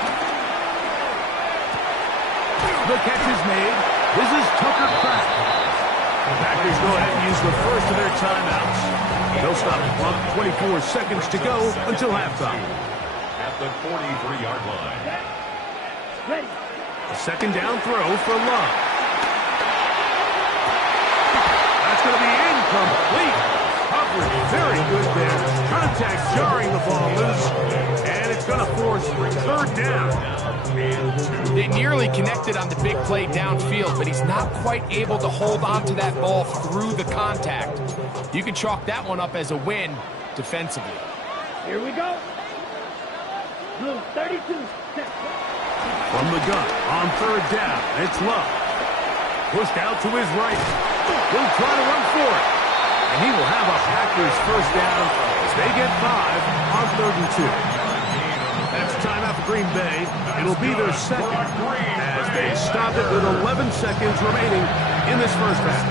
The catch is made. This is Tucker Pratt. The Packers go ahead and use the first of their timeouts. They'll stop the clock. 24 seconds to go until halftime. At the 43-yard line. Ready. A 2nd down throw for Love. That's going to be incomplete. Coverage very good there. Contact jarring the ball loose. And it's going to force 3rd down. They nearly connected on the big play downfield, but he's not quite able to hold on to that ball through the contact. You can chalk that one up as a win defensively. Here we go. Blue 32. Set. From the gun on 3rd down, it's Love. Pushed out to his right. He'll try to run for it. And he will have a Packers first down as they get 5 on 3rd and 2. That's timeout for Green Bay. It'll be their 2nd as they stop it with 11 seconds remaining in this first half.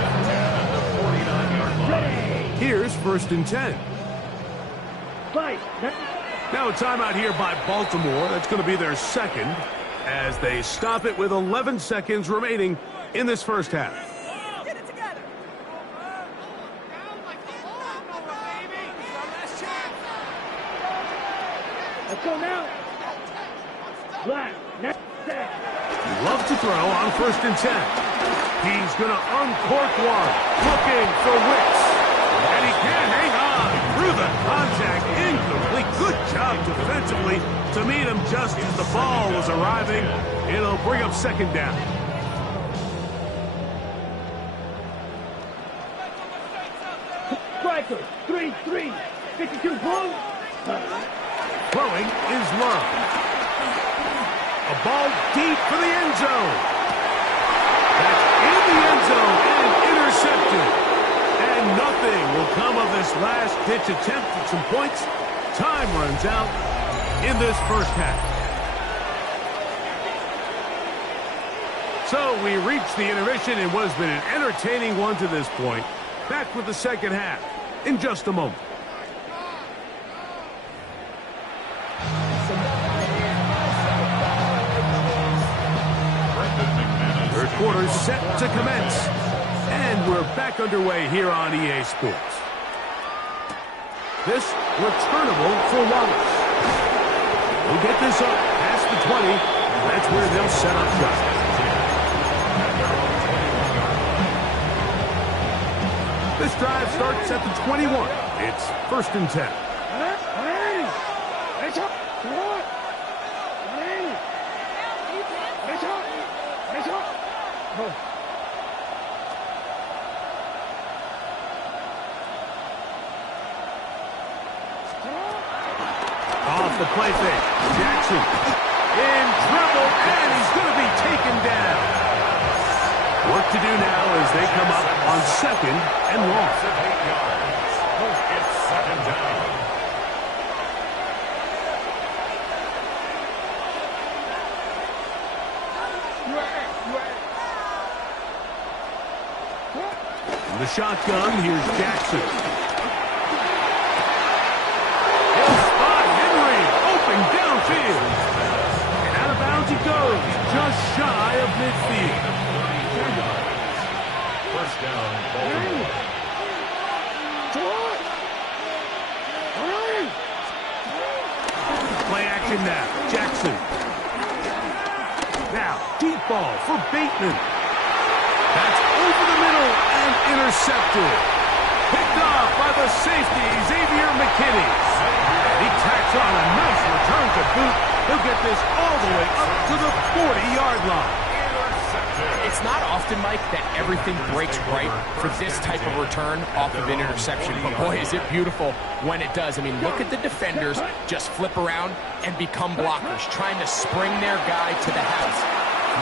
Here's 1st and 10. Now a timeout here by Baltimore. That's going to be their second as they stop it with 11 seconds remaining in this first half. Let's go now. Black. Love to throw on 1st and 10. He's going to uncork one. Looking for Wicks. And he can't hang on through the contact. Incomplete. Good job defensively to meet him just as the ball was arriving. It'll bring up 2nd down. Striker. 3-3. 52 ball. Throwing is Love. A ball deep for the end zone. That's in the end zone and intercepted. And nothing will come of this last-ditch attempt at some points. Time runs out in this first half. So we reach the intermission in what has been an entertaining one to this point. Back with the second half in just a moment. Third quarter set to commence. And we're back underway here on EA Sports. This returnable for Wallace. He'll get this up past the 20. That's where they'll set up shop. This drive starts at the 21. It's 1st and 10. Off the play fake. Jackson in trouble, and he's going to be taken down. Work to do now as they come up on 2nd and long. It's 2nd down. The shotgun, here's Jackson. Downfield. And out of bounds he goes, just shy of midfield. 1st down, Baltimore. Play action now. Jackson. Now, deep ball for Bateman. That's over the middle and intercepted. Picked off by the safety, Xavier McKinney. And he tacks on a nice return to boot. He'll get this all the way up to the 40-yard line. It's not often, Mike, that everything breaks right for this type of return off of an interception. But boy, is it beautiful when it does. I mean, look at the defenders just flip around and become blockers, trying to spring their guy to the house.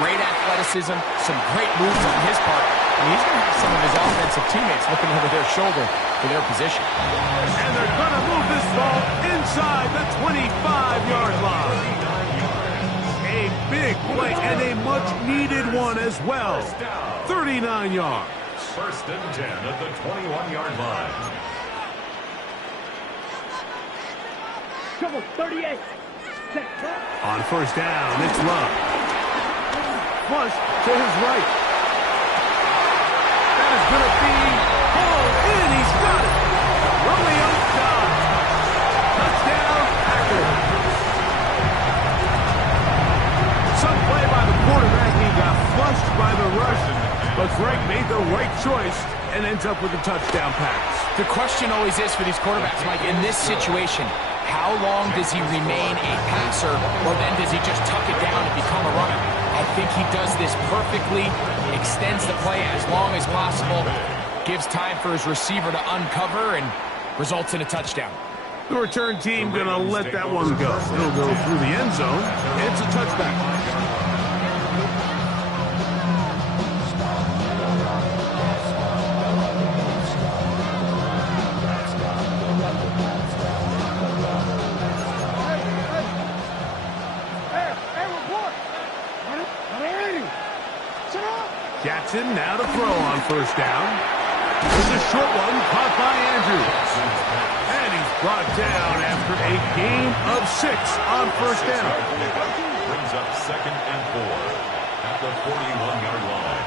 Great athleticism, some great moves on his part. And he's going to have some of his offensive teammates looking over their shoulder for their position. And they're going to move this ball inside the 25-yard line. A big play and a much-needed one as well. 39 yards. 1st and 10 at the 21-yard line. Come on, 38. On 1st down, it's Love. Flush to his right. That is going to be hauled in. He's got it. Romeo Dobbs. Touchdown, Packers. Some play by the quarterback. He got flushed by the rush, but Greg made the right choice and ends up with a touchdown pass. The question always is for these quarterbacks, Mike, in this situation, how long does he remain a passer, or then does he just tuck it down and become a runner? I think he does this perfectly, extends the play as long as possible, gives time for his receiver to uncover, and results in a touchdown. The return team going to let that one go. It'll go through the end zone. It's a touchback. Jackson now to throw on 1st down. It's a short one caught by Andrews. And he's Brought down after a gain of 6 on first down. Brings up 2nd and 4 at the 41-yard line.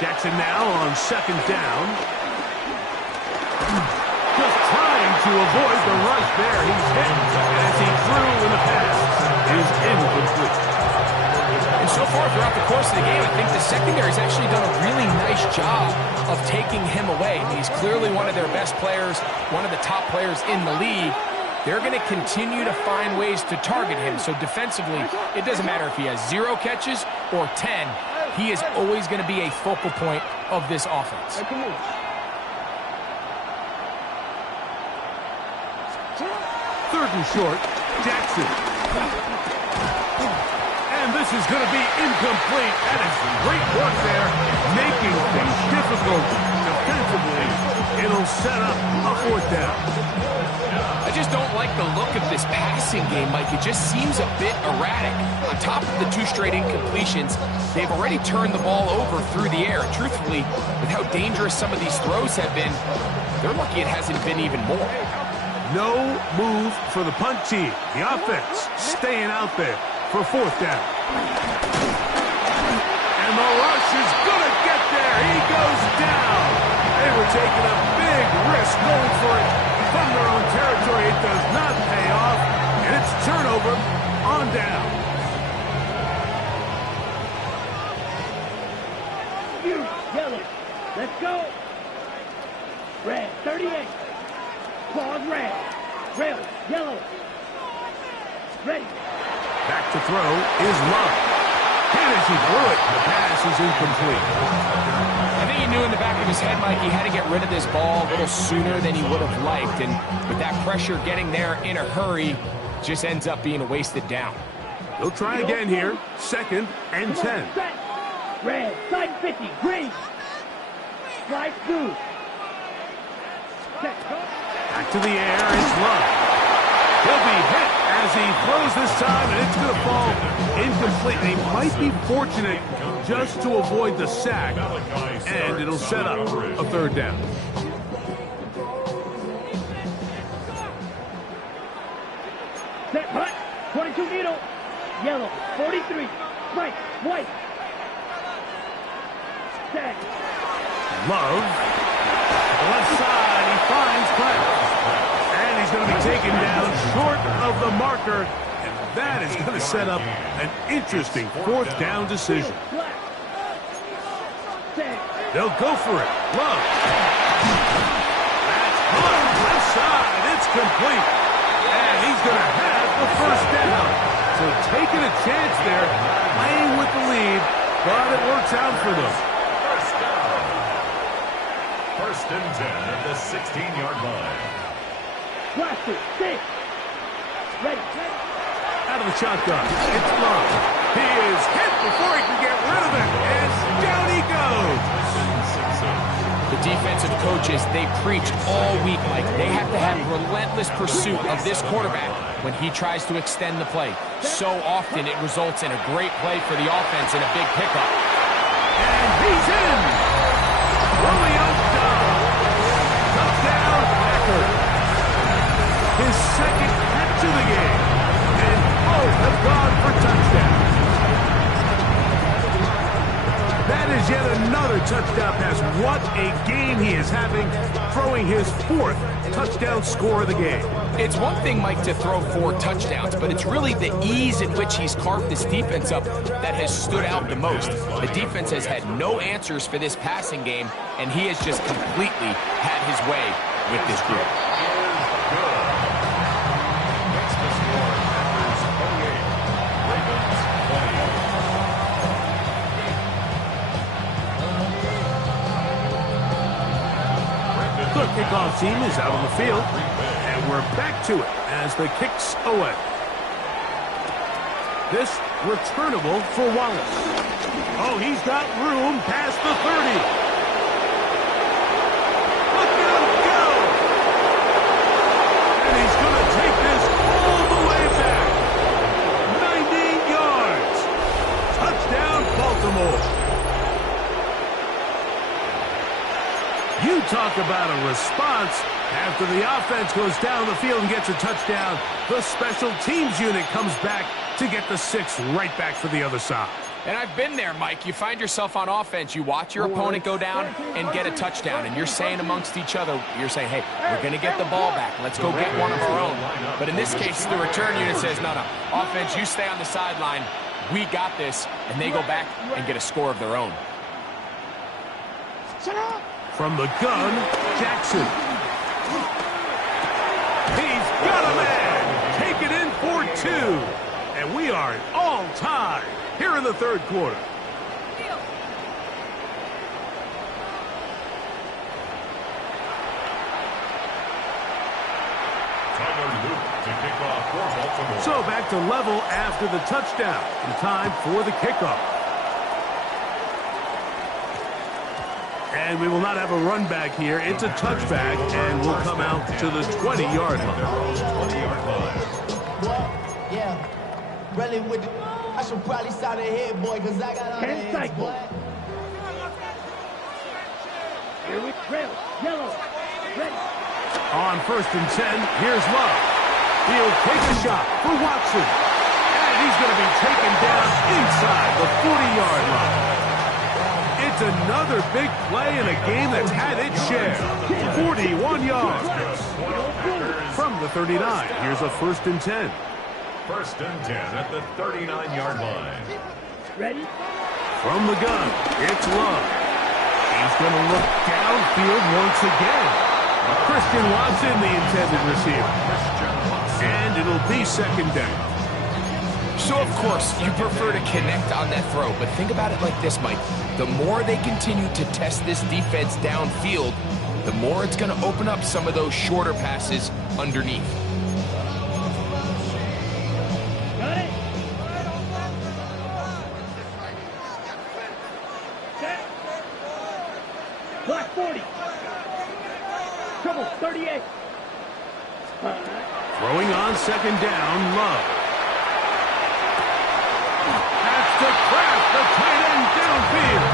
Jackson now on 2nd down. Just trying to avoid the rush there. He's hit as he threw in the pass. Is incomplete. And so far throughout the course of the game, I think the secondary's actually done a really nice job of taking him away. I mean, he's clearly one of their best players, one of the top players in the league. They're going to continue to find ways to target him. So defensively, it doesn't matter if he has 0 catches or 10. He is always going to be a focal point of this offense. Third and short, Jackson. And this is going to be incomplete. That is great work there, making things difficult defensively. It'll set up a 4th down. I just don't like the look of this passing game, Mike. It just seems a bit erratic. On top of the 2 straight incompletions, they've already turned the ball over through the air. And truthfully, with how dangerous some of these throws have been, they're lucky it hasn't been even more. No move for the punt team. The offense staying out there for 4th down. And the rush is going to get there. He goes down. They were taking a big risk going for it from their own territory. It does not pay off, and it's turnover on down. Yellow. Let's go. Red, 38. Pause, red. Rail, yellow. Ready. Back to throw is Love. And as he threw it, the pass is incomplete. I think he knew in the back of his head, Mike, he had to get rid of this ball a little sooner than he would have liked. And with that pressure getting there in a hurry, just ends up being a wasted down. He'll try again here. 2nd and 10. Red, side 50, green. Slide through. Back to the air, it's Love. He'll be hit as he throws this time, and it's going to fall incomplete. They might be fortunate just to avoid the sack, and it'll set up a 3rd down. Set, hut, 22 needle. Yellow, 43. Right, white. Set. Love. Left side, he finds Pratt. And he's going to be taken down short of the marker. And that is going to set up an interesting 4th down decision. They'll go for it. Love. That's Hunt. Left side. It's complete. And he's going to have the 1st down. So taking a chance there, playing with the lead, but it works out for them. 1st and 10 at the 16-yard line. Blaster, 6. Ready. Out of the shotgun. It's Love. He is hit before he can get rid of it. And down he goes. The defensive coaches, they preach all week, Mike. They have to have relentless pursuit of this quarterback when he tries to extend the play. So often it results in a great play for the offense and a big pickup. And he's in. Romeo Dobbs. Touchdown, Packers. His 2nd catch of the game. And both have gone for touchdowns. That is yet another touchdown pass. What a game he is having, throwing his 4th touchdown score of the game. It's one thing, Mike, to throw 4 touchdowns, but it's really the ease in which he's carved this defense up that has stood out the most. The defense has had no answers for this passing game, and he has just completely had his way with this group. The kickoff team is out on the field, and we're back to it as the kicks away. This returnable for Wallace. Oh, he's got room past the 30. Look at him go! And he's going to take this all the way back. 90 yards. You talk about a response. After the offense goes down the field and gets a touchdown, the special teams unit comes back to get the 6 right back for the other side. And I've been there, Mike. You find yourself on offense, you watch your opponent go down and get a touchdown, and you're saying amongst each other, you're saying, hey, we're going to get the ball back. Let's go get one of our own. But in this case, the return unit says, no, offense, you stay on the sideline. We got this. And they go back and get a score of their own. From the gun, Jackson. He's got a man. Take it in for 2. And we are at all time here in the third quarter. So back to level after the touchdown. And time for the kickoff. And we will not have a run back here. It's a touchback, and we'll come out to the 20-yard line. Yeah, really with the, I should probably start ahead, boy, because I got all the hands, boy. Here we go. Yellow. Ready. On 1st and 10, here's Love. He'll take a shot for Watson. And he's going to be taken down inside the 40-yard line. It's another big play in a game that's had its share. 41 yards. From the 39, here's a 1st and 10. 1st and 10 at the 39-yard line. Ready? From the gun, it's Love. He's going to look downfield once again. Christian Watson, the intended receiver. And it'll be 2nd down. So, of course, you prefer to connect on that throw, but think about it like this, Mike. The more they continue to test this defense downfield, the more it's going to open up some of those shorter passes underneath. Got it. Set. Black 40. Trouble 38. Throwing on 2nd down, Love. That's to Kraft, the tight end downfield.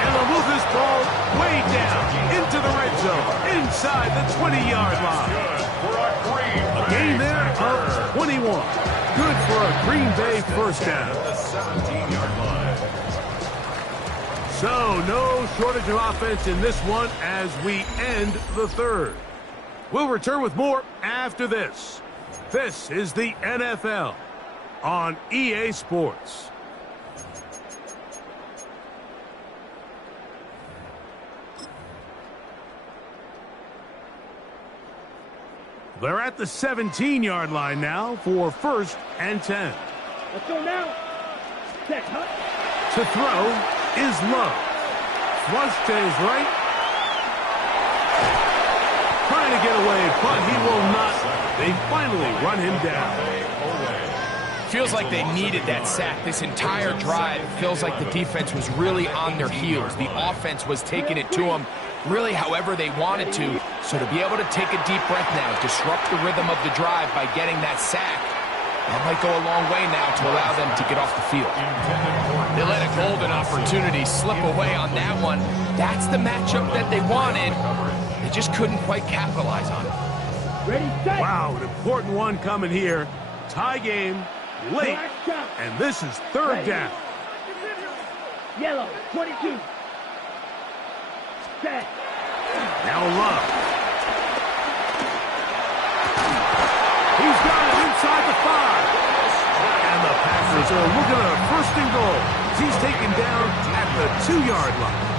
And they'll move this ball way down into the red zone, inside the 20-yard line. A gain there of 21. Good for a Green Bay 1st down. So no shortage of offense in this one as we end the 3rd. We'll return with more after this. This is the NFL on EA Sports. They're at the 17-yard line now for 1st and 10. Let's go now. Set, huh? To throw is Love. Flush to his right. Trying to get away, but he will not. They finally run him down. Feels like they needed that sack. This entire drive feels like the defense was really on their heels. The offense was taking it to them really however they wanted to. So to be able to take a deep breath now, disrupt the rhythm of the drive by getting that sack, that might go a long way now to allow them to get off the field. They let a golden opportunity slip away on that one. That's the matchup that they wanted. They just couldn't quite capitalize on it. Ready, set. Wow, an important one coming here. Tie game, late, and this is 3rd down. Yellow, 22. Set. Now Love. He's got it inside the 5. And the Packers are looking at a 1st and goal. He's taken down at the 2-yard line.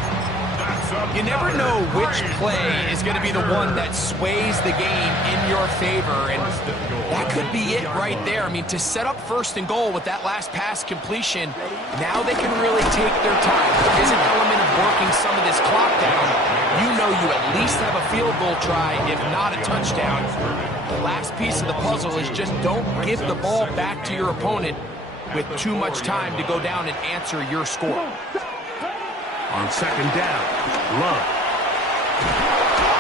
You never know which play is going to be the one that sways the game in your favor, and that could be it right there. I mean, to set up 1st and goal with that last pass completion, now they can really take their time. There is an element of working some of this clock down. You know you at least have a field goal try, if not a touchdown. The last piece of the puzzle is just don't give the ball back to your opponent with too much time to go down and answer your score. On 2nd down, Love.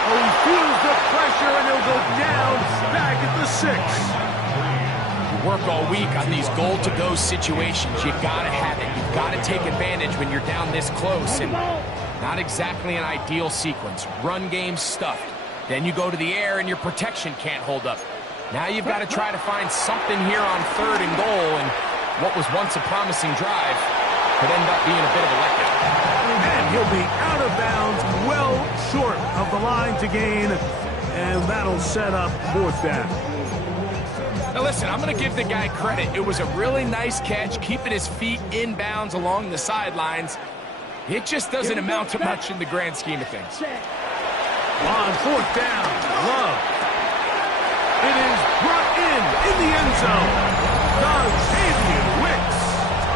Oh, he feels the pressure, and he'll go down back at the 6. You work all week on these goal-to-go situations. You got to have it. You've got to take advantage when you're down this close. And Not exactly an ideal sequence. Run game stuffed. Then you go to the air and your protection can't hold up. Now you've got to try to find something here on 3rd and goal, and what was once a promising drive could end up being a bit of a letdown. And he'll be out of bounds, well short of the line to gain, and that'll set up 4th down. Now listen, I'm going to give the guy credit. It was a really nice catch, keeping his feet in bounds along the sidelines. It just doesn't amount to much in the grand scheme of things. On 4th down, Love. It is brought in the end zone. Dontavian Wicks.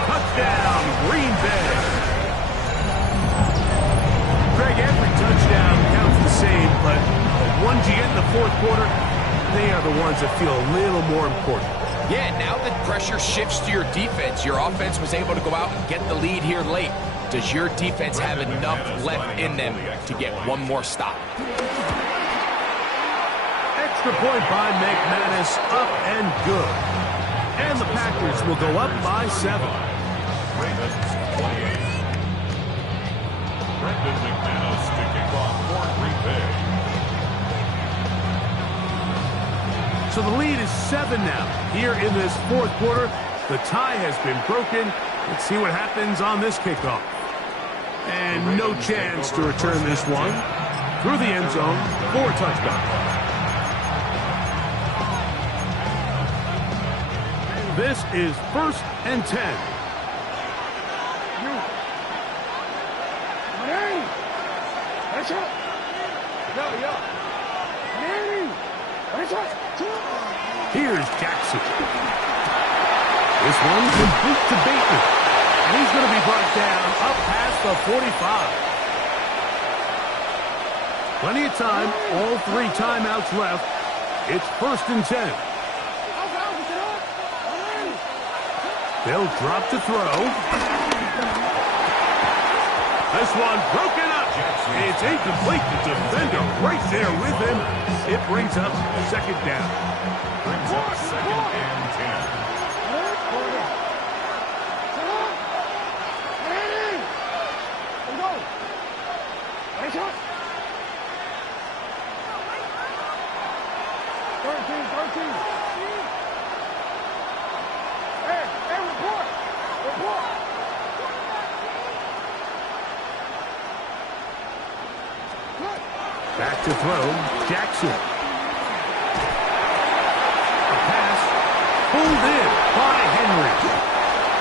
Touchdown, Green Bay. Greg, every touchdown counts the same, but the ones you get in the 4th quarter, they are the ones that feel a little more important. Yeah, now that pressure shifts to your defense, your offense was able to go out and get the lead here late. Does your defense have enough left in them to get one more stop? Extra point by McManus, up and good. And the Packers will go up by 7. Ravens 28. Brendan McManus to kick off for Green Bay. So the lead is 7 now. Here in this 4th quarter, the tie has been broken. Let's see what happens on this kickoff. And no chance to return this one. Through the end zone for a touchdown. This is 1st and 10. Here's Jackson. This one complete to Bateman. And he's going to be brought down up past the 45. Plenty of time. All 3 timeouts left. It's 1st and 10. They'll drop to throw. This one broken up. It's incomplete. The defender right there with him. It brings up 2nd down. Brings up 2nd and 10. Back to throw, Jackson. A pass pulled in by Henry.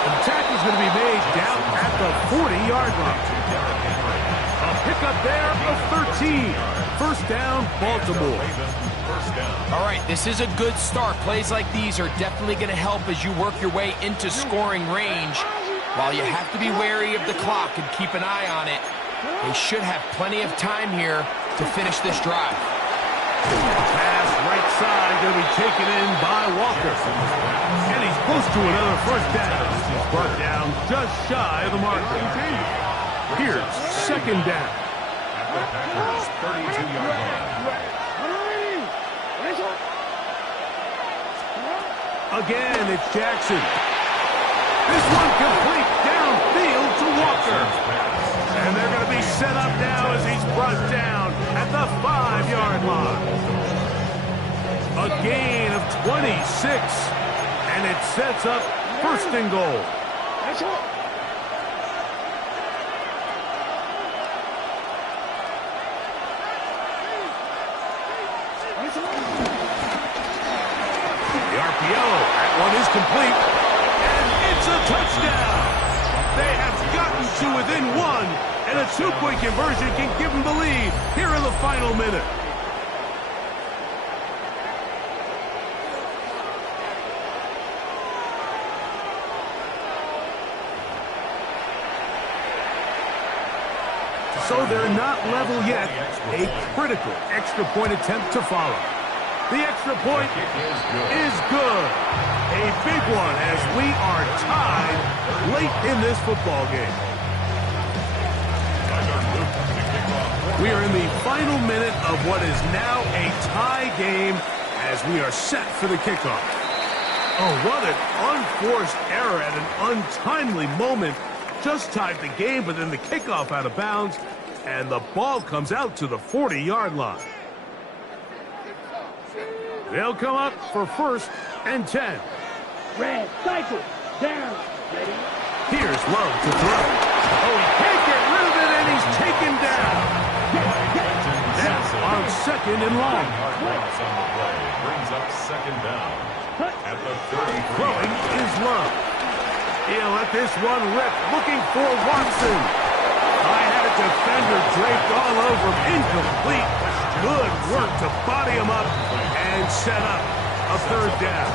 The tackle is going to be made down at the 40-yard line. A pickup there of 13. 1st down, Baltimore. All right, this is a good start. Plays like these are definitely going to help as you work your way into scoring range. While you have to be wary of the clock and keep an eye on it, they should have plenty of time here to finish this drive. Pass right side going to be taken in by Walker. And he's close to another 1st down. He's brought down just shy of the marker. Here's 2nd down. At the Packers' 32-yard line. Again, it's Jackson. This one complete downfield to Walker. And they're going to be set up now as he's brought down at the 5-yard line. A gain of 26. And it sets up 1st and goal. The RPO, that one is complete, and it's a touchdown. They have gotten to within 1, and a 2-point conversion can give them the lead here in the final minute. So they're not level yet. A critical extra point attempt to follow. The extra point is good. A big one as we are tied late in this football game. We are in the final minute of what is now a tie game as we are set for the kickoff. Oh, what an unforced error at an untimely moment. Just tied the game, but then the kickoff out of bounds. And the ball comes out to the 40-yard line. They'll come up for 1st and 10. Red, cycle, down, ready. Here's Love to throw. Oh, he can't get rid of it, and he's taken down. Now on 2nd and long. Loss on the play brings up 2nd down at the 33. Throwing is Love. He'll let this one rip, looking for Watson. I had a defender draped all over him, incomplete. Good work to body him up and set up a 3rd down.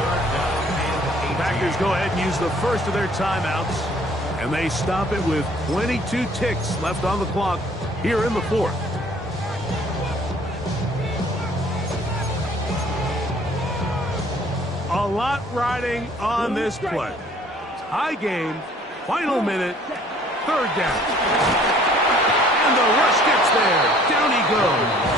Packers go ahead and use the first of their timeouts, and they stop it with 22 ticks left on the clock here in the 4th. A lot riding on this play. High game, final minute, 3rd down. And the rush gets there. Down he goes.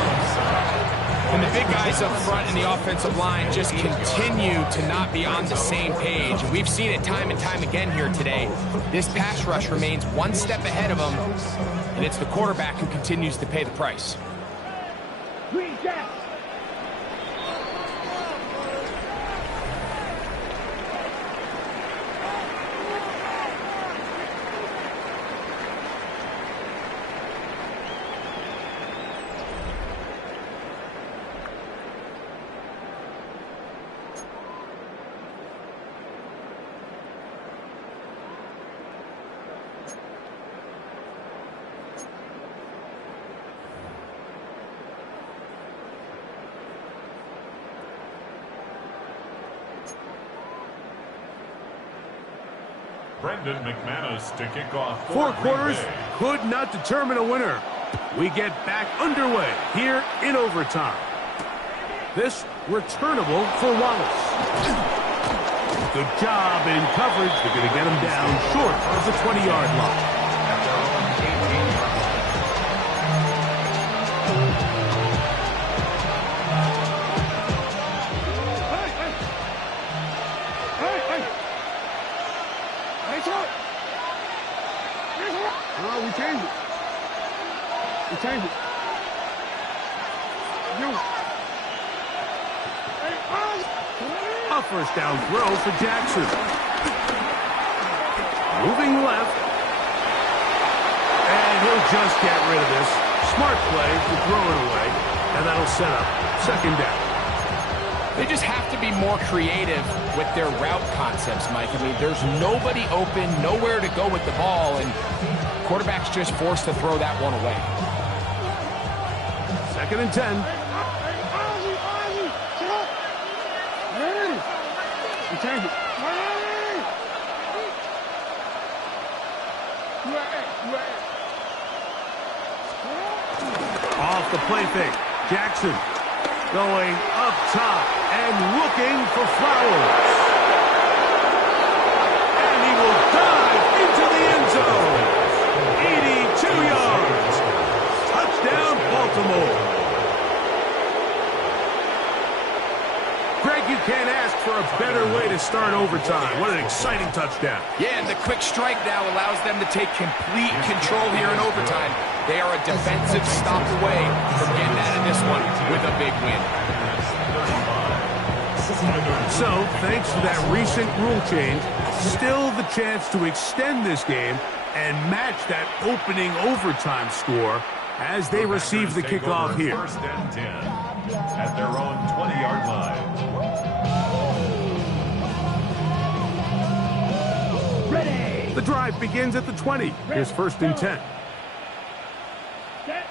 And the big guys up front in the offensive line just continue to not be on the same page. And we've seen it time and time again here today. This pass rush remains one step ahead of them, and it's the quarterback who continues to pay the price. Green Jack. Brendan McManus to kick off. 4 quarters could not determine a winner. We get back underway here in overtime. This returnable for Wallace. Good job in coverage. They're going to get him down short of the 20-yard line. We changed it. We changed it. A 1st down throw for Jackson. Moving left. And he'll just get rid of this. Smart play to throw it away. And that'll set up 2nd down. They just have to be more creative with their route concepts, Mike. I mean, there's nobody open, nowhere to go with the ball, and quarterback's just forced to throw that one away. 2nd and 10. We changed it. Off the play fake. Jackson going up top and looking for Flowers. And he will dive into the end zone. 82 yards. Touchdown, Baltimore. Greg, you can't ask for a better way to start overtime. What an exciting touchdown. Yeah, and the quick strike now allows them to take complete control here in overtime. They are a defensive stop away from getting out of this one with a big win. So, thanks to that recent rule change, still the chance to extend this game and match that opening overtime score as they receive the kickoff here. 1st and 10 at their own 20-yard line. Ready. The drive begins at the 20. Here's 1st and 10. Set.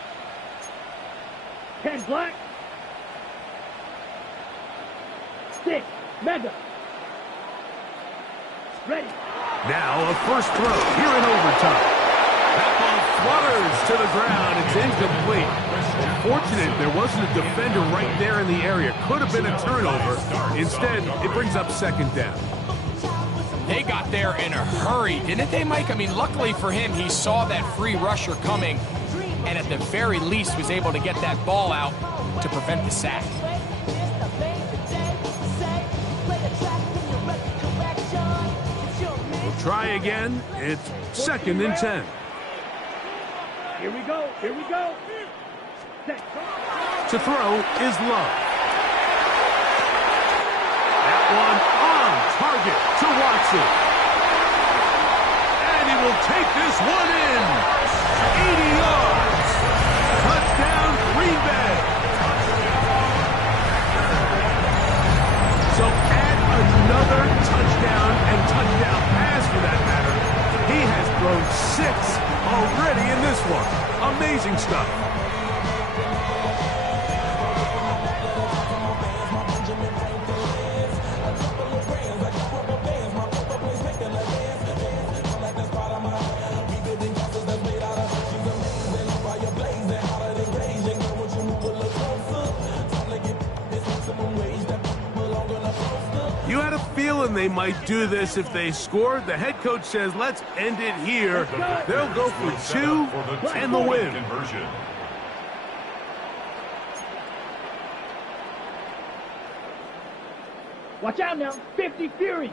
10 black. 6 mega. Ready. Now a 1st throw here in overtime. That ball flutters to the ground. It's incomplete. Fortunate there wasn't a defender right there in the area. Could have been a turnover. Instead, it brings up 2nd down. They got there in a hurry, didn't they, Mike? I mean, luckily for him, he saw that free rusher coming and at the very least was able to get that ball out to prevent the sack. We'll try again. It's 2nd and 10. Here we go. Here we go. To throw is Love. That one on target to Watson. And he will take this one in. 80 yards. Touchdown, Green Bay. So add another touchdown and touchdown pass for that matter. He has thrown 6 already in this one. Amazing stuff. You had a feeling they might do this if they scored. The head coach says, let's end it here. They'll go for 2 and the win. Watch out now. 50 Fury.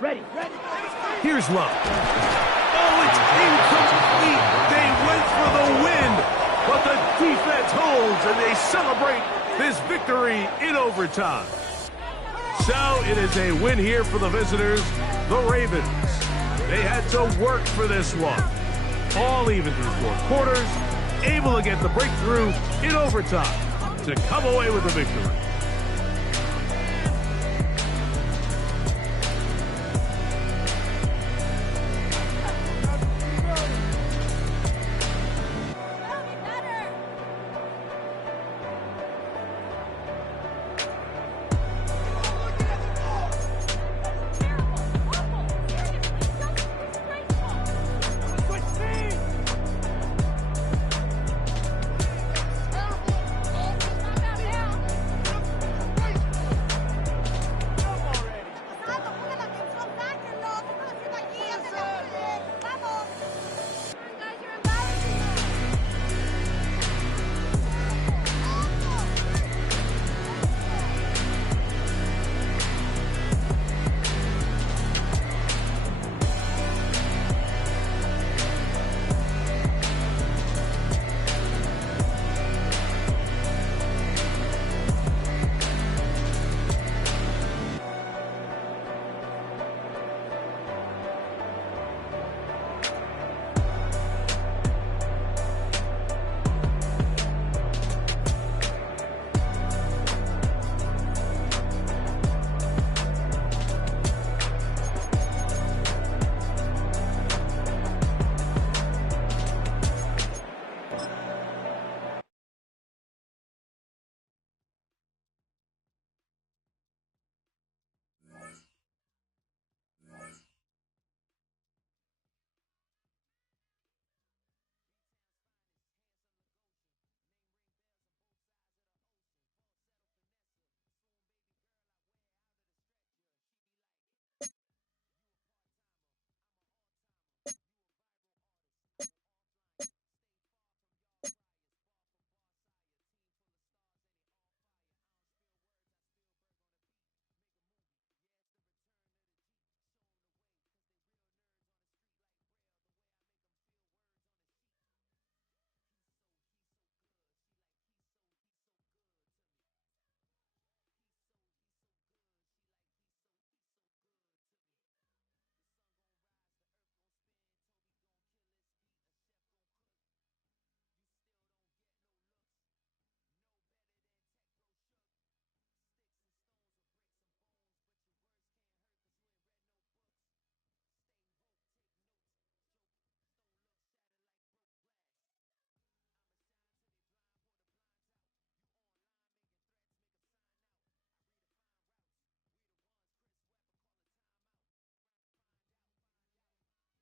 Ready. Here's Love. Oh, it's incomplete. They went for the win. But the defense holds, and they celebrate this victory in overtime. So it is a win here for the visitors, the Ravens. They had to work for this one. All even through 4 quarters, able to get the breakthrough in overtime to come away with the victory.